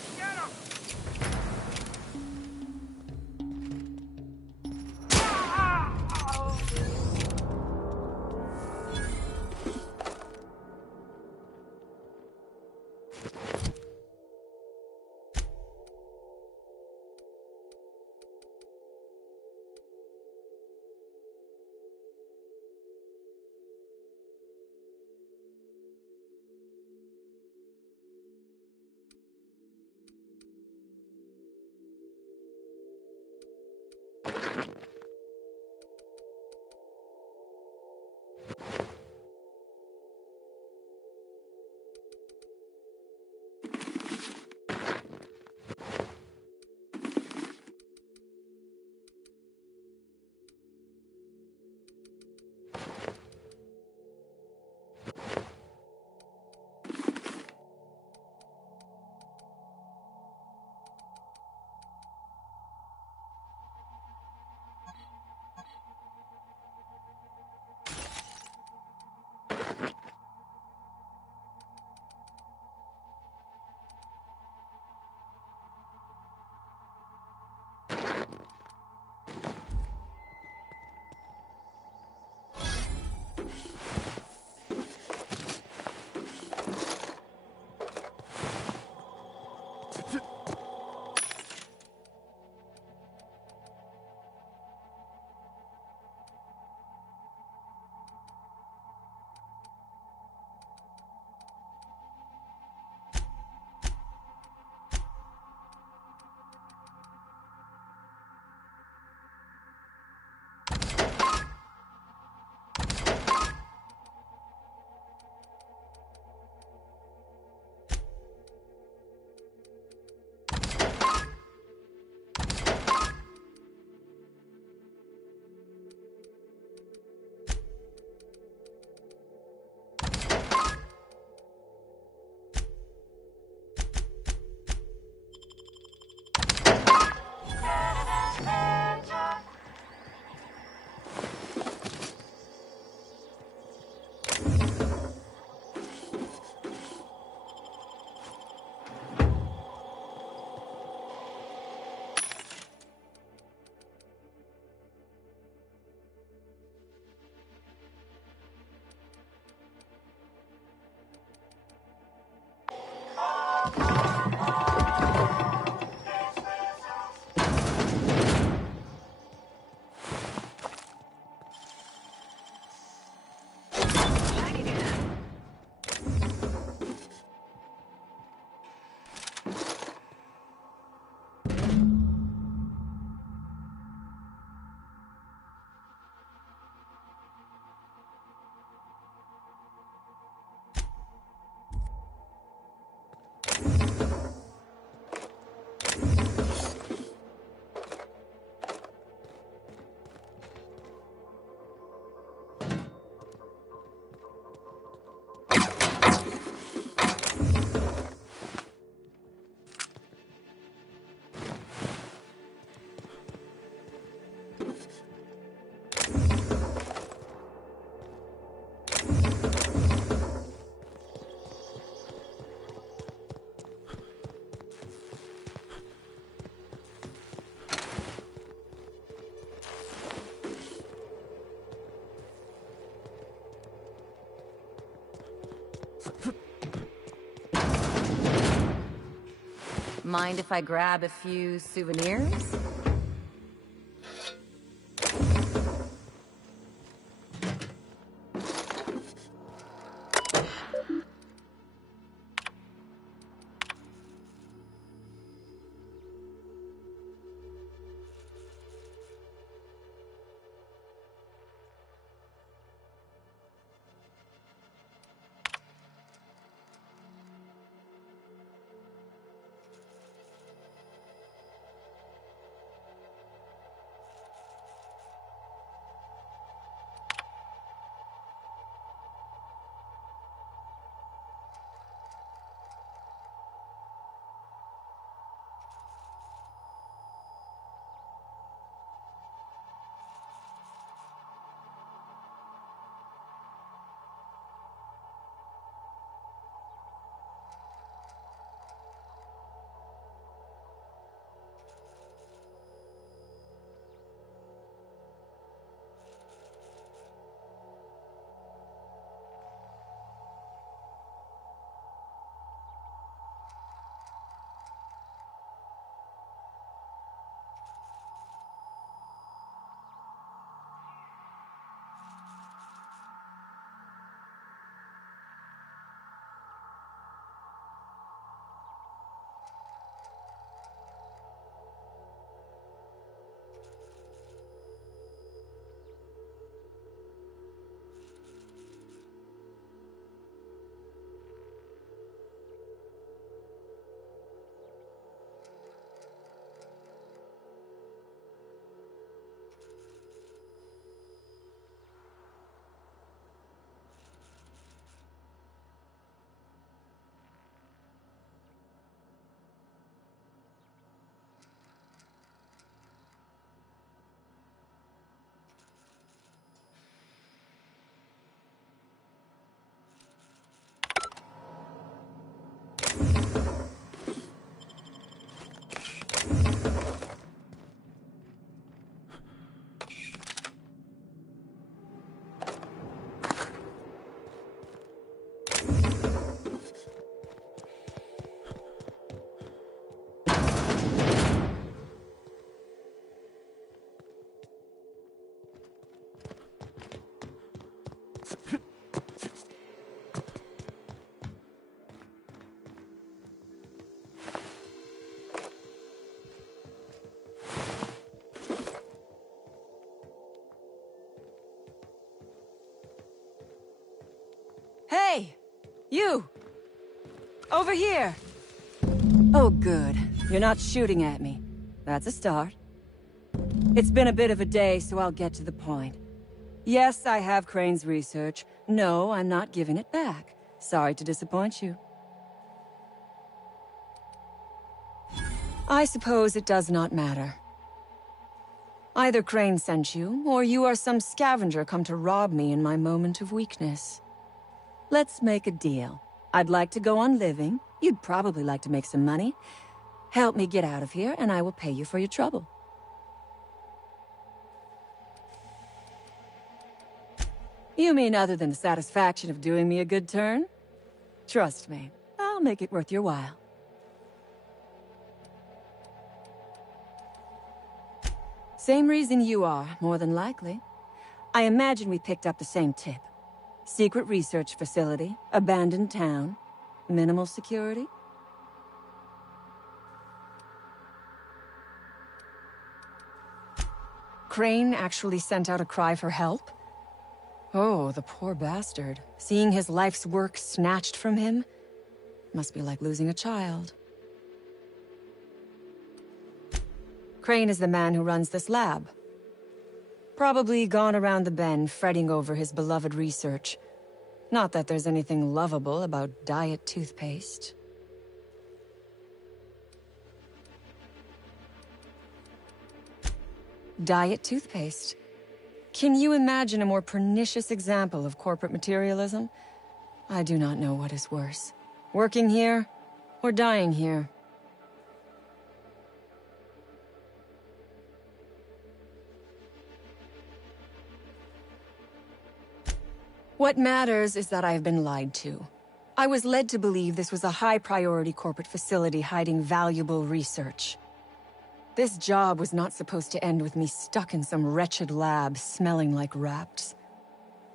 Mind if I grab a few souvenirs? Hey! You! Over here! Oh, good. You're not shooting at me. That's a start. It's been a bit of a day, so I'll get to the point. Yes, I have Crane's research. No, I'm not giving it back. Sorry to disappoint you. I suppose it does not matter. Either Crane sent you, or you are some scavenger come to rob me in my moment of weakness. Let's make a deal. I'd like to go on living. You'd probably like to make some money. Help me get out of here, and I will pay you for your trouble. You mean other than the satisfaction of doing me a good turn? Trust me, I'll make it worth your while. Same reason you are, more than likely. I imagine we picked up the same tip. Secret research facility, abandoned town, minimal security. Crane actually sent out a cry for help? Oh, the poor bastard. Seeing his life's work snatched from him? Must be like losing a child. Crane is the man who runs this lab. Probably gone around the bend fretting over his beloved research. Not that there's anything lovable about diet toothpaste. Diet toothpaste. Can you imagine a more pernicious example of corporate materialism? I do not know what is worse. Working here, or dying here. What matters is that I've been lied to. I was led to believe this was a high-priority corporate facility hiding valuable research. This job was not supposed to end with me stuck in some wretched lab smelling like rats.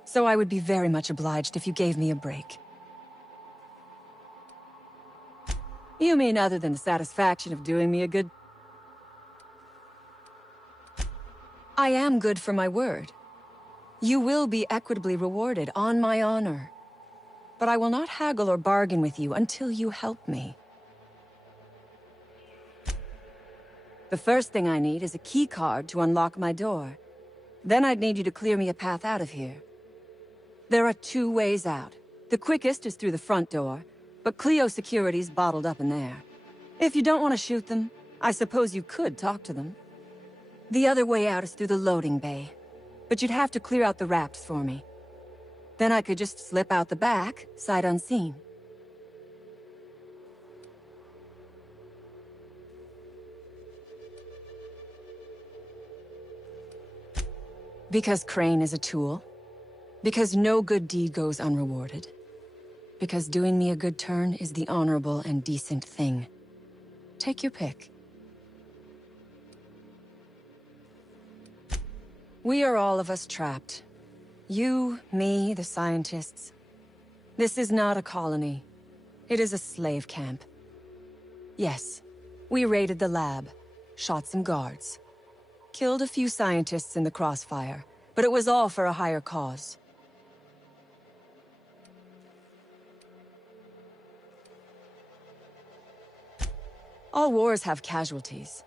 So I would be very much obliged if you gave me a break. You mean other than the satisfaction of doing me a good... I am good for my word. You will be equitably rewarded, on my honor. But I will not haggle or bargain with you until you help me. The first thing I need is a key card to unlock my door. Then I'd need you to clear me a path out of here. There are 2 ways out. The quickest is through the front door, but Cleo security's bottled up in there. If you don't want to shoot them, I suppose you could talk to them. The other way out is through the loading bay, but you'd have to clear out the rafts for me. Then I could just slip out the back, sight unseen. Because Crane is a tool. Because no good deed goes unrewarded. Because doing me a good turn is the honorable and decent thing. Take your pick. We are all of us trapped. You, me, the scientists. This is not a colony. It is a slave camp. Yes, we raided the lab, shot some guards. Killed a few scientists in the crossfire, but it was all for a higher cause. All wars have casualties.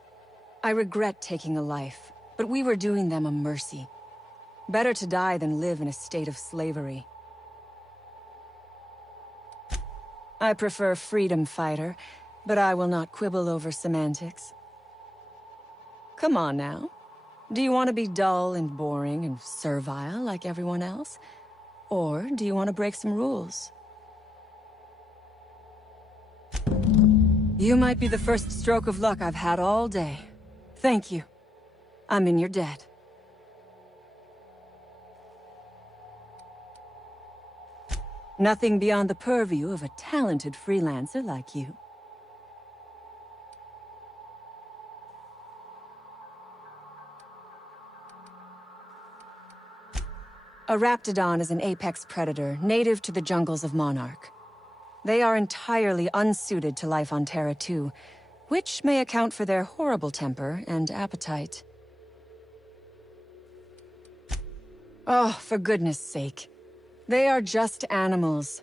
I regret taking a life, but we were doing them a mercy. Better to die than live in a state of slavery. I prefer freedom fighter, but I will not quibble over semantics. Come on now. Do you want to be dull and boring and servile like everyone else? Or do you want to break some rules? You might be the first stroke of luck I've had all day. Thank you. I'm in your debt. Nothing beyond the purview of a talented freelancer like you. A raptidon is an apex predator, native to the jungles of Monarch. They are entirely unsuited to life on Terra 2, which may account for their horrible temper and appetite. Oh, for goodness sake. They are just animals.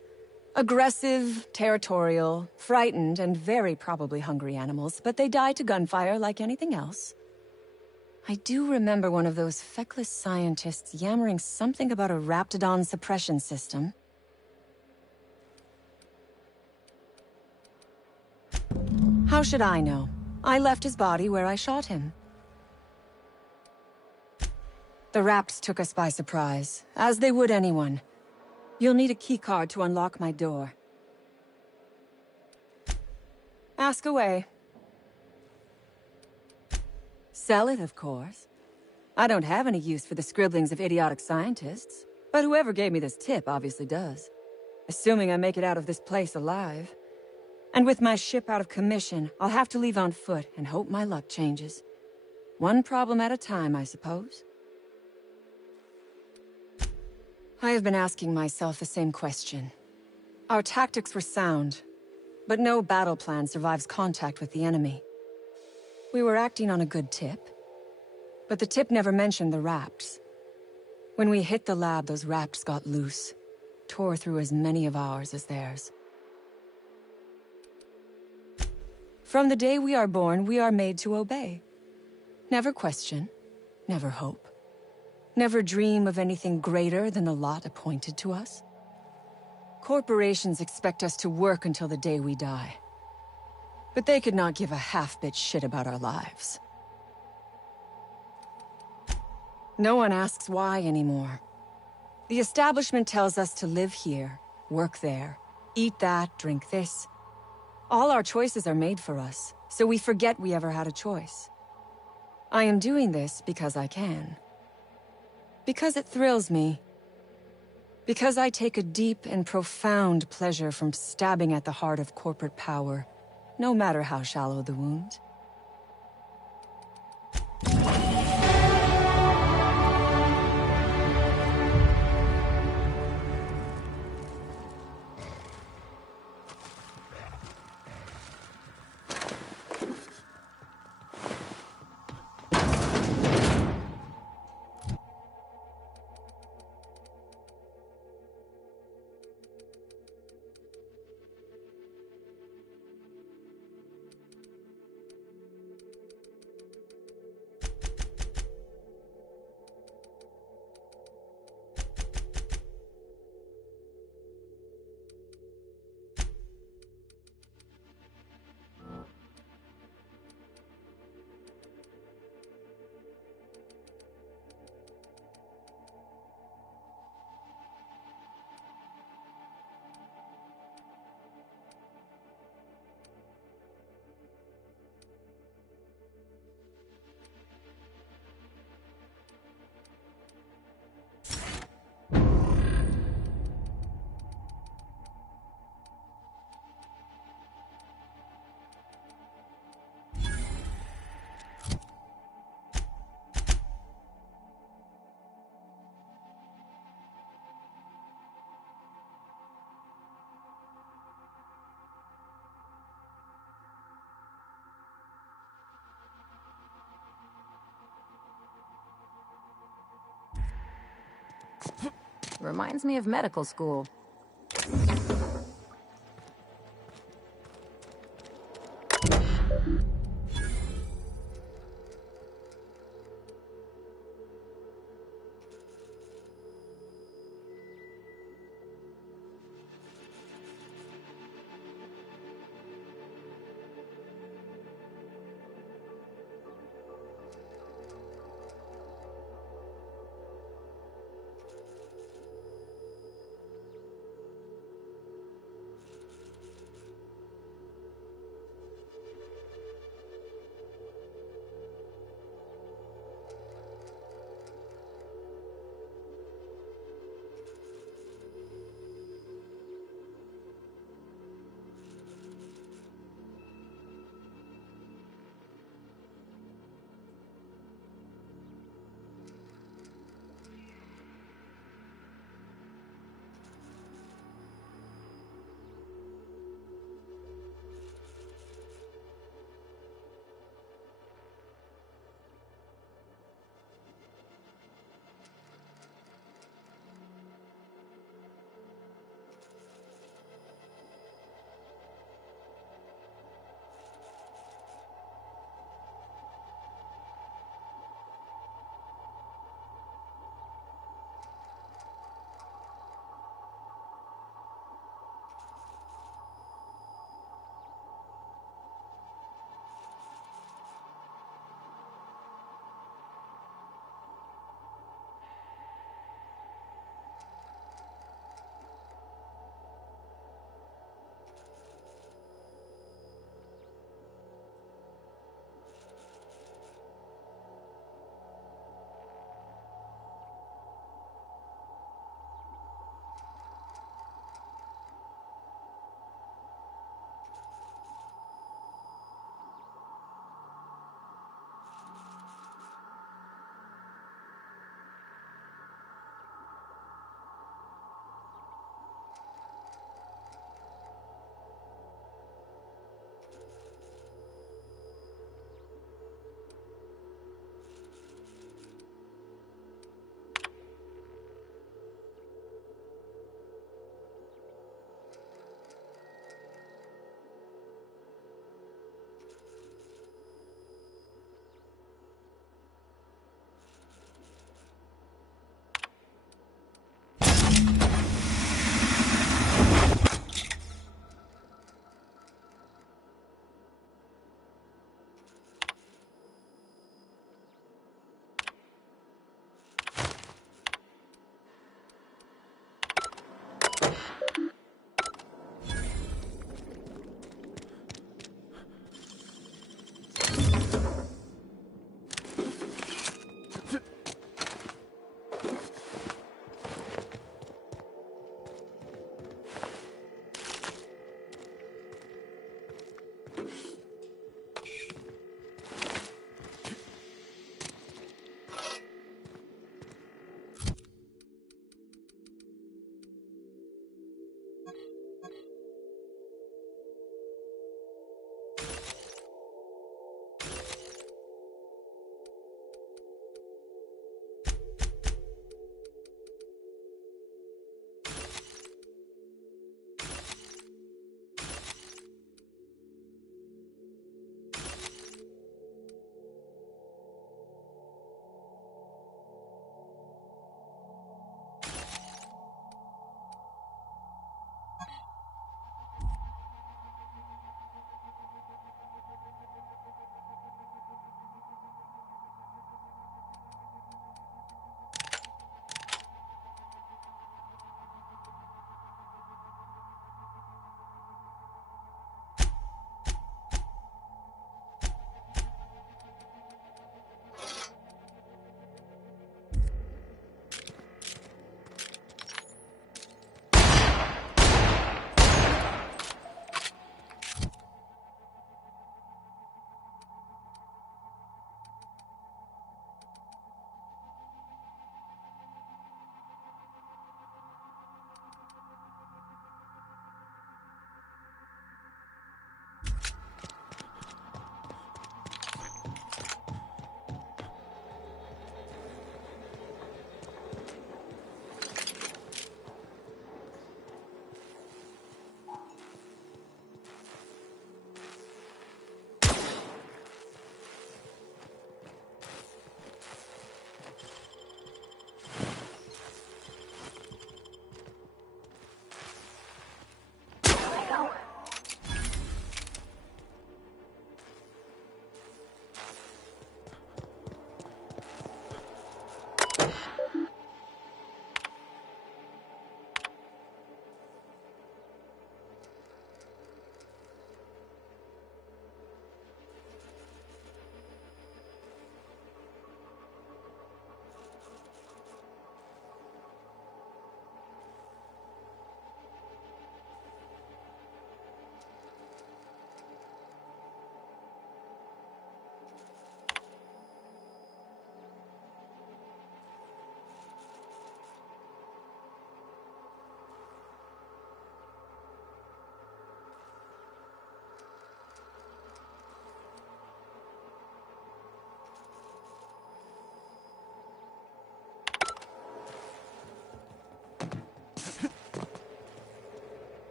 Aggressive, territorial, frightened, and very probably hungry animals, but they die to gunfire like anything else. I do remember one of those feckless scientists yammering something about a raptidon suppression system. How should I know? I left his body where I shot him. The raps took us by surprise, as they would anyone. You'll need a keycard to unlock my door. Ask away. Sell it, of course. I don't have any use for the scribblings of idiotic scientists, but whoever gave me this tip obviously does. Assuming I make it out of this place alive. And with my ship out of commission, I'll have to leave on foot and hope my luck changes. One problem at a time, I suppose. I have been asking myself the same question. Our tactics were sound, but no battle plan survives contact with the enemy. We were acting on a good tip, but the tip never mentioned the raps. When we hit the lab, those raps got loose, tore through as many of ours as theirs. From the day we are born, we are made to obey. Never question, never hope. Never dream of anything greater than the lot appointed to us. Corporations expect us to work until the day we die. But they could not give a half-bit shit about our lives. No one asks why anymore. The establishment tells us to live here, work there, eat that, drink this. All our choices are made for us, so we forget we ever had a choice. I am doing this because I can. Because it thrills me. Because I take a deep and profound pleasure from stabbing at the heart of corporate power, no matter how shallow the wound. Reminds me of medical school.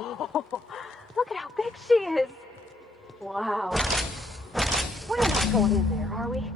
Oh, look at how big she is. Wow. We're not going in there, are we?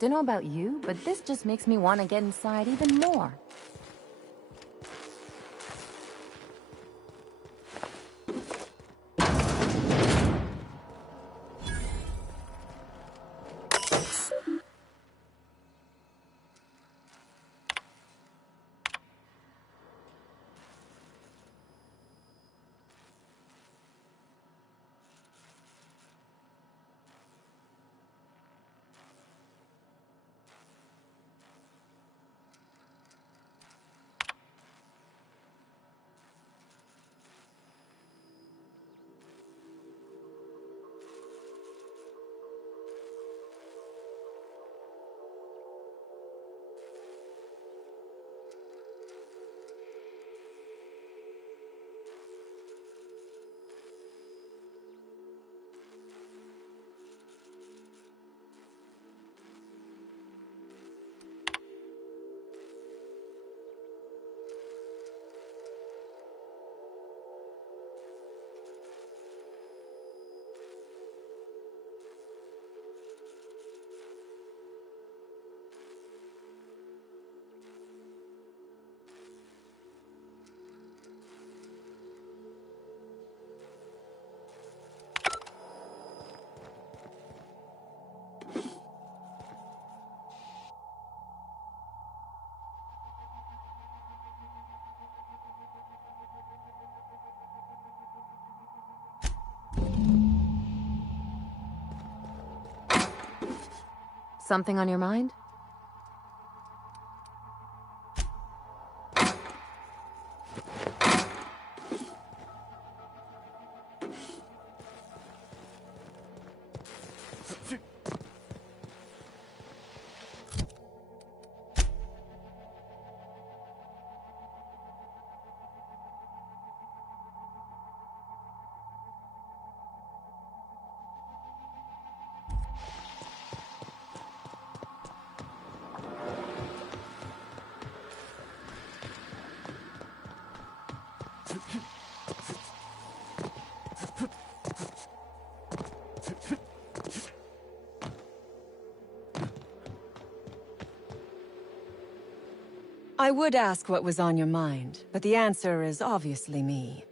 Don't know about you, but this just makes me want to get inside even more. Something on your mind? I would ask what was on your mind, but the answer is obviously me.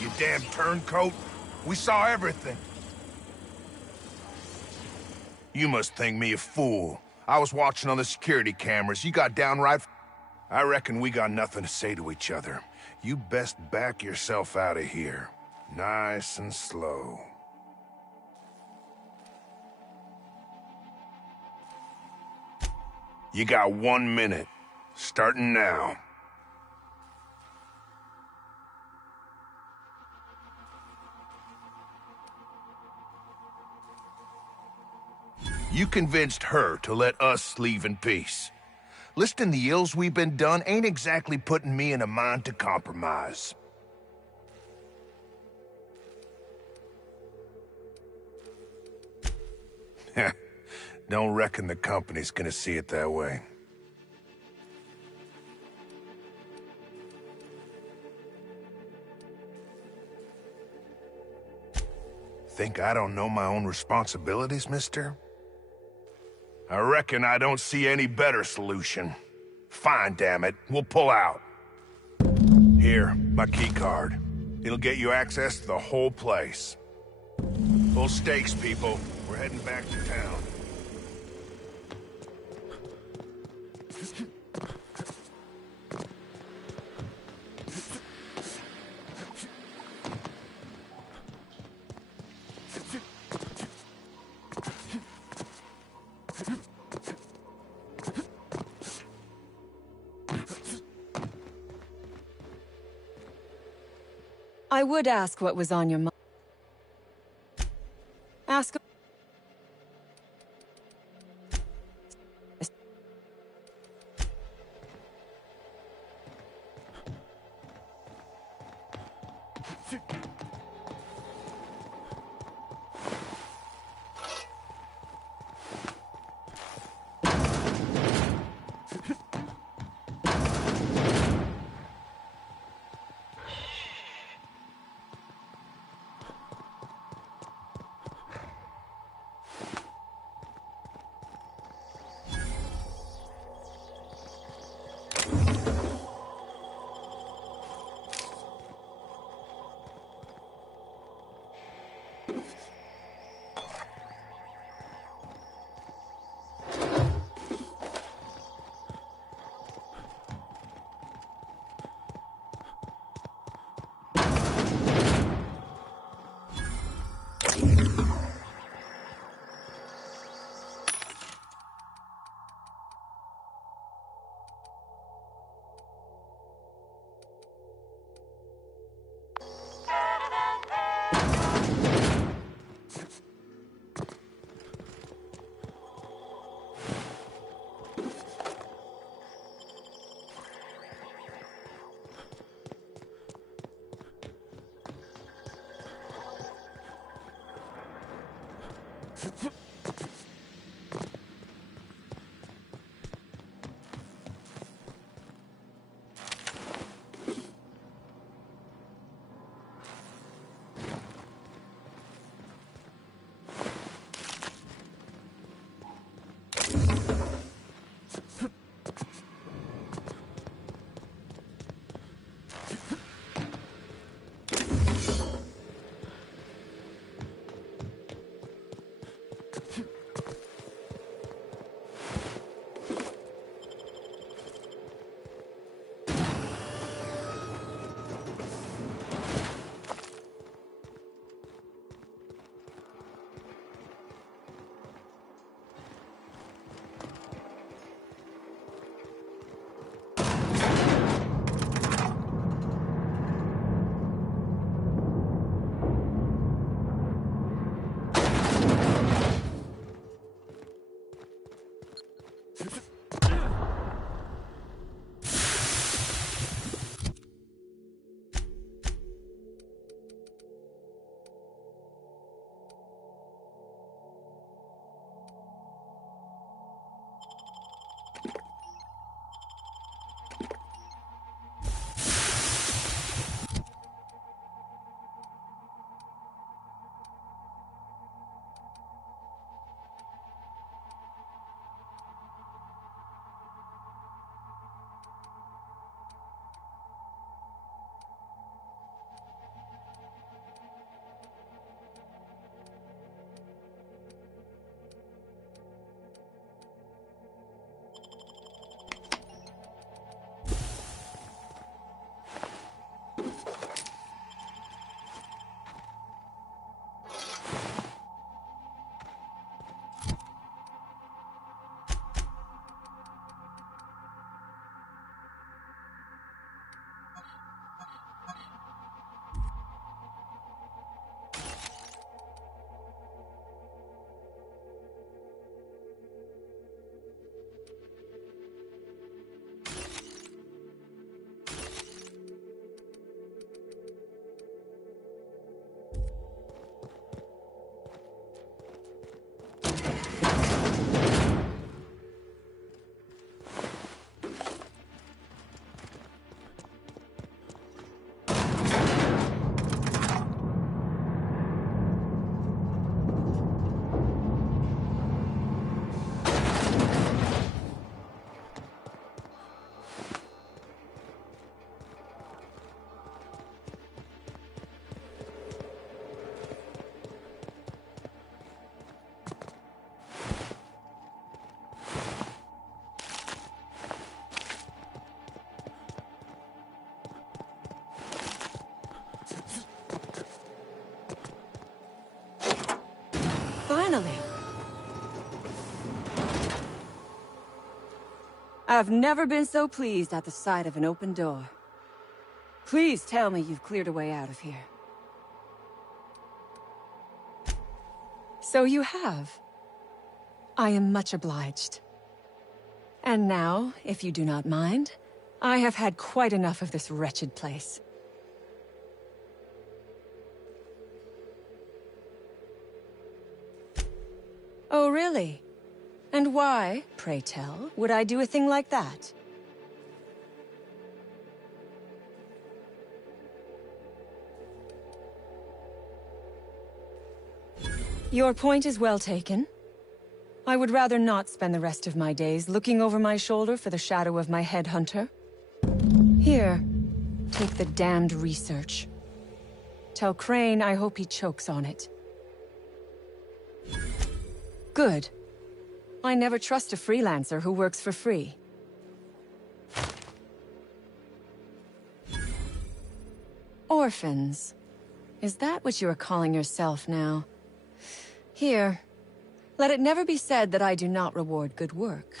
You damn turncoat. We saw everything. You must think me a fool. I was watching on the security cameras. You got downright... I reckon we got nothing to say to each other. You best back yourself out of here. Nice and slow. You got 1 minute. Starting now. You convinced her to let us leave in peace. Listing the ills we've been done ain't exactly putting me in a mind to compromise. Don't reckon the company's gonna see it that way. Think I don't know my own responsibilities, mister? I reckon I don't see any better solution. Fine, damn it. We'll pull out. Here, my key card. It'll get you access to the whole place. Full stakes, people. We're heading back to town. I would ask what was on your mind. Ask... Finally! I've never been so pleased at the sight of an open door. Please tell me you've cleared a way out of here. So you have. I am much obliged. And now, if you do not mind, I have had quite enough of this wretched place. Oh, really? And why, pray tell, would I do a thing like that? Your point is well taken. I would rather not spend the rest of my days looking over my shoulder for the shadow of my headhunter. Here, take the damned research. Tell Crane I hope he chokes on it. Good. I never trust a freelancer who works for free. Orphans. Is that what you are calling yourself now? Here. Let it never be said that I do not reward good work.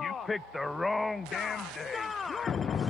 You picked the wrong damn day.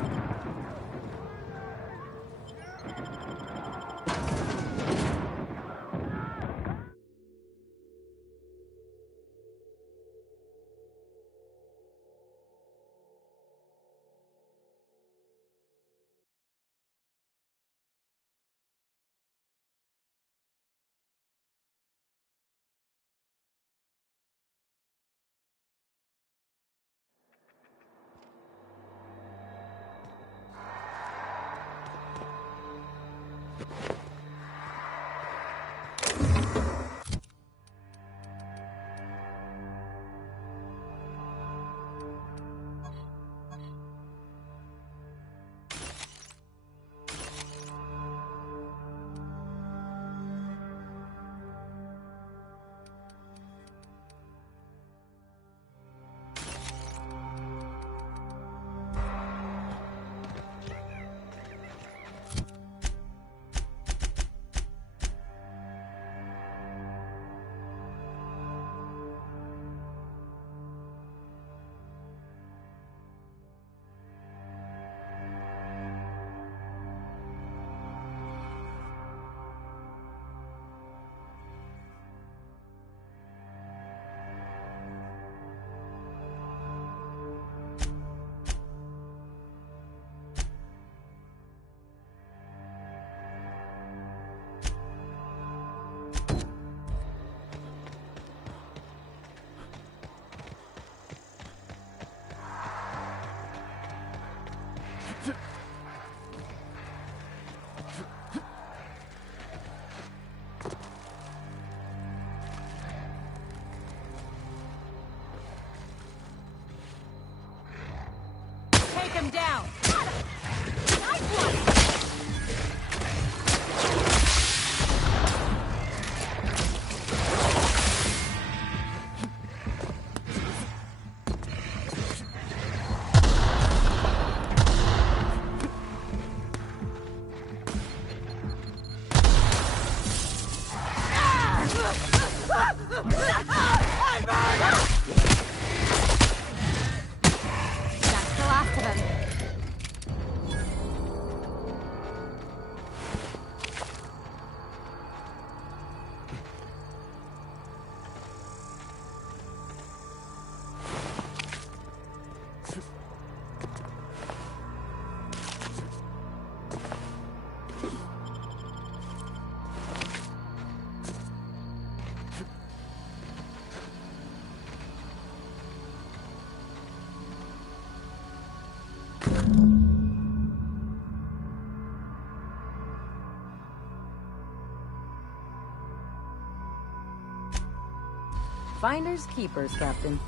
finders keepers, Captain.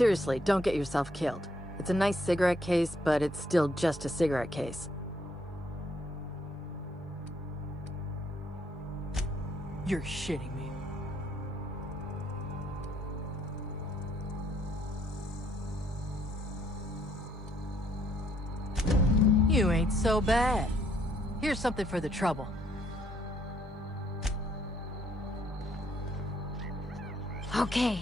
Seriously, don't get yourself killed. It's a nice cigarette case, but it's still just a cigarette case. You're shitting me. You ain't so bad. Here's something for the trouble. Okay.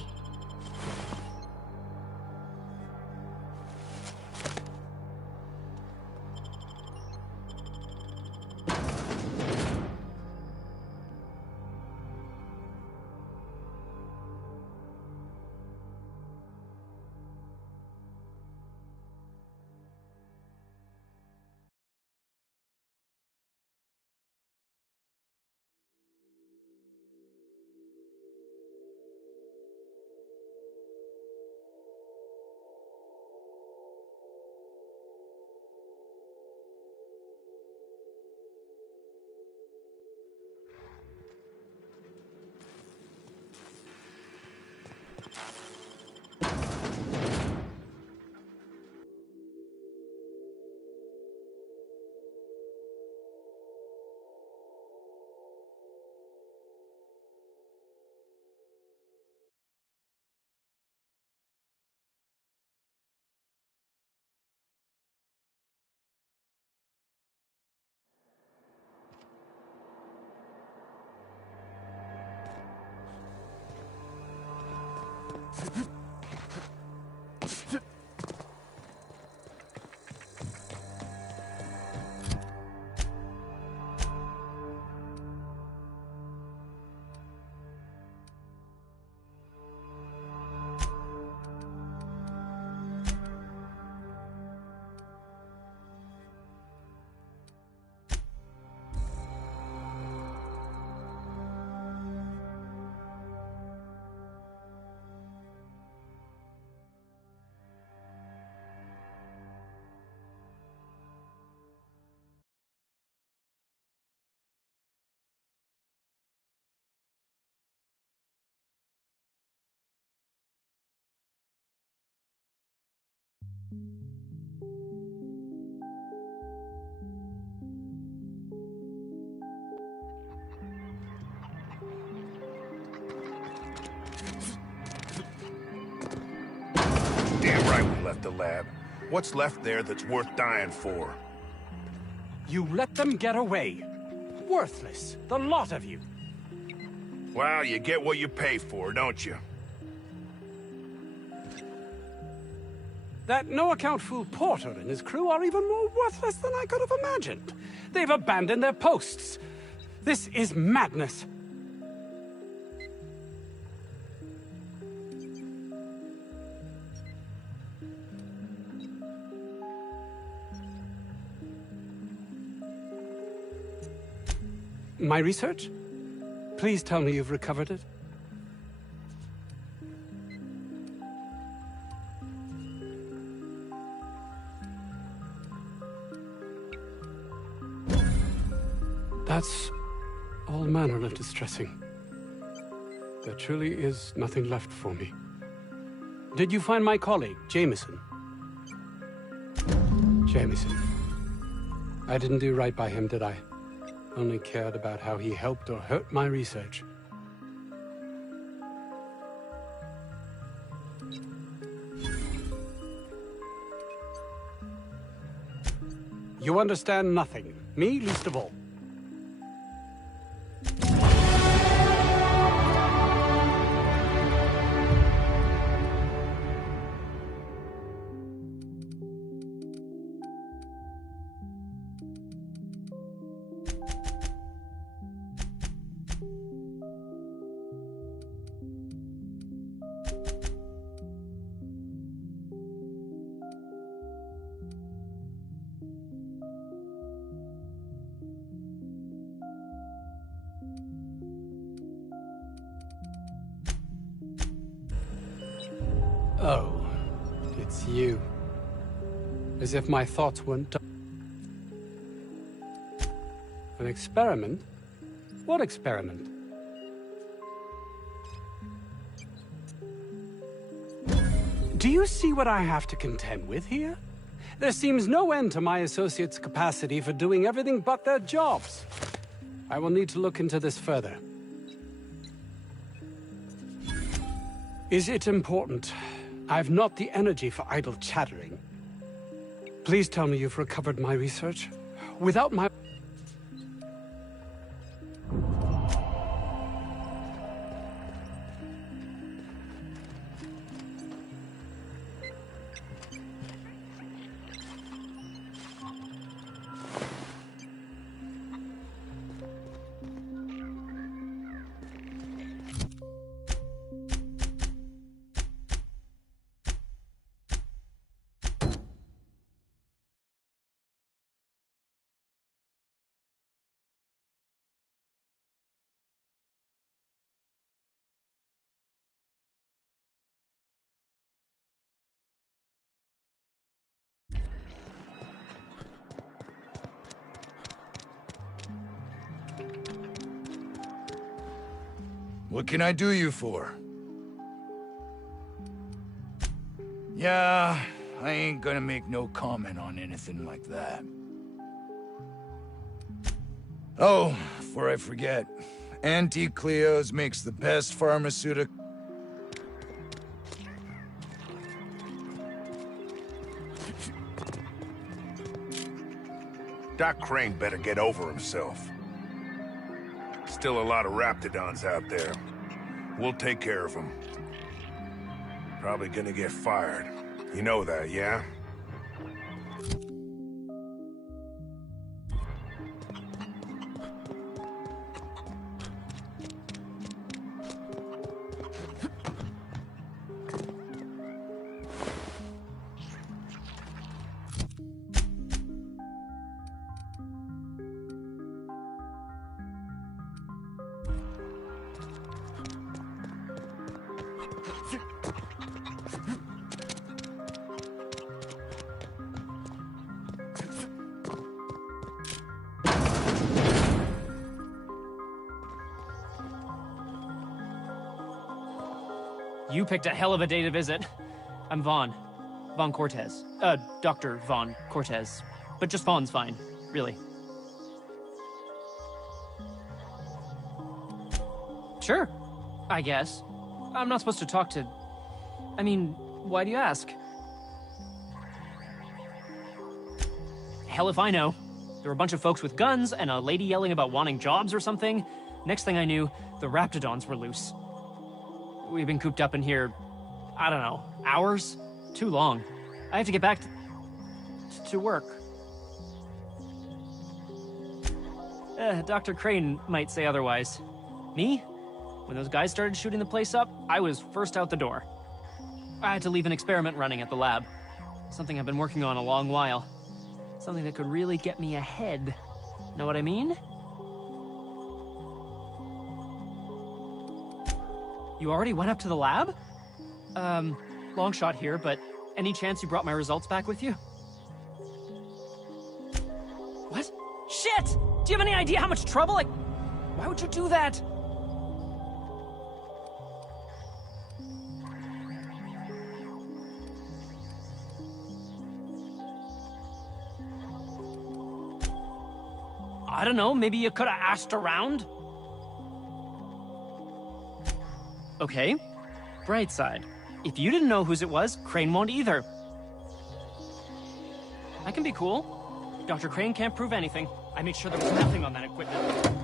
Damn right we left the lab. What's left there that's worth dying for? You let them get away. Worthless, the lot of you. Well, you get what you pay for, don't you? That no-account fool Porter and his crew are even more worthless than I could have imagined. They've abandoned their posts. This is madness. My research? Please tell me you've recovered it. That's all manner of distressing. There truly is nothing left for me. Did you find my colleague, Jameson? Jameson. I didn't do right by him, did I? Only cared about how he helped or hurt my research. You understand nothing. Me least of all. Oh, it's you. As if my thoughts weren't done. An experiment? What Do you see what I have to contend with here? There seems no end to my associates' capacity for doing everything but their jobs. I will need to look into this further. Is it important? I've not the energy for idle chattering. Please tell me you've recovered my research. Without my... What can I do you for? Yeah, I ain't gonna make no comment on anything like that. Oh, before I forget, Auntie Cleo's makes the best pharmaceutical... Doc Crane better get over himself. Still a lot of Raptidons out there. We'll take care of them. Probably gonna get fired. You know that, yeah? You picked a hell of a day to visit. I'm Vaughn. Vaughn Cortez. Dr. Vaughn Cortez. But just Vaughn's fine, really. Sure, I guess. I'm not supposed to talk to... I mean, why do you ask? Hell if I know. There were a bunch of folks with guns and a lady yelling about wanting jobs or something. Next thing I knew, the Raptidons were loose. We've been cooped up in here, I don't know, hours? Too long. I have to get back to work. Dr. Crane might say otherwise. Me? When those guys started shooting the place up, I was first out the door. I had to leave an experiment running at the lab. Something I've been working on a long while. Something that could really get me ahead. Know what I mean? You already went up to the lab? Long shot here, but any chance you brought my results back with you? What? Shit! Do you have any idea how much trouble why would you do that? I don't know, maybe you could have asked around? Okay. Bright side. If you didn't know whose it was, Crane won't either. I can be cool. Dr. Crane can't prove anything. I made sure there was nothing on that equipment.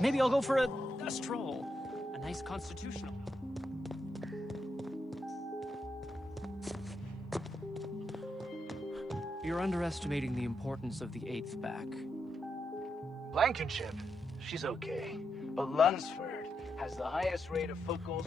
Maybe I'll go for a stroll. A nice constitutional. You're underestimating the importance of the 8th back. Blankenship, she's okay. But Lunsford, has the highest rate of foot goals.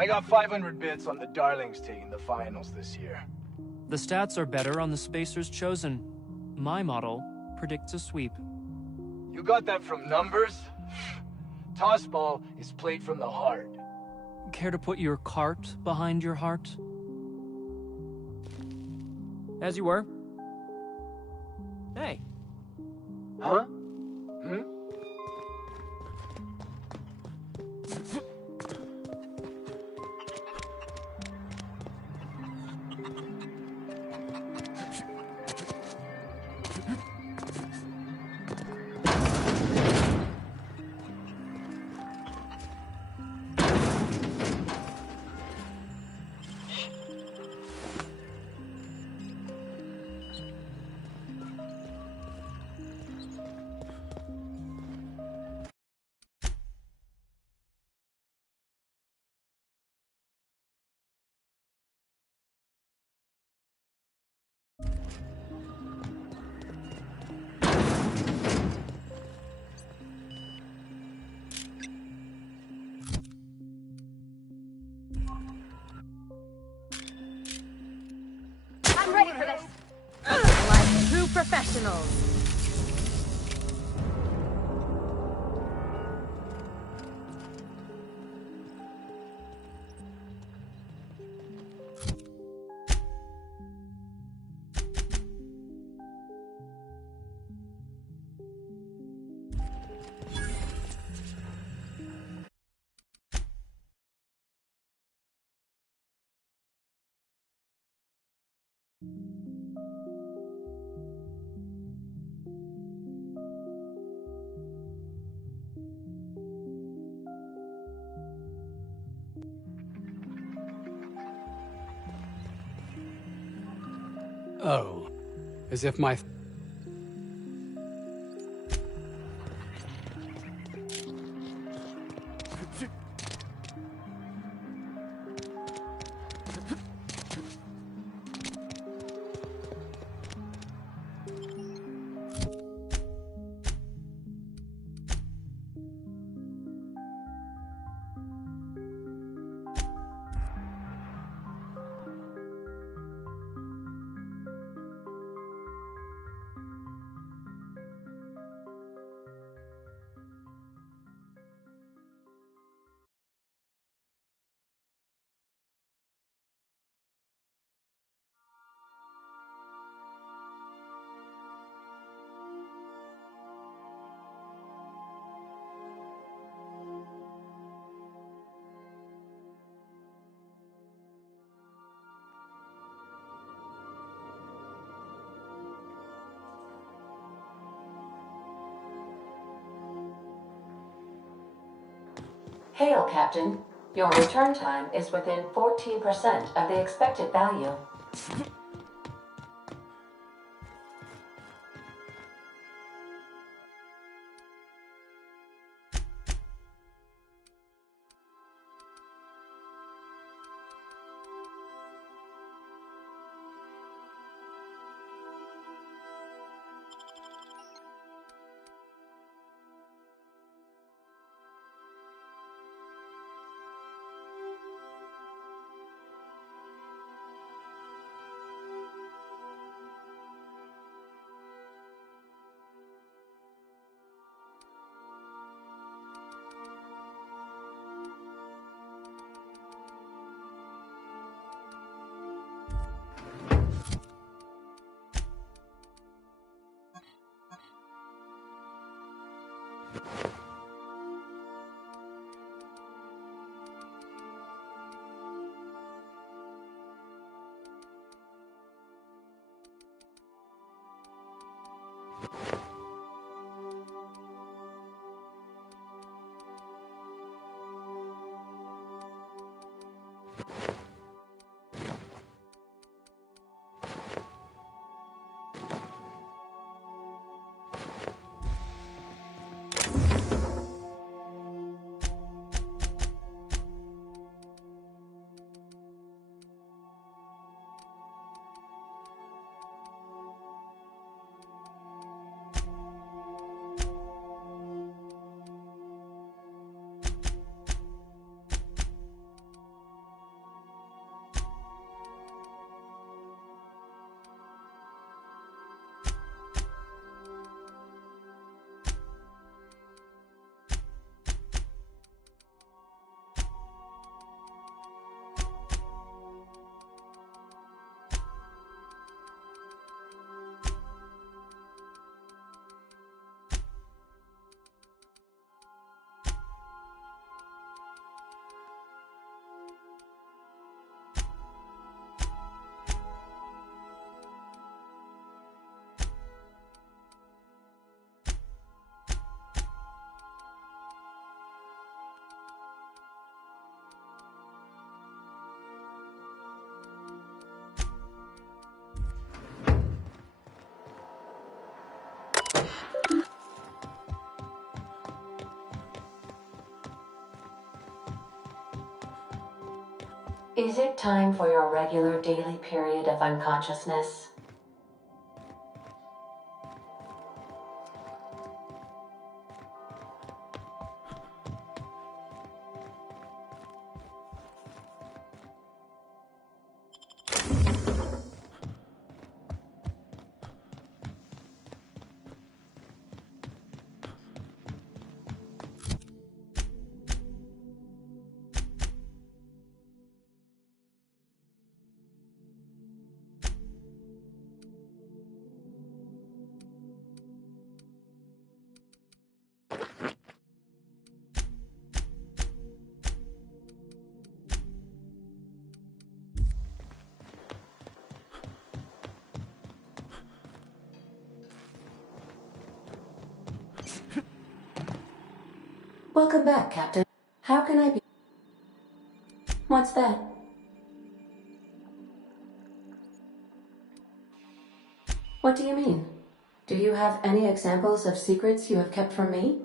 I got 500 bits on the Darlings taking the finals this year. The stats are better on the Spacers chosen. My model predicts a sweep. You got that from numbers? Tossball is played from the heart. Care to put your cart behind your heart? As you were. Hey. Huh? I'm ready for this. Like true professionals. Oh, as if my... Hail, Captain. Your return time is within 14% of the expected value. Is it time for your regular daily period of unconsciousness? Welcome back, Captain. How can I be? What's that? What do you mean? Do you have any examples of secrets you have kept from me?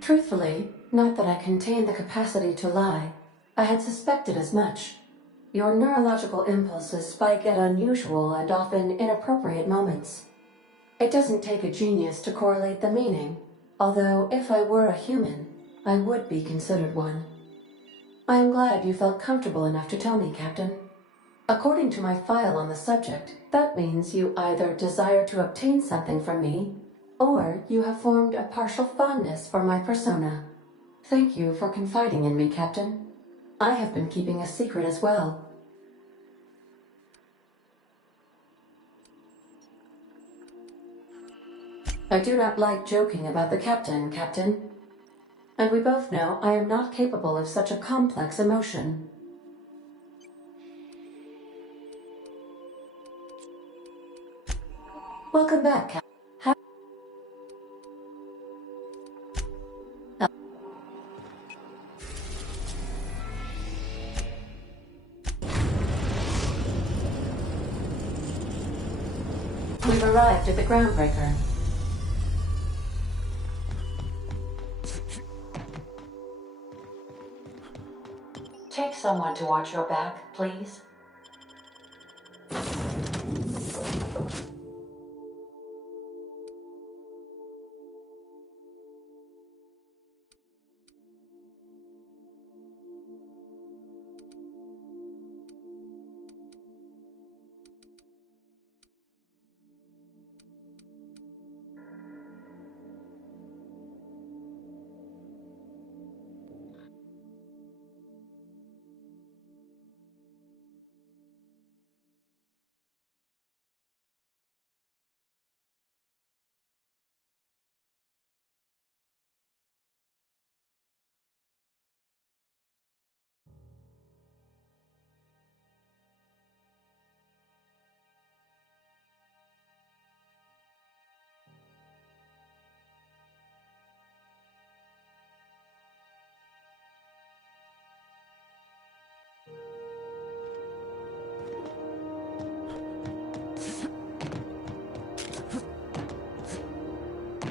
Truthfully, not that I contain the capacity to lie. I had suspected as much. Your neurological impulses spike at unusual and often inappropriate moments. It doesn't take a genius to correlate the meaning, although if I were a human, I would be considered one. I am glad you felt comfortable enough to tell me, Captain. According to my file on the subject, that means you either desire to obtain something from me, or you have formed a partial fondness for my persona. Thank you for confiding in me, Captain. I have been keeping a secret as well. I do not like joking about the captain, Captain. And we both know I am not capable of such a complex emotion. Welcome back, Captain. We've arrived at the groundbreaker. Take someone to watch your back, please.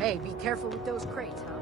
Hey, be careful with those crates, huh?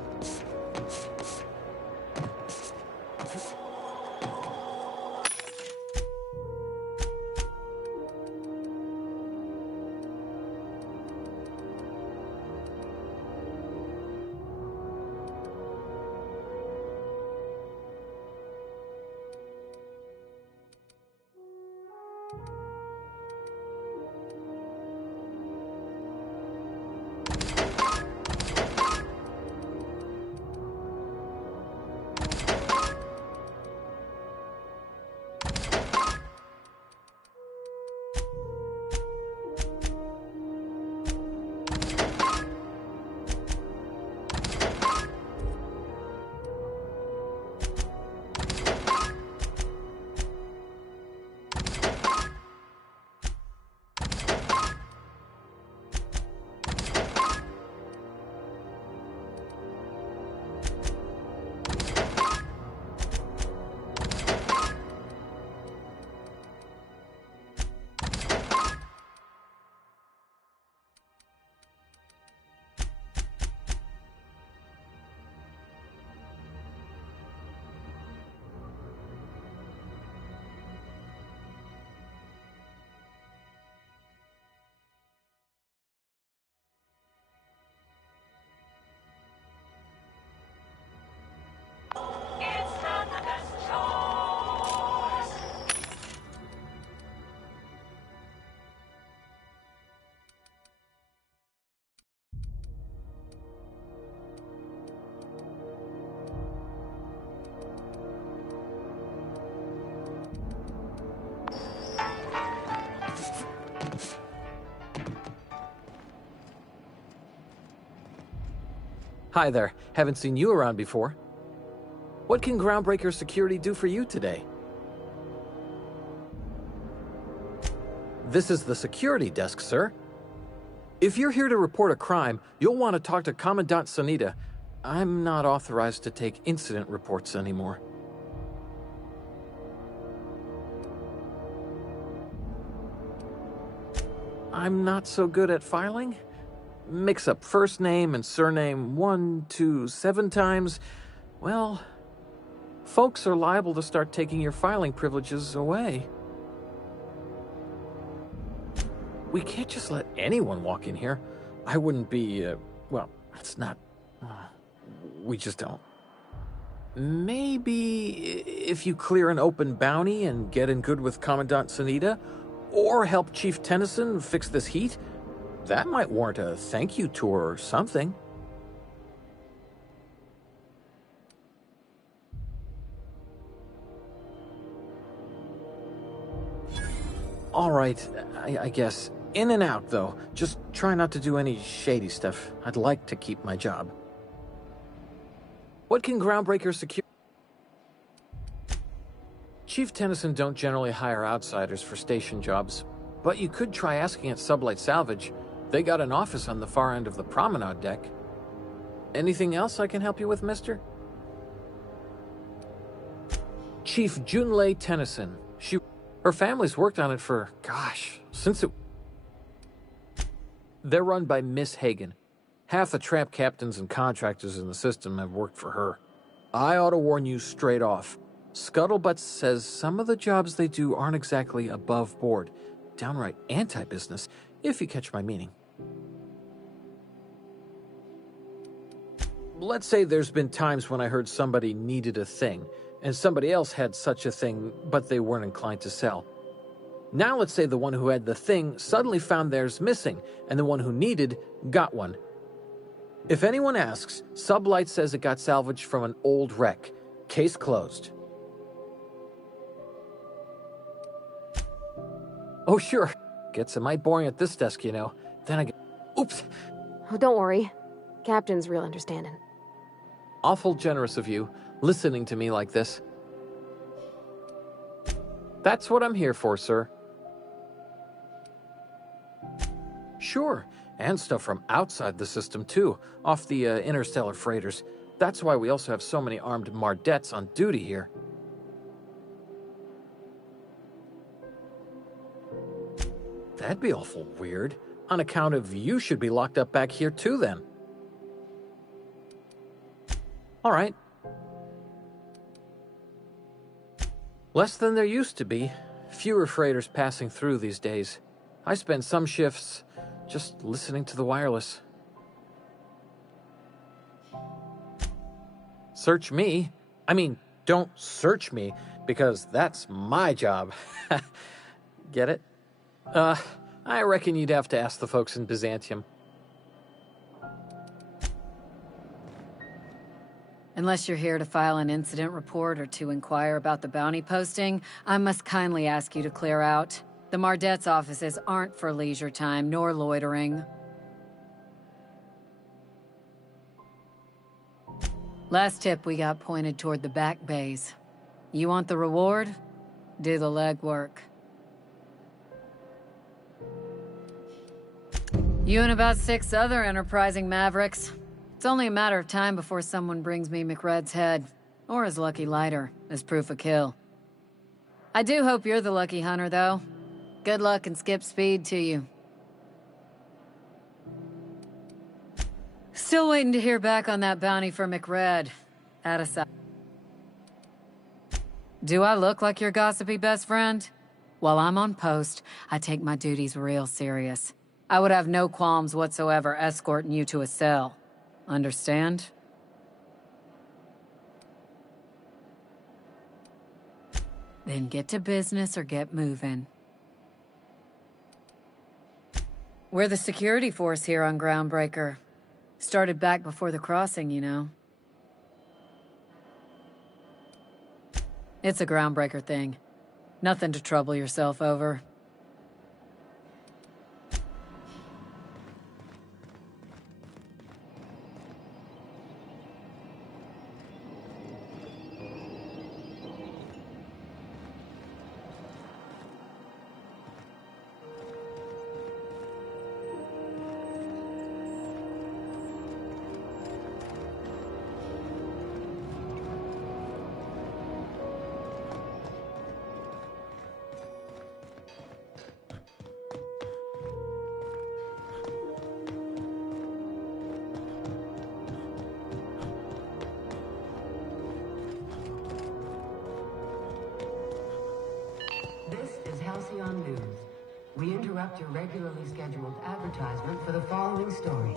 Hi there. Haven't seen you around before. What can Groundbreaker Security do for you today? This is the security desk, sir. If you're here to report a crime, you'll want to talk to Commandant Sanita. I'm not authorized to take incident reports anymore. I'm not so good at filing. Mix up first name and surname 1, 2, 7 times. Well, folks are liable to start taking your filing privileges away. We can't just let anyone walk in here. I wouldn't be, well, it's not... we just don't. Maybe if you clear an open bounty and get in good with Commandant Sanita, or help Chief Tennyson fix this heat, that might warrant a thank you tour or something. All right, I guess. In and out, though. Just try not to do any shady stuff. I'd like to keep my job. What can Groundbreaker secure? Chief Tennyson don't generally hire outsiders for station jobs, but you could try asking at Sublight Salvage. They got an office on the far end of the promenade deck. Anything else I can help you with, mister? Chief Junlei Tennyson. Her family's worked on it for, gosh, since it... They're run by Miss Hagen. Half the trap captains and contractors in the system have worked for her. I ought to warn you straight off. Scuttlebutt says some of the jobs they do aren't exactly above board. Downright anti-business, if you catch my meaning. Let's say there's been times when I heard somebody needed a thing, and somebody else had such a thing, but they weren't inclined to sell. Now let's say the one who had the thing suddenly found theirs missing, and the one who needed got one. If anyone asks, Sublight says it got salvaged from an old wreck. Case closed. Oh, sure. Gets a mite boring at this desk, you know. Then I get... Oops! Oh, don't worry. Captain's real understanding. Awful generous of you, listening to me like this. That's what I'm here for, sir. Sure, and stuff from outside the system, too, off the interstellar freighters. That's why we also have so many armed Mardettes on duty here. That'd be awful weird. On account of you should be locked up back here, too, then. All right. Less than there used to be. Fewer freighters passing through these days. I spend some shifts just listening to the wireless. Search me? I mean, don't search me, because that's my job. Get it? I reckon you'd have to ask the folks in Byzantium. Unless you're here to file an incident report or to inquire about the bounty posting, I must kindly ask you to clear out. The Mardet's offices aren't for leisure time nor loitering. Last tip we got pointed toward the back bays. You want the reward? Do the legwork. You and about 6 other enterprising mavericks. It's only a matter of time before someone brings me McRed's head, or his lucky lighter, as proof of kill. I do hope you're the lucky hunter, though. Good luck and skip speed to you. Still waiting to hear back on that bounty for McRed. At aside. Do I look like your gossipy best friend? While I'm on post, I take my duties real serious. I would have no qualms whatsoever escorting you to a cell. Understand? Then get to business or get moving. We're the security force here on Groundbreaker. Started back before the crossing, you know. It's a Groundbreaker thing. Nothing to trouble yourself over. News. We interrupt your regularly scheduled advertisement for the following story.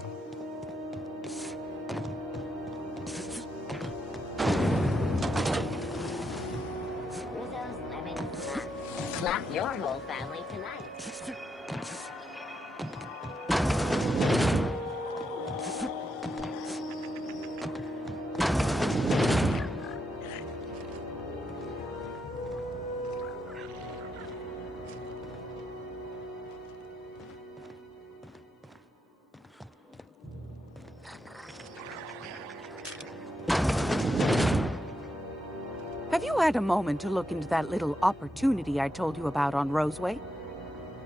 Rizzo's lemon slap your whole family tonight. Have you had a moment to look into that little opportunity I told you about on Roseway?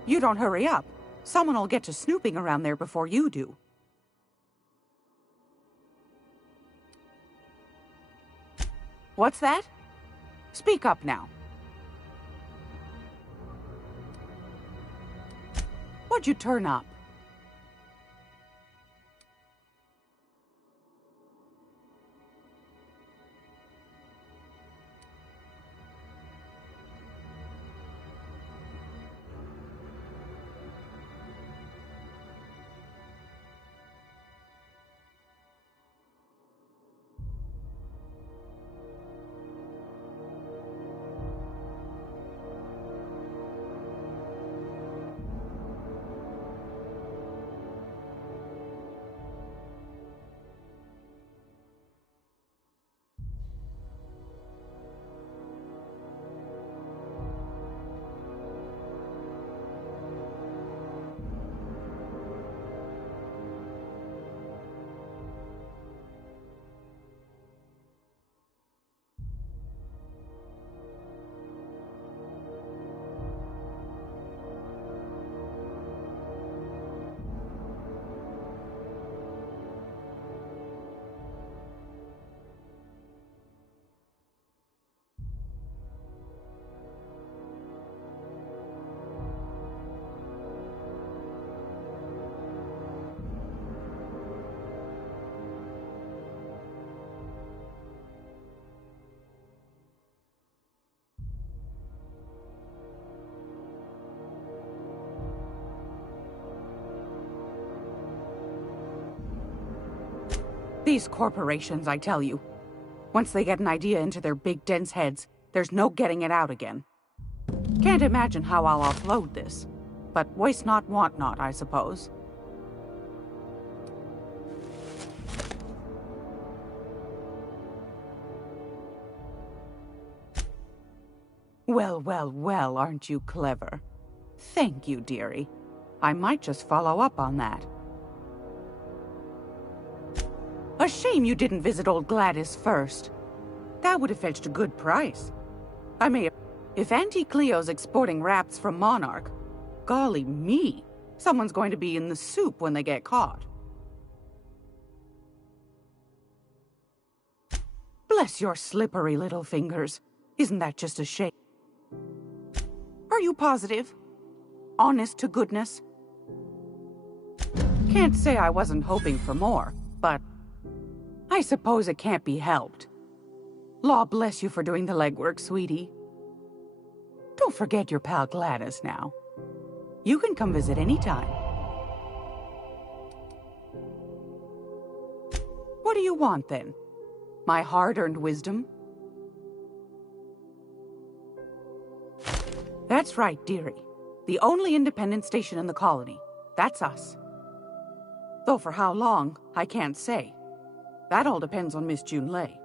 You don't hurry up. Someone will get to snooping around there before you do. What's that? Speak up now. What'd you turn up? These corporations, I tell you. Once they get an idea into their big dense heads, there's no getting it out again. Can't imagine how I'll offload this. But waste not, want not, I suppose. Well, well, well, aren't you clever? Thank you, dearie. I might just follow up on that. A shame you didn't visit old Gladys first. That would have fetched a good price. I may have... If Auntie Cleo's exporting wraps from Monarch, golly me, someone's going to be in the soup when they get caught. Bless your slippery little fingers. Isn't that just a shame? Are you positive? Honest to goodness? Can't say I wasn't hoping for more, but I suppose it can't be helped. Law bless you for doing the legwork, sweetie. Don't forget your pal Gladys now. You can come visit anytime. What do you want, then? My hard-earned wisdom? That's right, dearie. The only independent station in the colony. That's us. Though for how long, I can't say. That all depends on Miss Junlei.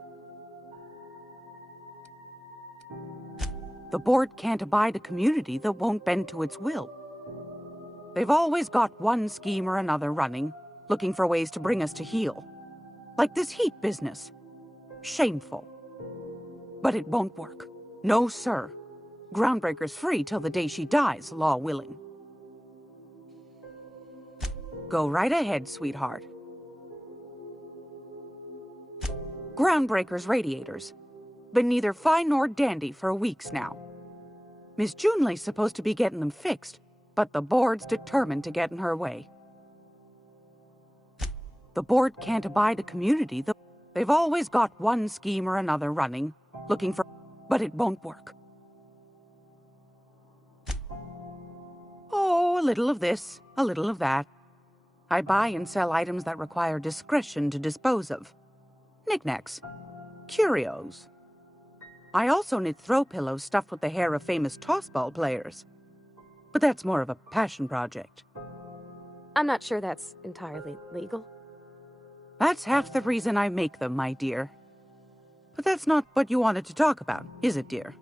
The board can't abide a community that won't bend to its will. They've always got one scheme or another running, looking for ways to bring us to heel. Like this heat business. Shameful. But it won't work. No, sir. Groundbreaker's free till the day she dies, law willing. Go right ahead, sweetheart. Groundbreaker's radiators. Been neither fine nor dandy for weeks now. Miss Junlei's supposed to be getting them fixed, but the board's determined to get in her way. The board can't abide a community that... They've always got one scheme or another running, looking for... But it won't work. Oh, a little of this, a little of that. I buy and sell items that require discretion to dispose of. Knickknacks. Curios. I also knit throw pillows stuffed with the hair of famous tossball players. But that's more of a passion project. I'm not sure that's entirely legal. That's half the reason I make them, my dear. But that's not what you wanted to talk about, is it, dear?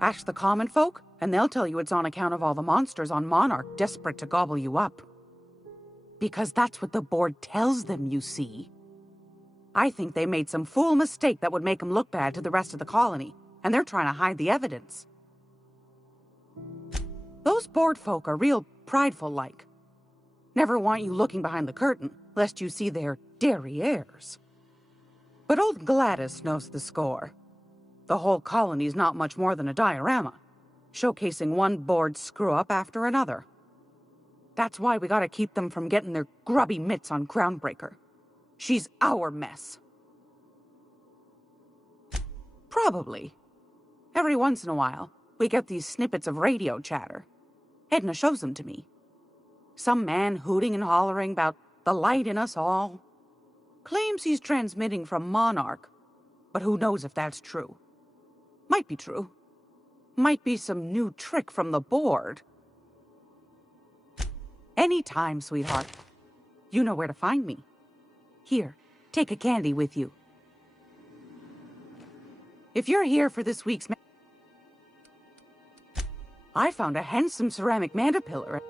Ask the common folk, and they'll tell you it's on account of all the monsters on Monarch desperate to gobble you up. Because that's what the board tells them, you see. I think they made some fool mistake that would make them look bad to the rest of the colony, and they're trying to hide the evidence. Those board folk are real prideful-like. Never want you looking behind the curtain, lest you see their derrieres. But old Gladys knows the score. The whole colony's not much more than a diorama, showcasing one board screw-up after another. That's why we gotta keep them from getting their grubby mitts on Groundbreaker. She's our mess. Probably. Every once in a while, we get these snippets of radio chatter. Edna shows them to me. Some man hooting and hollering about the light in us all. Claims he's transmitting from Monarch, but who knows if that's true. Might be true. Might be some new trick from the board. Anytime, sweetheart. You know where to find me. Here, take a candy with you. If you're here for this week's... I found a handsome ceramic mandapillar.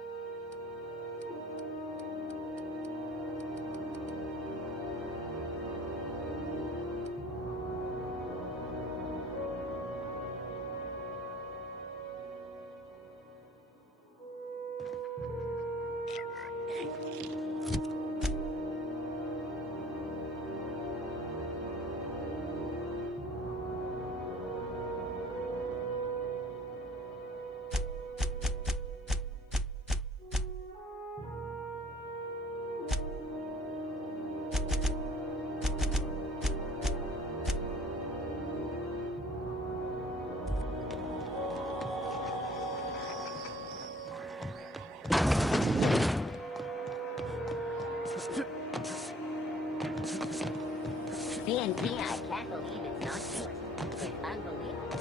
TNT, I can't believe it's not yours. It's unbelievable.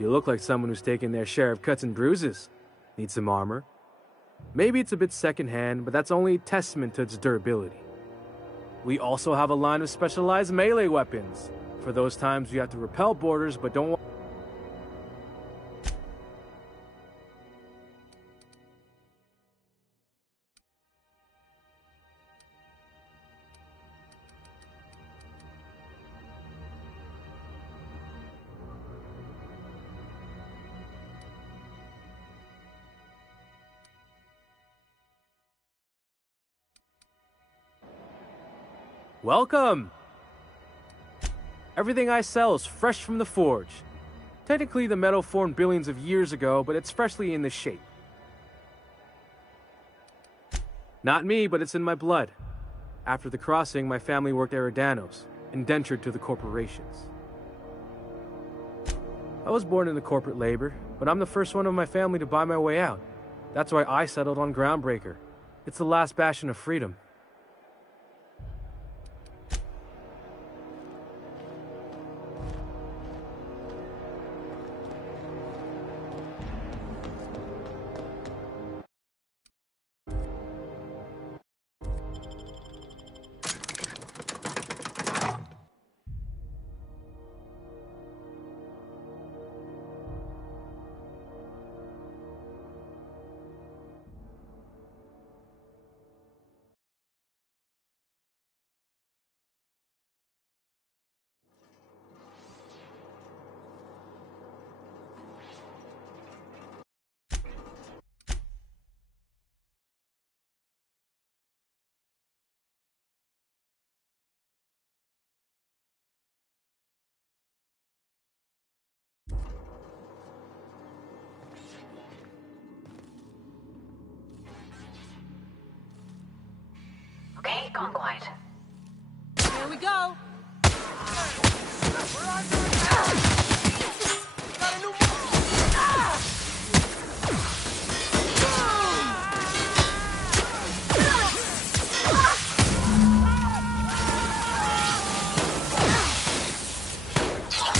You look like someone who's taken their share of cuts and bruises. Need some armor? Maybe it's a bit secondhand, but that's only a testament to its durability. We also have a line of specialized melee weapons. For those times you have to repel boarders but don't want... Welcome! Everything I sell is fresh from the forge. Technically, the metal formed billions of years ago, but it's freshly in this shape. Not me, but it's in my blood. After the crossing, my family worked Eridanos, indentured to the corporations. I was born into corporate labor, but I'm the first one of my family to buy my way out. That's why I settled on Groundbreaker. It's the last bastion of freedom. Okay, gone quiet. Here we go. We're under attack! Got a new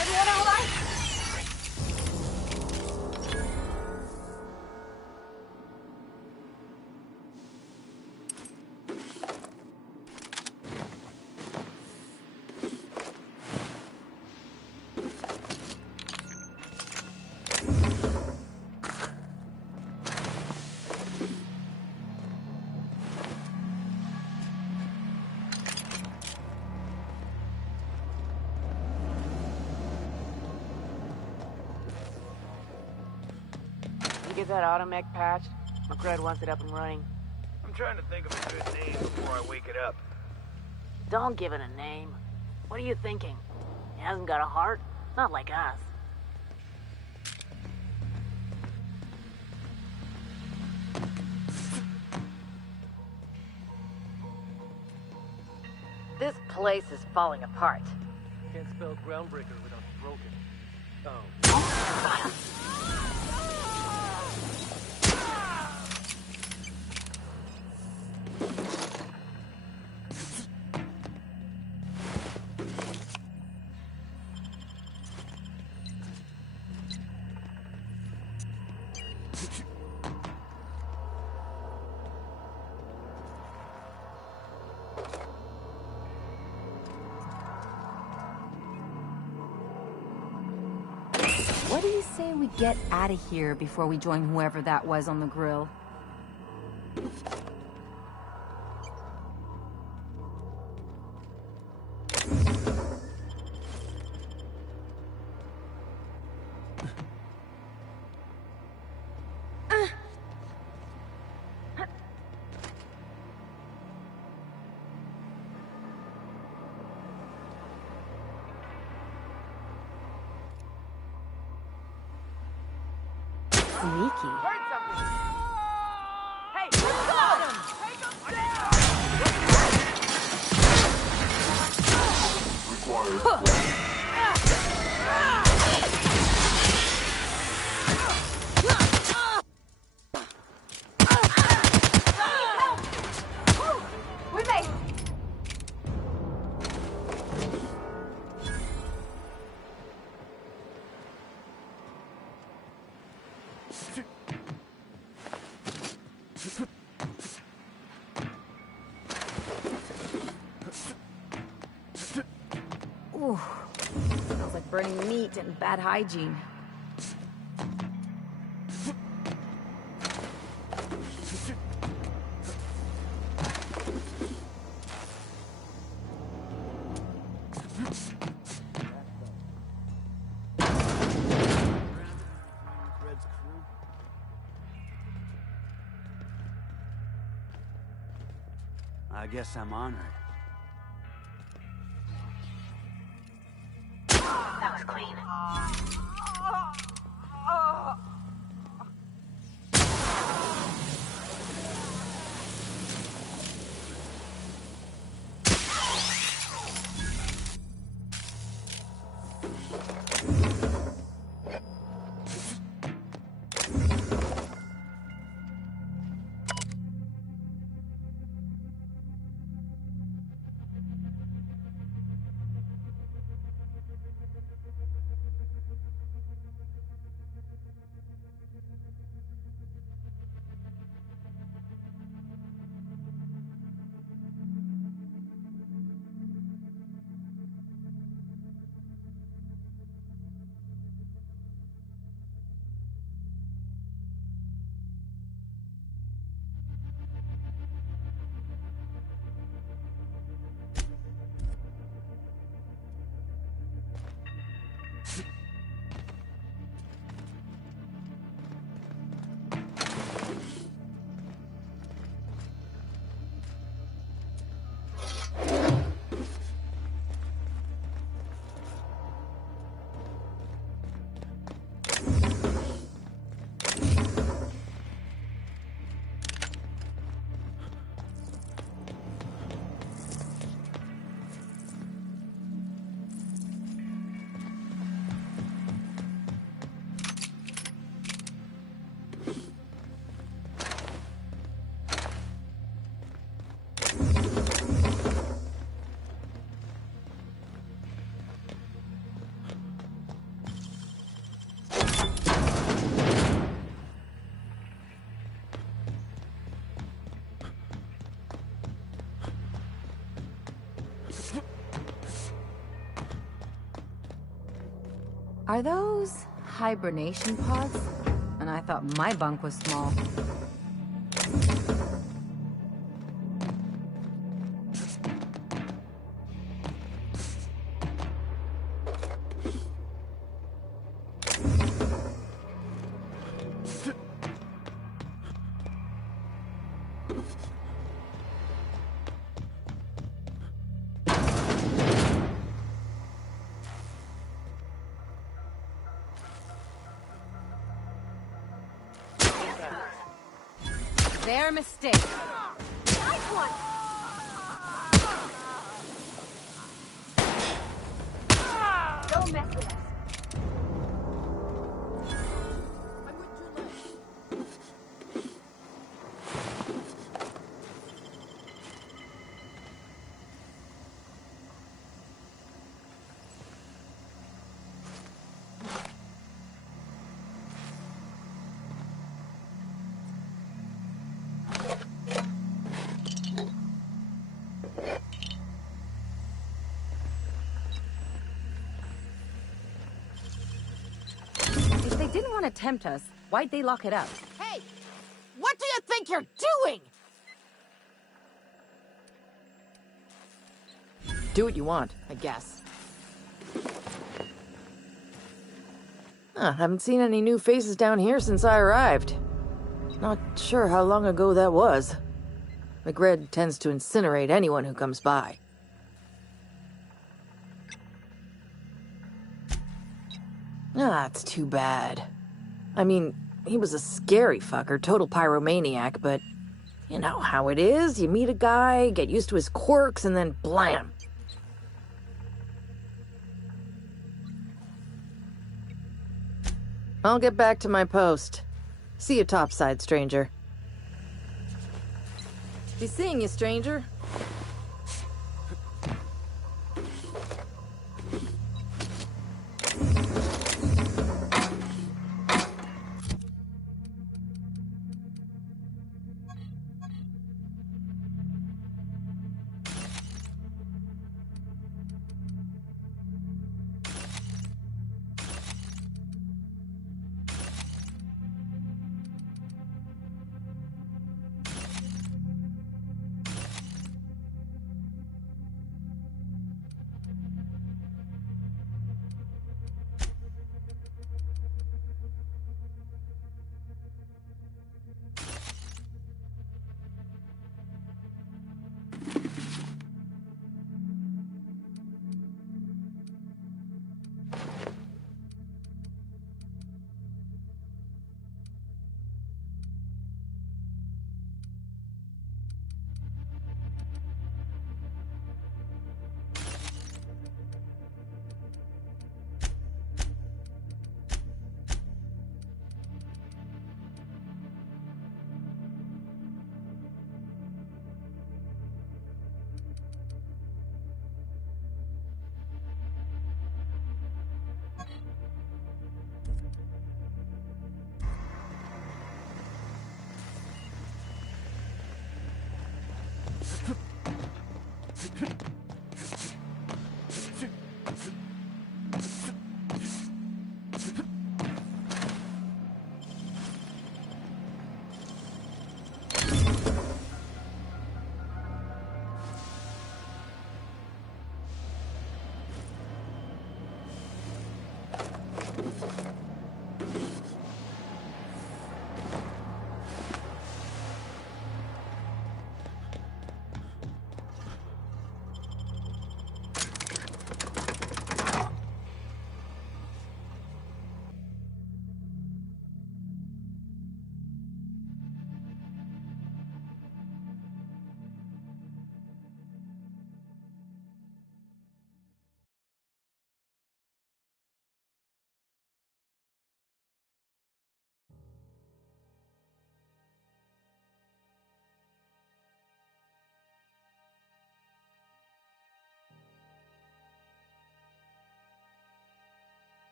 Everyone all right? You get that automech patched? McCred wants it up and running. I'm trying to think of a good name before I wake it up. Don't give it a name. What are you thinking? It hasn't got a heart? Not like us. This place is falling apart. Can't spell Groundbreaker without broken. Oh. What do you say we get out of here before we join whoever that was on the grill? Sneaky. Heard something! Hey, got him! Take him We made burning meat and bad hygiene. I guess I'm honored. That was clean. Are those hibernation pods? And I thought my bunk was small. Their mistake. Nice one! Don't mess with us. If they didn't want to tempt us, why'd they lock it up? Hey! What do you think you're doing? Do what you want, I guess. Haven't seen any new faces down here since I arrived. Not sure how long ago that was. McRed tends to incinerate anyone who comes by. It's too bad. I mean, he was a scary fucker, total pyromaniac, but you know how it is. You meet a guy, get used to his quirks, and then blam. I'll get back to my post. See you topside, stranger. Be seeing you, stranger.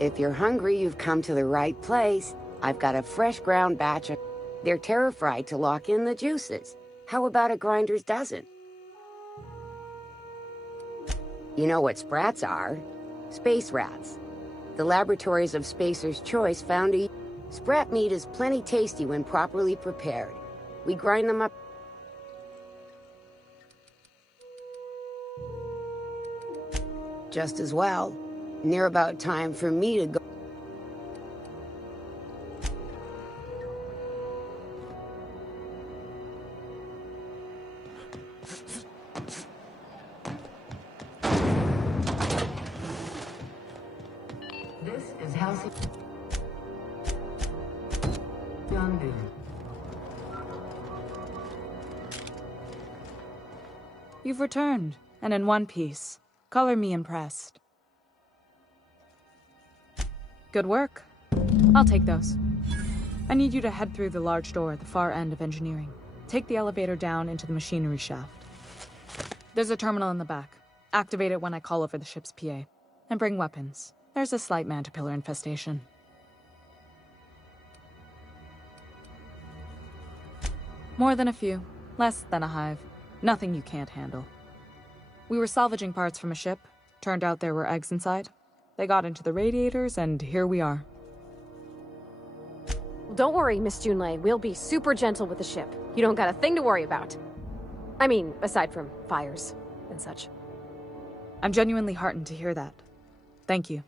If you're hungry, you've come to the right place. I've got a fresh ground batch of... They're terra-fried to lock in the juices. How about a grinder's dozen? You know what sprats are? Space rats. The laboratories of Spacer's Choice found a... Sprat meat is plenty tasty when properly prepared. We grind them up... just as well. Near about time for me to go... This is House... You've returned, and in one piece. Color me impressed. Good work. I'll take those. I need you to head through the large door at the far end of engineering. Take the elevator down into the machinery shaft. There's a terminal in the back. Activate it when I call over the ship's PA. And bring weapons. There's a slight man-to-pillar infestation. More than a few. Less than a hive. Nothing you can't handle. We were salvaging parts from a ship. Turned out there were eggs inside. They got into the radiators, and here we are. Well, don't worry, Miss Junlei. We'll be super gentle with the ship. You don't got a thing to worry about. I mean, aside from fires and such. I'm genuinely heartened to hear that. Thank you.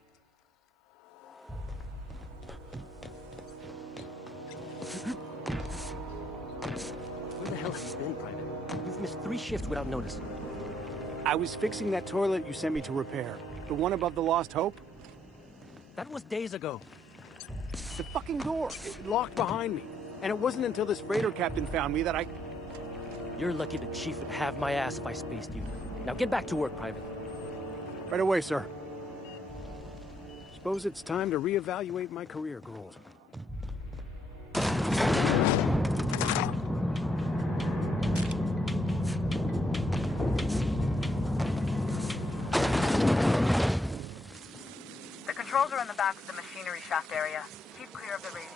Where the hell have you been, Private? You've missed 3 shifts without notice. I was fixing that toilet you sent me to repair. The one above the Lost Hope? That was days ago. The fucking door. It locked behind me. And it wasn't until this freighter captain found me that I... You're lucky the chief would have my ass if I spaced you. Now get back to work, Private. Right away, sir. Suppose it's time to reevaluate my career goals. Controls are in the back of the machinery shaft area. Keep clear of the radiator.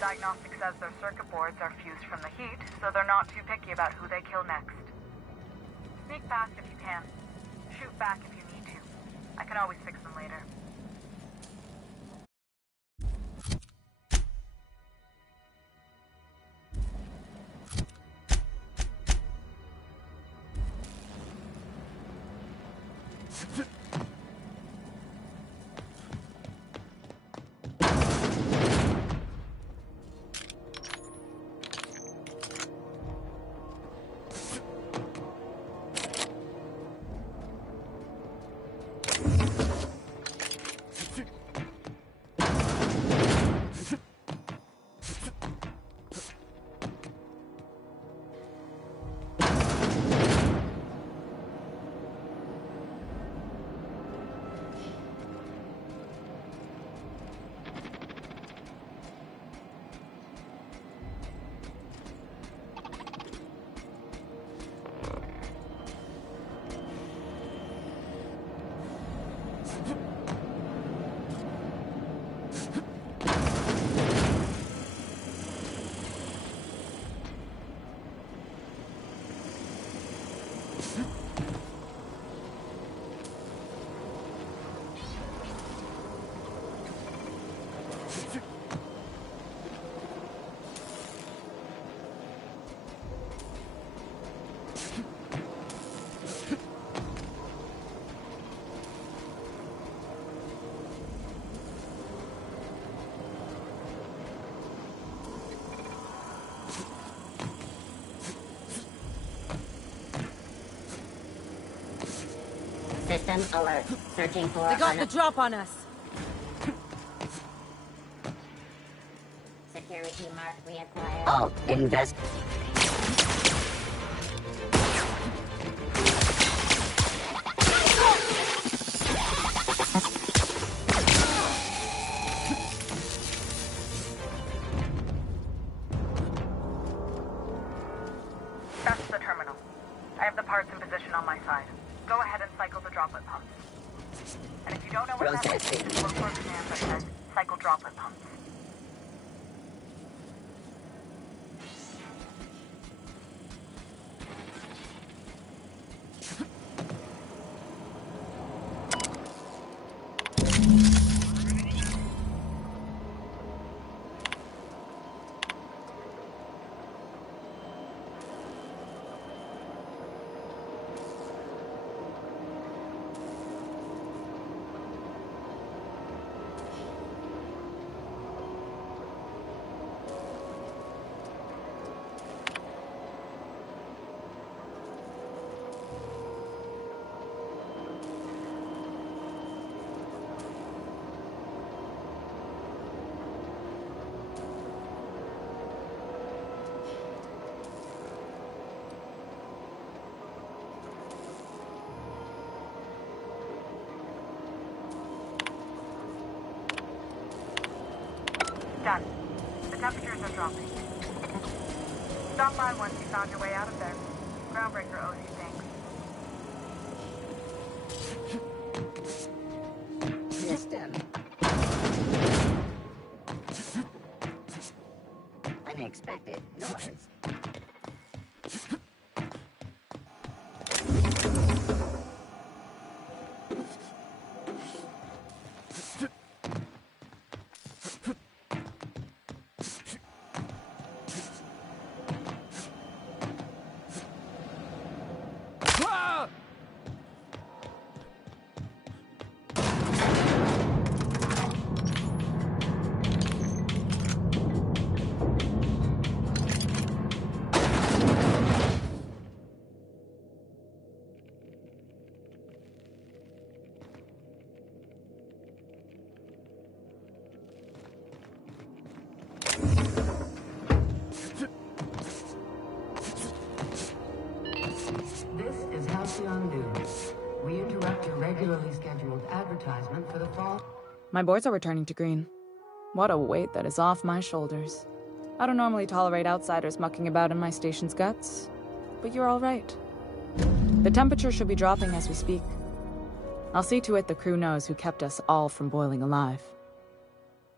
Diagnostic says their circuit boards are fused from the heat, so they're not too picky about who they kill next. Sneak past if you can. Shoot back if you always fix them later. System alert. Searching for... They got the drop on us. Security mark reacquired. Oh, invest... That's the terminal. I have the parts in position on my side. Go ahead and cycle the droplet pumps. And if you don't know what that is, just look for a command that says cycle droplet pumps. Done. The temperatures are dropping. Stop by once you found your way out of there. Groundbreaker owes you thanks. System. Unexpected noise. We interrupt your regularly scheduled advertisement for the fall. My boys are returning to green. What a weight that is off my shoulders. I don't normally tolerate outsiders mucking about in my station's guts, but you're all right. The temperature should be dropping as we speak. I'll see to it the crew knows who kept us all from boiling alive.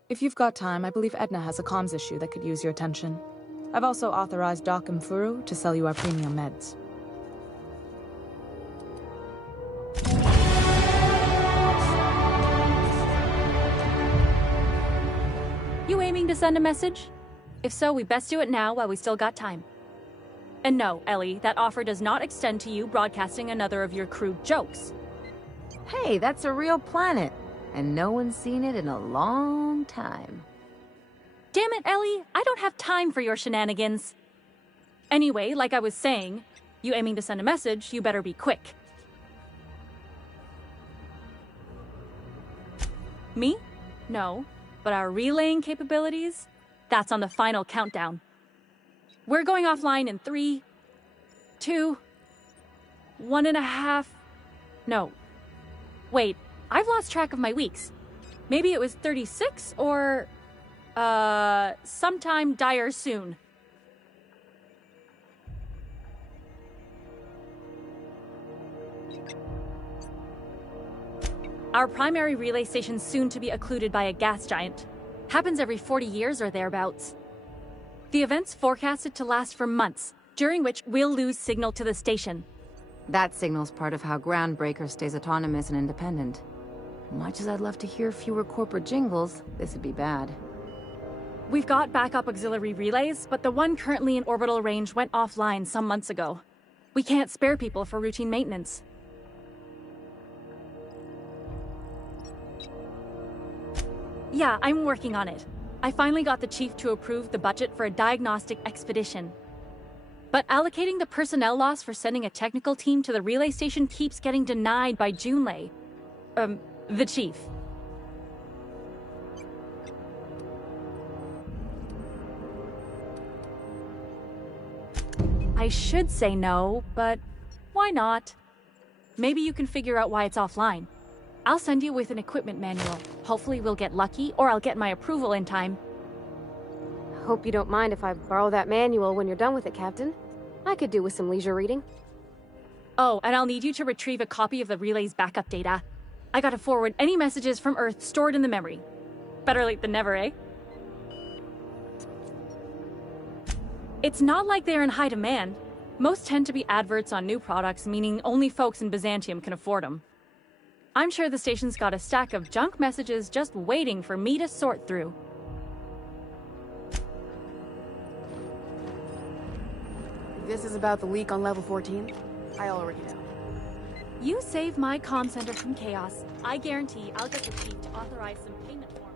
If you've got time, I believe Edna has a comms issue that could use your attention. I've also authorized Doc and Furu to sell you our premium meds. aiming to send a message? If so, we best do it now while we still got time. And no, Ellie, that offer does not extend to you broadcasting another of your crude jokes. Hey, that's a real planet, and no one's seen it in a long time. Damn it, Ellie, I don't have time for your shenanigans. Anyway, like I was saying, you aiming to send a message, you better be quick. Me? No. But our relaying capabilities? That's on the final countdown. We're going offline in 3, 2, 1.5... No. Wait, I've lost track of my weeks. Maybe it was 36 or... sometime dire soon. Our primary relay station's soon to be occluded by a gas giant. Happens every 40 years or thereabouts. The event's forecasted to last for months, during which we'll lose signal to the station. That signal's part of how Groundbreaker stays autonomous and independent. Much as I'd love to hear fewer corporate jingles, this would be bad. We've got backup auxiliary relays, but the one currently in orbital range went offline some months ago. We can't spare people for routine maintenance. Yeah, I'm working on it. I finally got the chief to approve the budget for a diagnostic expedition. But allocating the personnel loss for sending a technical team to the relay station keeps getting denied by Junlei. The chief. I should say no, but why not? Maybe you can figure out why it's offline. I'll send you with an equipment manual. Hopefully we'll get lucky, or I'll get my approval in time. Hope you don't mind if I borrow that manual when you're done with it, Captain. I could do with some leisure reading. Oh, and I'll need you to retrieve a copy of the relay's backup data. I gotta forward any messages from Earth stored in the memory. Better late than never, eh? It's not like they're in high demand. Most tend to be adverts on new products, meaning only folks in Byzantium can afford them. I'm sure the station's got a stack of junk messages just waiting for me to sort through. This is about the leak on level 14? I already know. You save my comm center from chaos. I guarantee I'll get the chief to authorize some payment forms.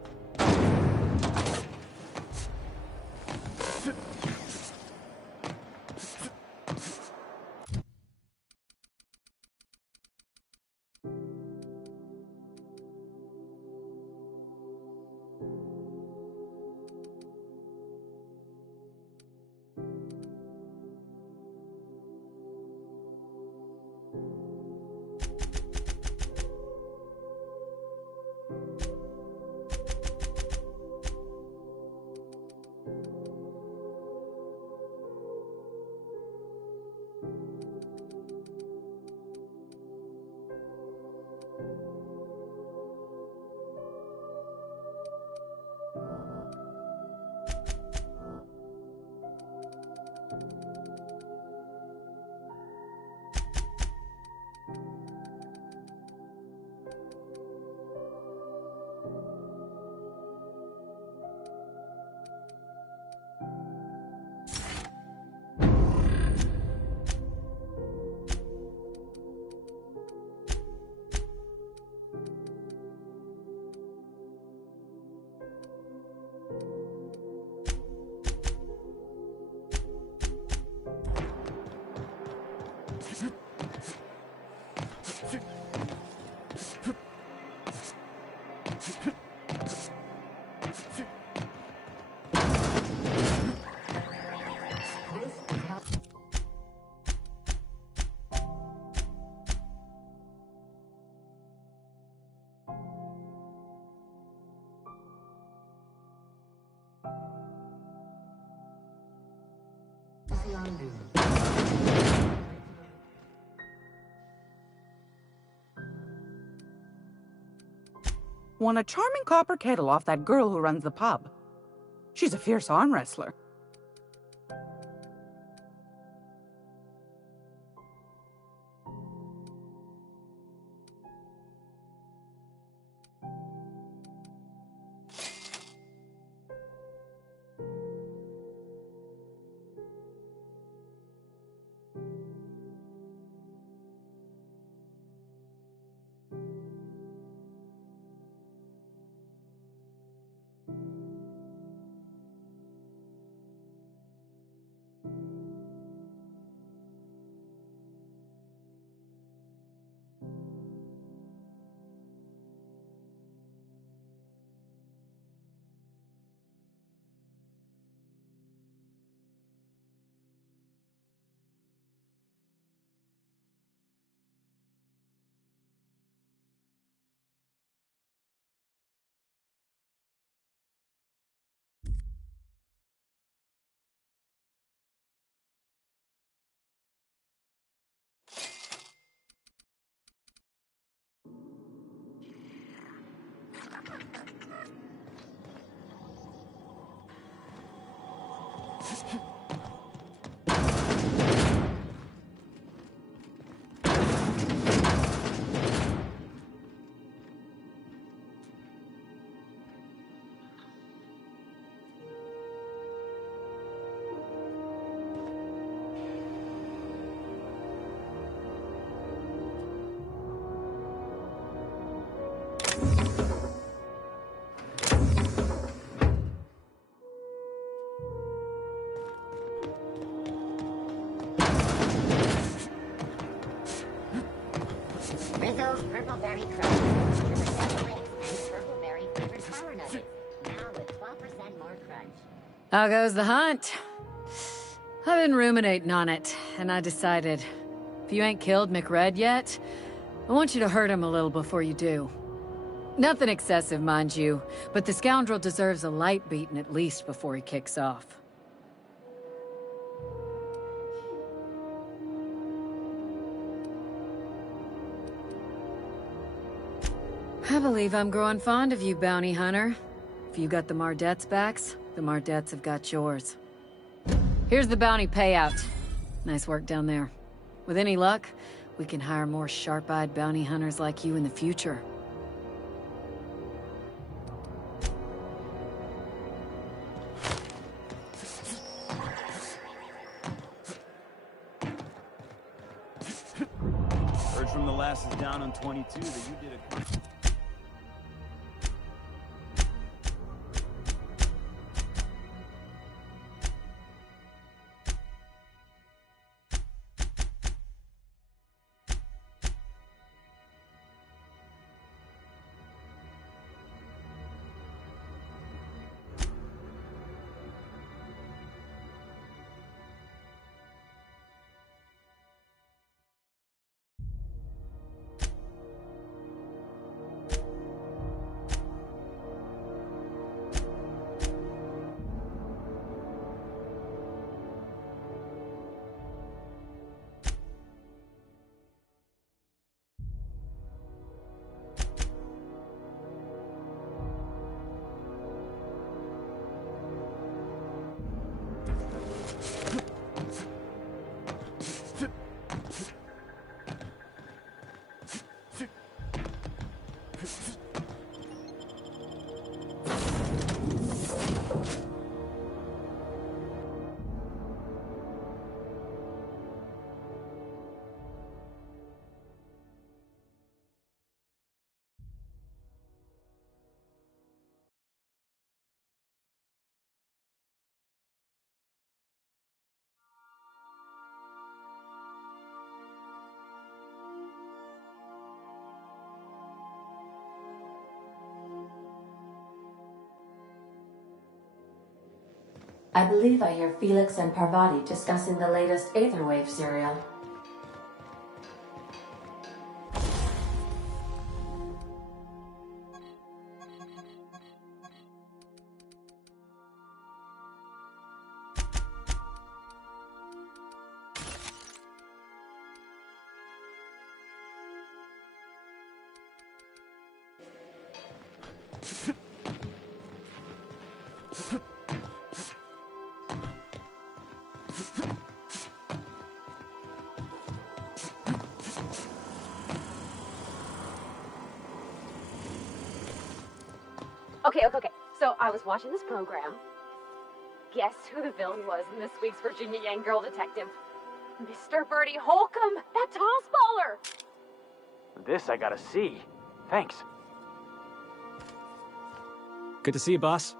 Won a charming copper kettle off that girl who runs the pub. She's a fierce arm wrestler. Rizzo's Purple Berry Crunch. With seven links and purple berry flavored flour nuggets. Now with 12% more crunch. How goes the hunt? I've been ruminating on it, and I decided, if you ain't killed McRed yet, I want you to hurt him a little before you do. Nothing excessive, mind you, but the scoundrel deserves a light beating at least before he kicks off. I believe I'm growing fond of you, bounty hunter. If you got the Mardets' backs, the Mardets have got yours. Here's the bounty payout. Nice work down there. With any luck, we can hire more sharp-eyed bounty hunters like you in the future. Heard from the lasses down on 22 that you did a... I believe I hear Felix and Parvati discussing the latest Aetherwave serial. Okay. So I was watching this program. Guess who the villain was in this week's Virginia Yang Girl Detective? Mr. Bertie Holcomb, that toss baller! This I gotta see. Thanks. Good to see you, boss.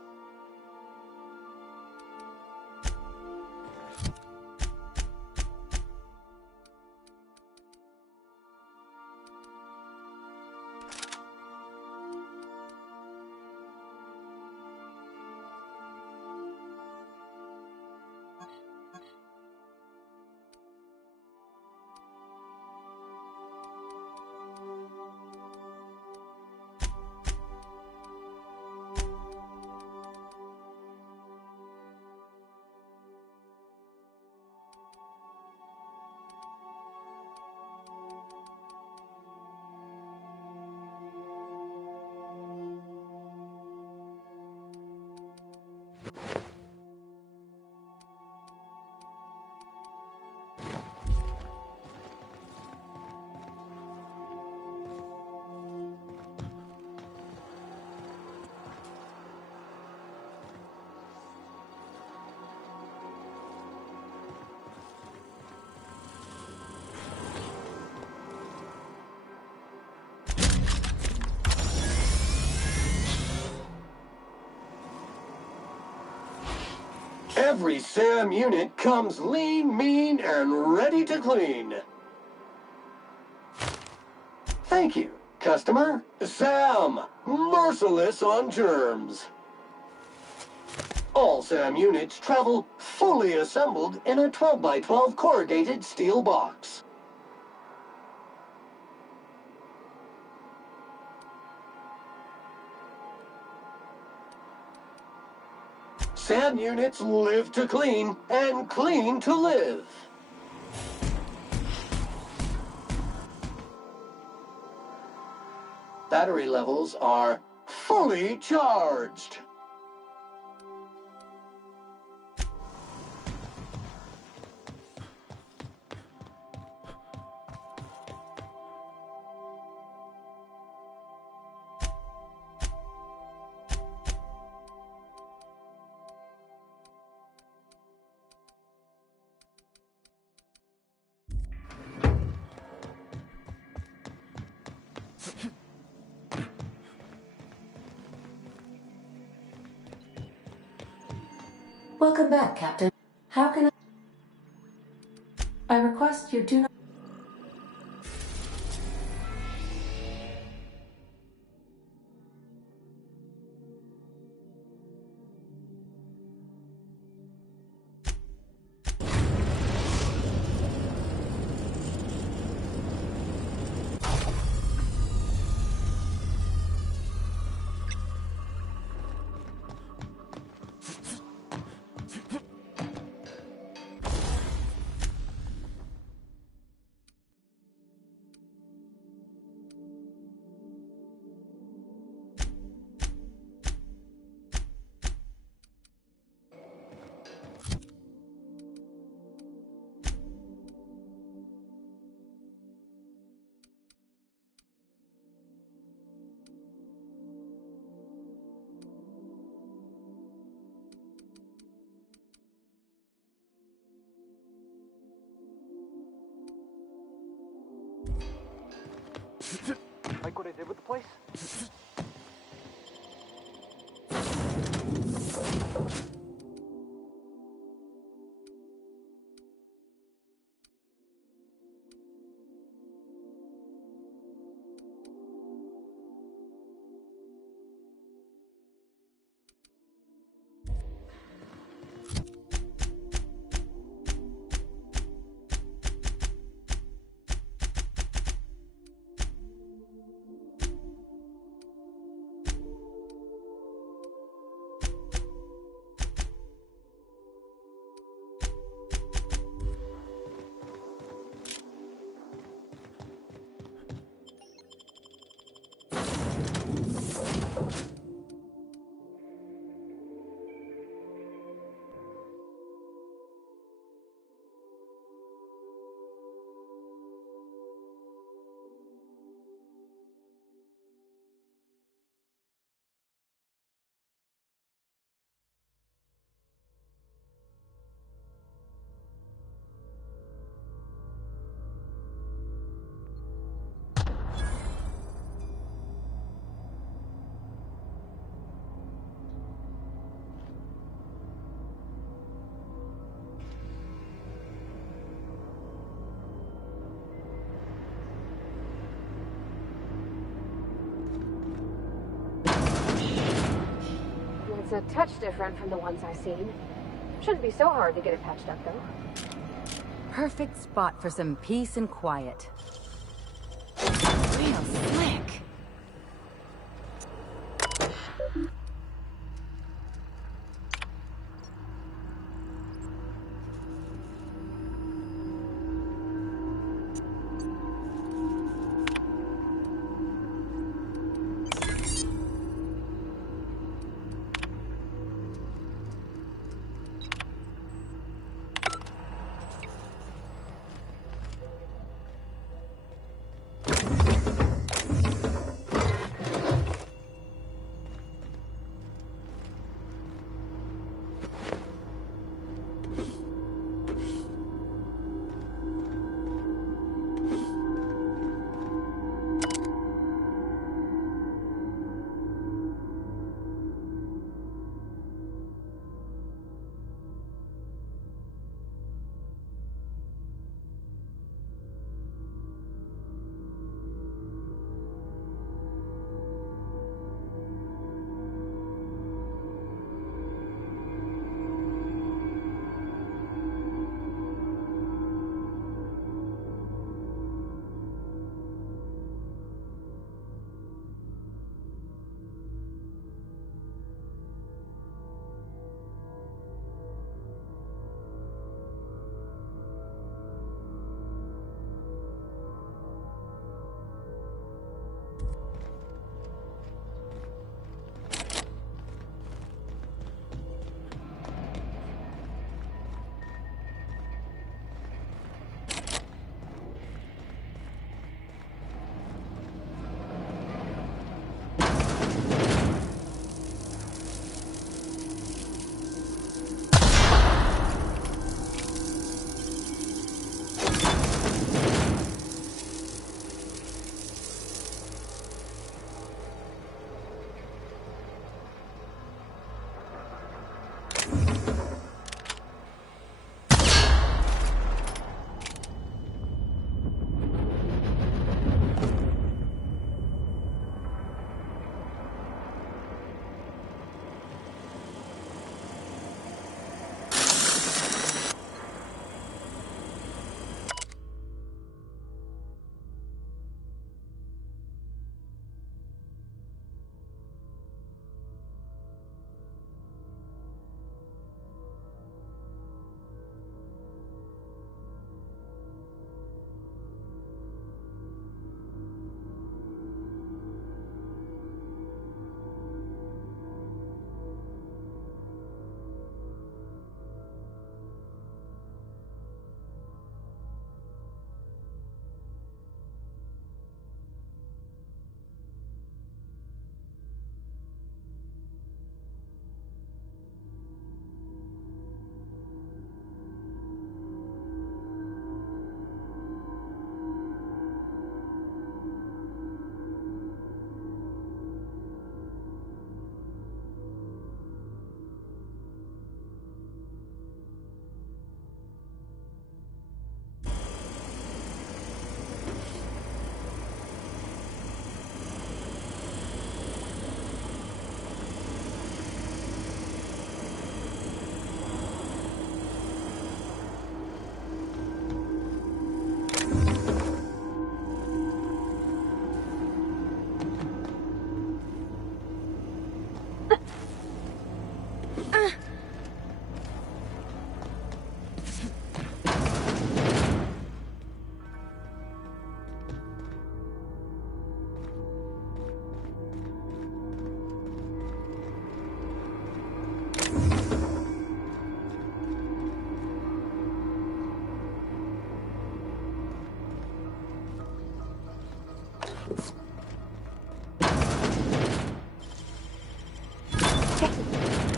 Every SAM unit comes lean, mean, and ready to clean. Thank you, customer. SAM, merciless on germs. All SAM units travel fully assembled in a 12x12 corrugated steel box. SAM units live to clean and clean to live. Battery levels are fully charged. Welcome back, Captain. How can I request you do not... Like what I did with the place? It's a touch different from the ones I've seen. Shouldn't be so hard to get it patched up, though. Perfect spot for some peace and quiet. Real slick.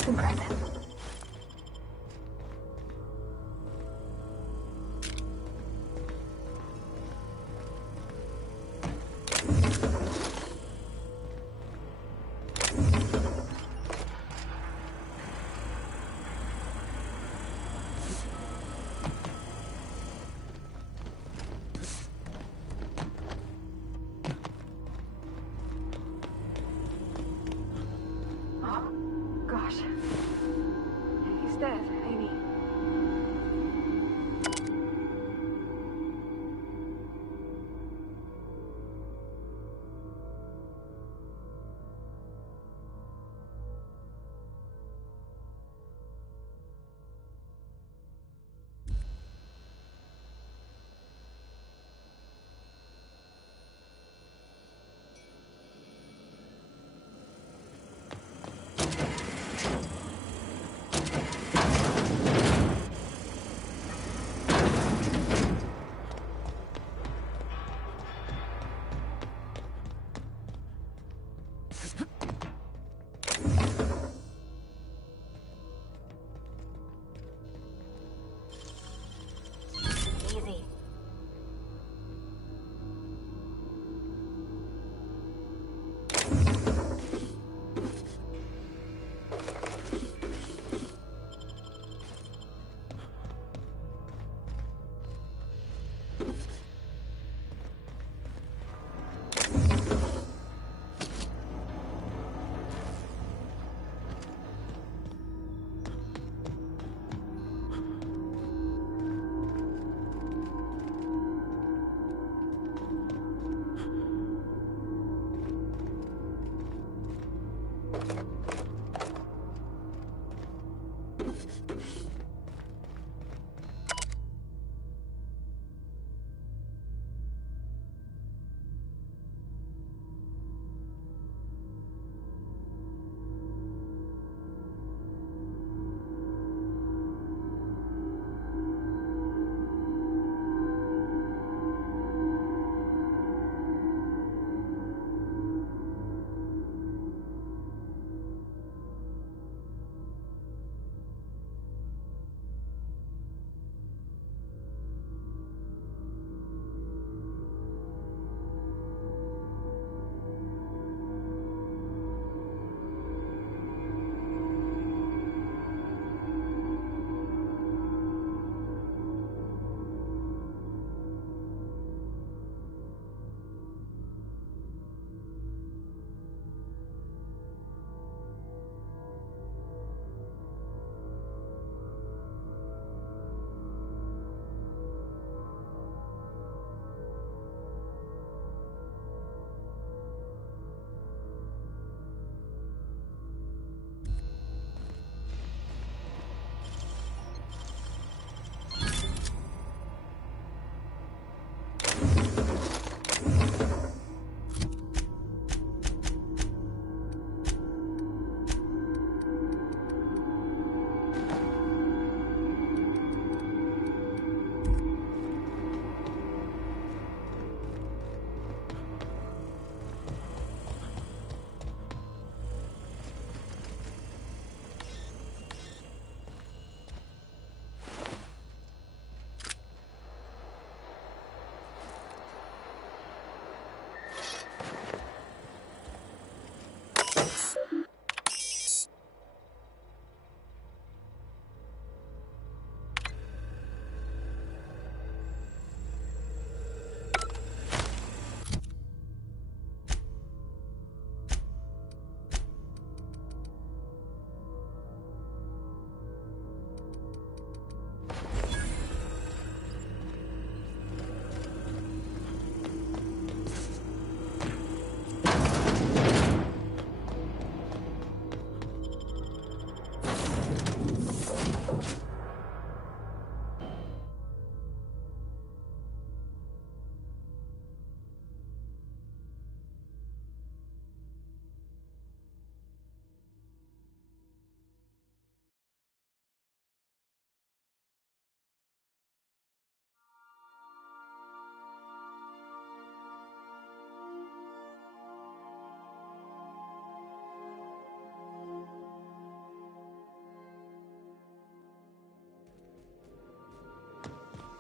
That's impressive. Gosh. He's dead, Amy. Easy.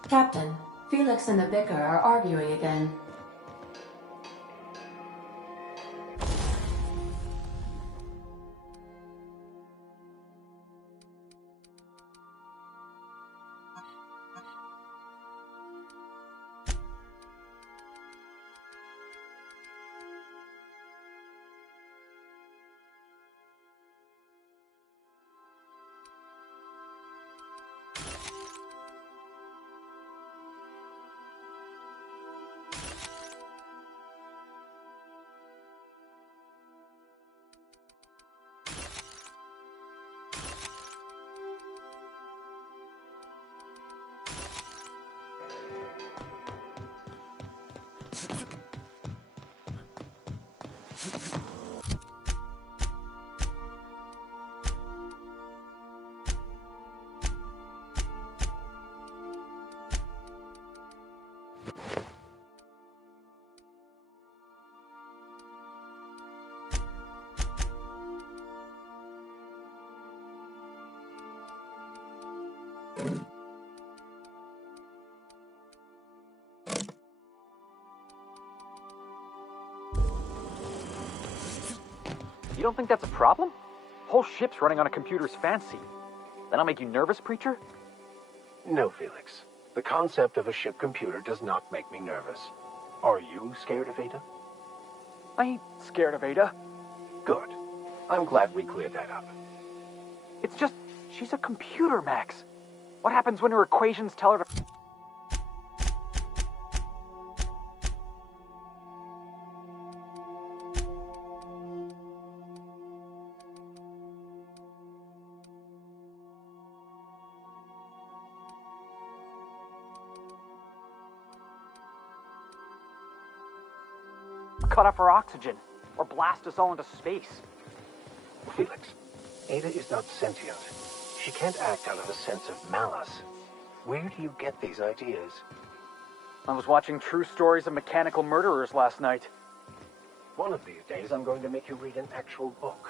Captain, Felix and the Vicar are arguing again. You don't think that's a problem? Whole ship's running on a computer's fancy. That'll make you nervous, Preacher? No, Felix. The concept of a ship computer does not make me nervous. Are you scared of Ada? I ain't scared of Ada. Good. I'm glad we cleared that up. It's just, she's a computer, Max. What happens when her equations tell her to... cut off our oxygen, or blast us all into space. Felix, Ada is not sentient. She can't act out of a sense of malice. Where do you get these ideas? I was watching True Stories of Mechanical Murderers last night. One of these days, I'm going to make you read an actual book.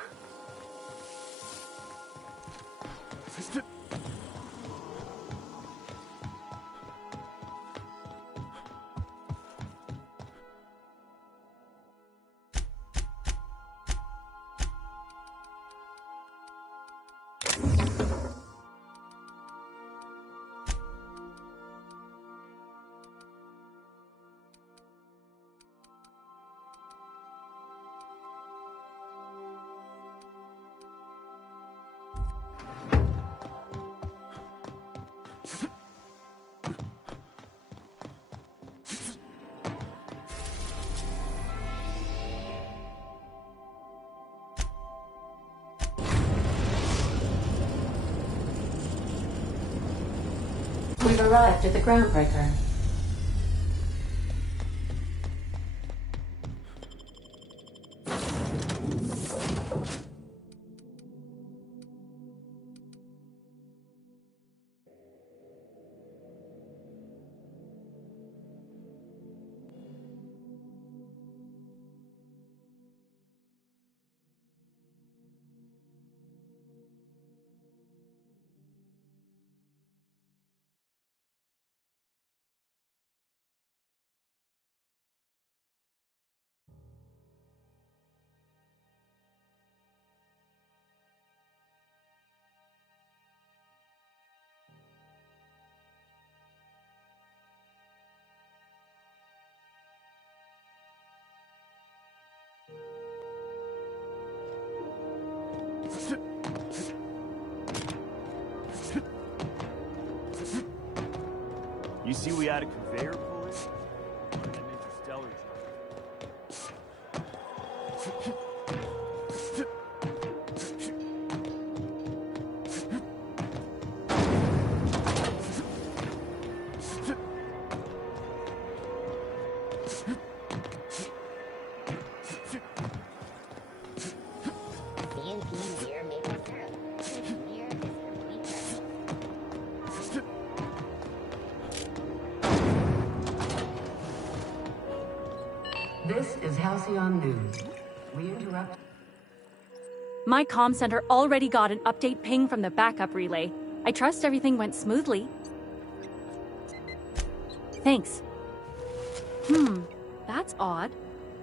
We've arrived at the groundbreaker. You see we had a conveyor pull in? An interstellar This is Halcyon News. We interrupt. My comm center already got an update ping from the backup relay. I trust everything went smoothly. Thanks. That's odd.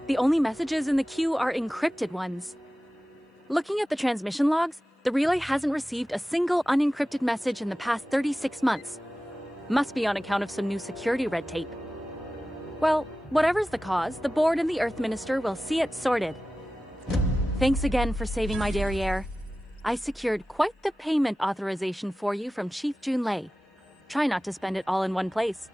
The only messages in the queue are encrypted ones. Looking at the transmission logs, the relay hasn't received a single unencrypted message in the past 36 months. Must be on account of some new security red tape. Well, whatever's the cause, the board and the Earth Minister will see it sorted. Thanks again for saving my derriere. I secured quite the payment authorization for you from Chief Junlei. Try not to spend it all in one place.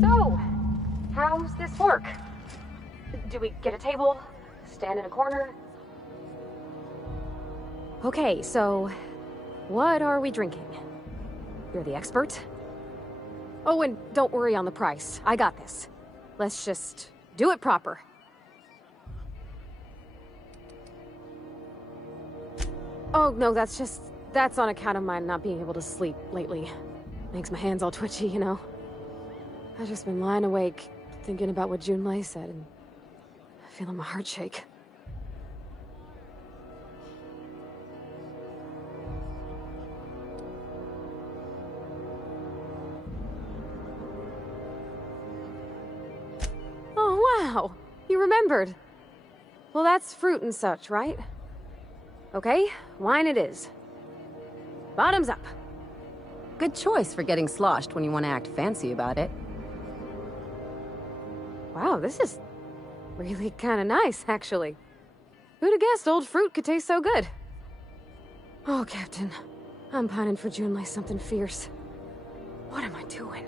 So, how's this work? Do we get a table? Stand in a corner? Okay, so what are we drinking? You're the expert? Oh, and don't worry on the price. I got this. Let's just do it proper. Oh, no, that's on account of my not being able to sleep lately. Makes my hands all twitchy, you know? I've just been lying awake, thinking about what Junlei said, and feeling my heart shake. Oh, wow! You remembered! Well, that's fruit and such, right? Okay, wine it is. Bottoms up. Good choice for getting sloshed when you want to act fancy about it. Wow, this is really kind of nice, actually. Who'd have guessed old fruit could taste so good? Oh, Captain. I'm pining for Junlei something fierce. What am I doing?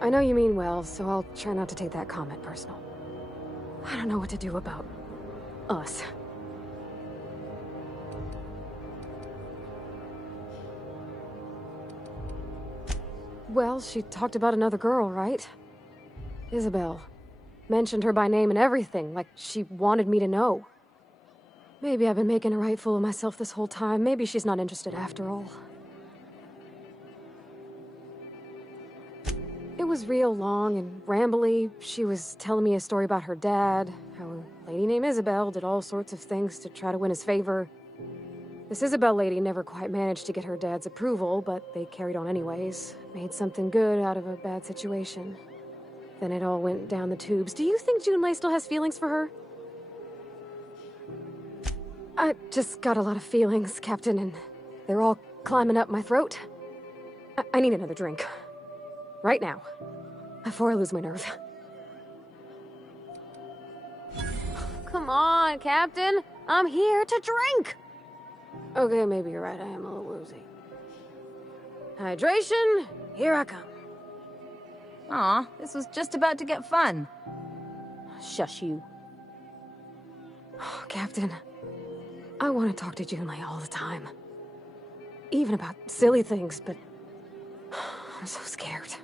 I know you mean well, so I'll try not to take that comment personal. I don't know what to do about us. Well, she talked about another girl, right? Isabel. Mentioned her by name and everything, like she wanted me to know. Maybe I've been making a right fool of myself this whole time. Maybe she's not interested after all. It was real long and rambly. She was telling me a story about her dad, how a lady named Isabel did all sorts of things to try to win his favor. This Isabel lady never quite managed to get her dad's approval, but they carried on anyways. Made something good out of a bad situation. Then it all went down the tubes. Do you think Junlei still has feelings for her? I just got a lot of feelings, Captain, and they're all climbing up my throat. I need another drink. Right now. Before I lose my nerve. Come on, Captain. I'm here to drink. Okay, maybe you're right. I am a little woozy. Hydration, here I come. Aw, this was just about to get fun. Shush you. Oh, Captain, I want to talk to Junlei all the time. Even about silly things, but I'm so scared.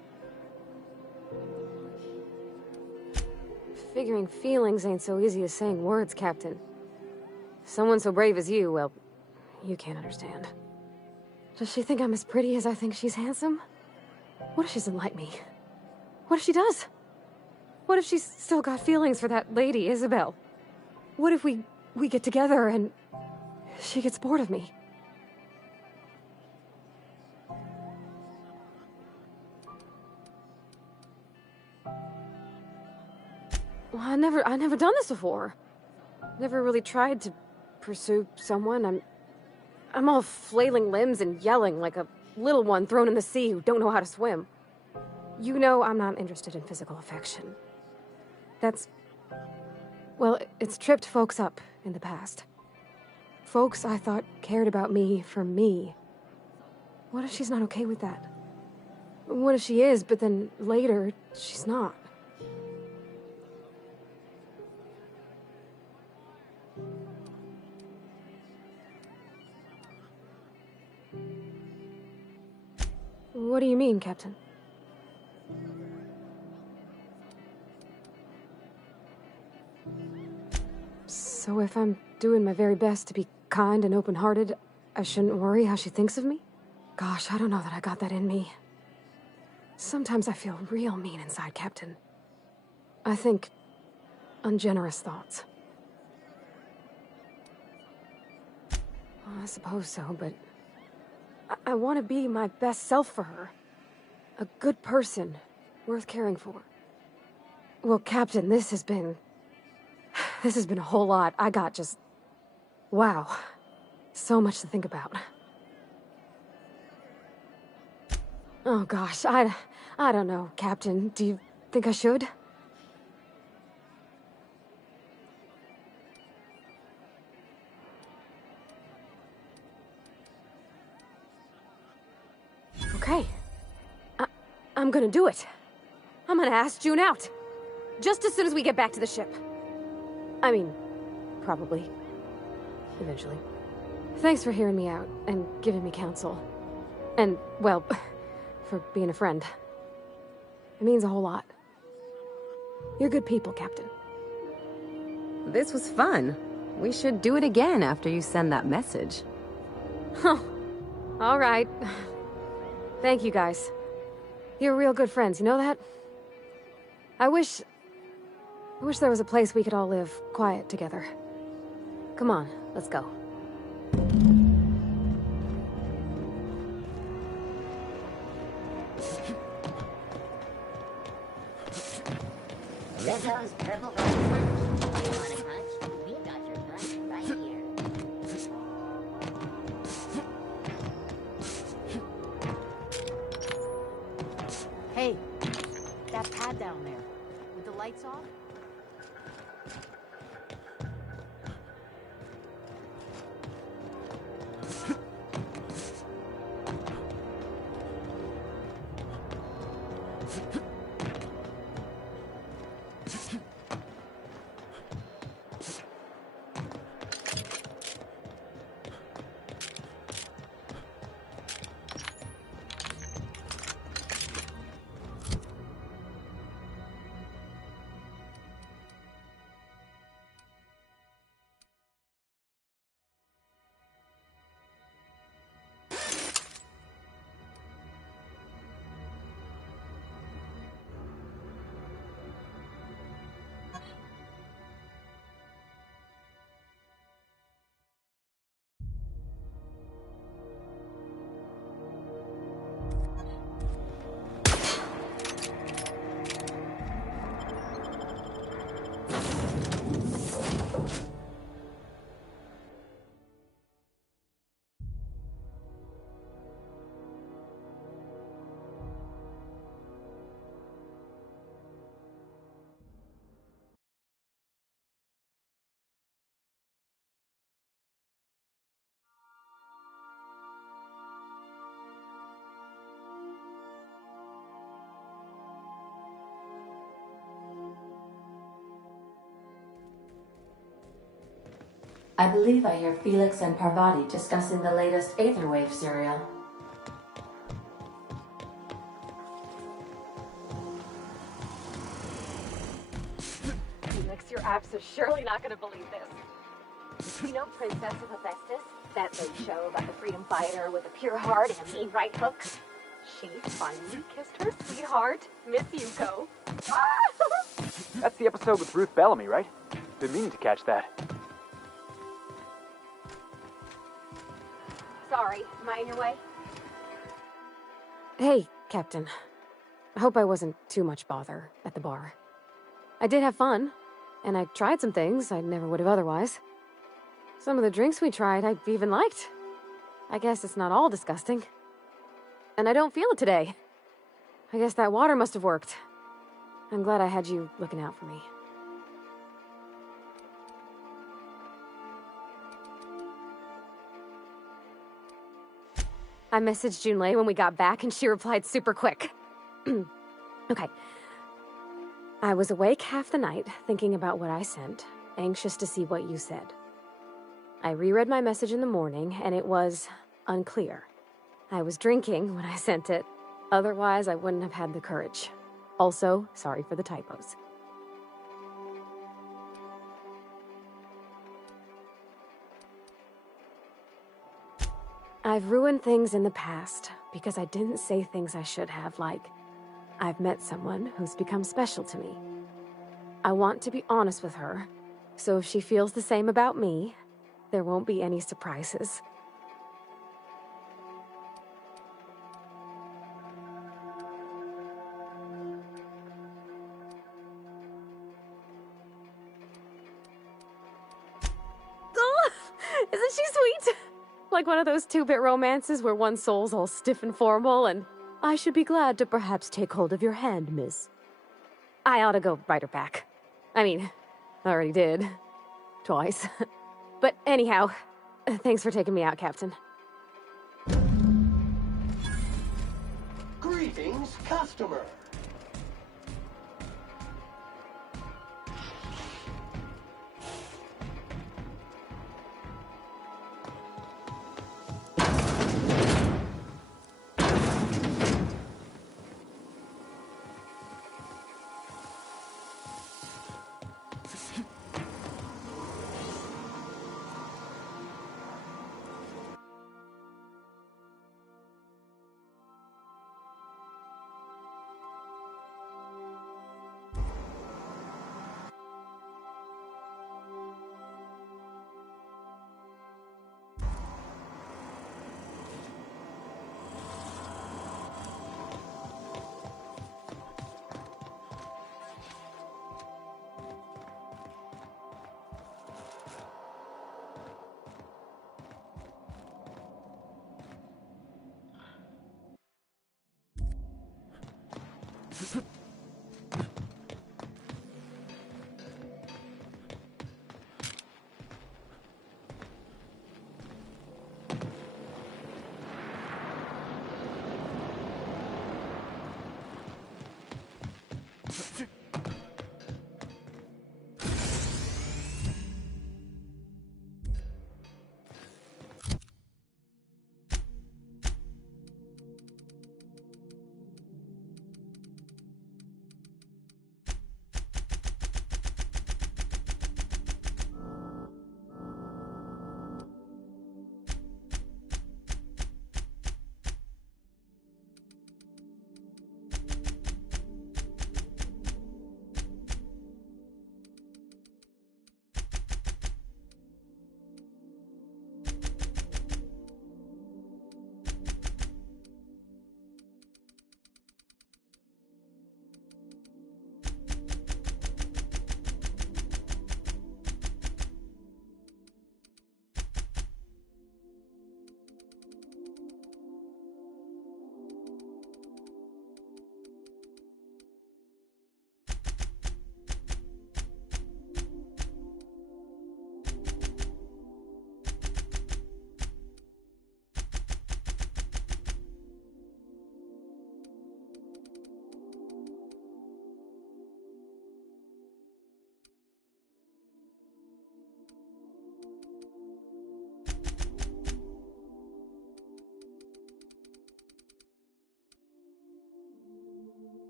Figuring feelings ain't so easy as saying words, Captain. Someone so brave as you, well, you can't understand. Does she think I'm as pretty as I think she's handsome? What if she doesn't like me? What if she does? What if she's still got feelings for that lady, Isabel? What if we get together and she gets bored of me? Well, I never done this before. Never really tried to pursue someone. I'm all flailing limbs and yelling like a little one thrown in the sea who don't know how to swim. You know I'm not interested in physical affection. Well, it's tripped folks up in the past. folks I thought cared about me for me. What if she's not okay with that? What if she is, but then later, she's not? What do you mean, Captain? So if I'm doing my very best to be kind and open-hearted, I shouldn't worry how she thinks of me? Gosh, I don't know that I got that in me. Sometimes I feel real mean inside, Captain. I think ungenerous thoughts. Well, I suppose so, but I want to be my best self for her. A good person, worth caring for. Well, Captain, this has been a whole lot. I got just... wow. So much to think about. Oh gosh, I don't know, Captain. Do you think I should? Okay. I'm gonna do it. I'm gonna ask June out. Just as soon as we get back to the ship. I mean, probably. Eventually. Thanks for hearing me out and giving me counsel. And, well, for being a friend. It means a whole lot. You're good people, Captain. This was fun. We should do it again after you send that message. Huh. All right. Thank you, guys. You're real good friends, you know that? I wish there was a place we could all live quiet together. Come on, let's go. Rizzo's Purple Rose. You want a punch? We got your punch right here. Hey, that pad down there, with the lights off? I believe I hear Felix and Parvati discussing the latest Aetherwave serial. Felix, your apps are surely not gonna believe this. You know Princess of Hephaestus? That late show about the freedom fighter with a pure heart and a mean right hook? She finally kissed her sweetheart, Miss Yuko. That's the episode with Ruth Bellamy, right? Been meaning to catch that. Sorry, am I in your way? Hey, Captain. I hope I wasn't too much bother at the bar. I did have fun, and I tried some things I never would have otherwise. Some of the drinks we tried I even liked. I guess it's not all disgusting. And I don't feel it today. I guess that water must have worked. I'm glad I had you looking out for me. I messaged Junlei when we got back, and she replied super quick. Okay. I was awake half the night, thinking about what I sent, anxious to see what you said. I reread my message in the morning, and it was unclear. I was drinking when I sent it. Otherwise, I wouldn't have had the courage. Also, sorry for the typos. I've ruined things in the past because I didn't say things I should have, like, I've met someone who's become special to me. I want to be honest with her, so if she feels the same about me, there won't be any surprises. Oh, isn't she sweet? Like one of those 2-bit romances where one soul's all stiff and formal and, I should be glad to perhaps take hold of your hand, miss. I ought to go write her back. I mean, I already did. Twice. But anyhow, thanks for taking me out, Captain. Greetings, customer.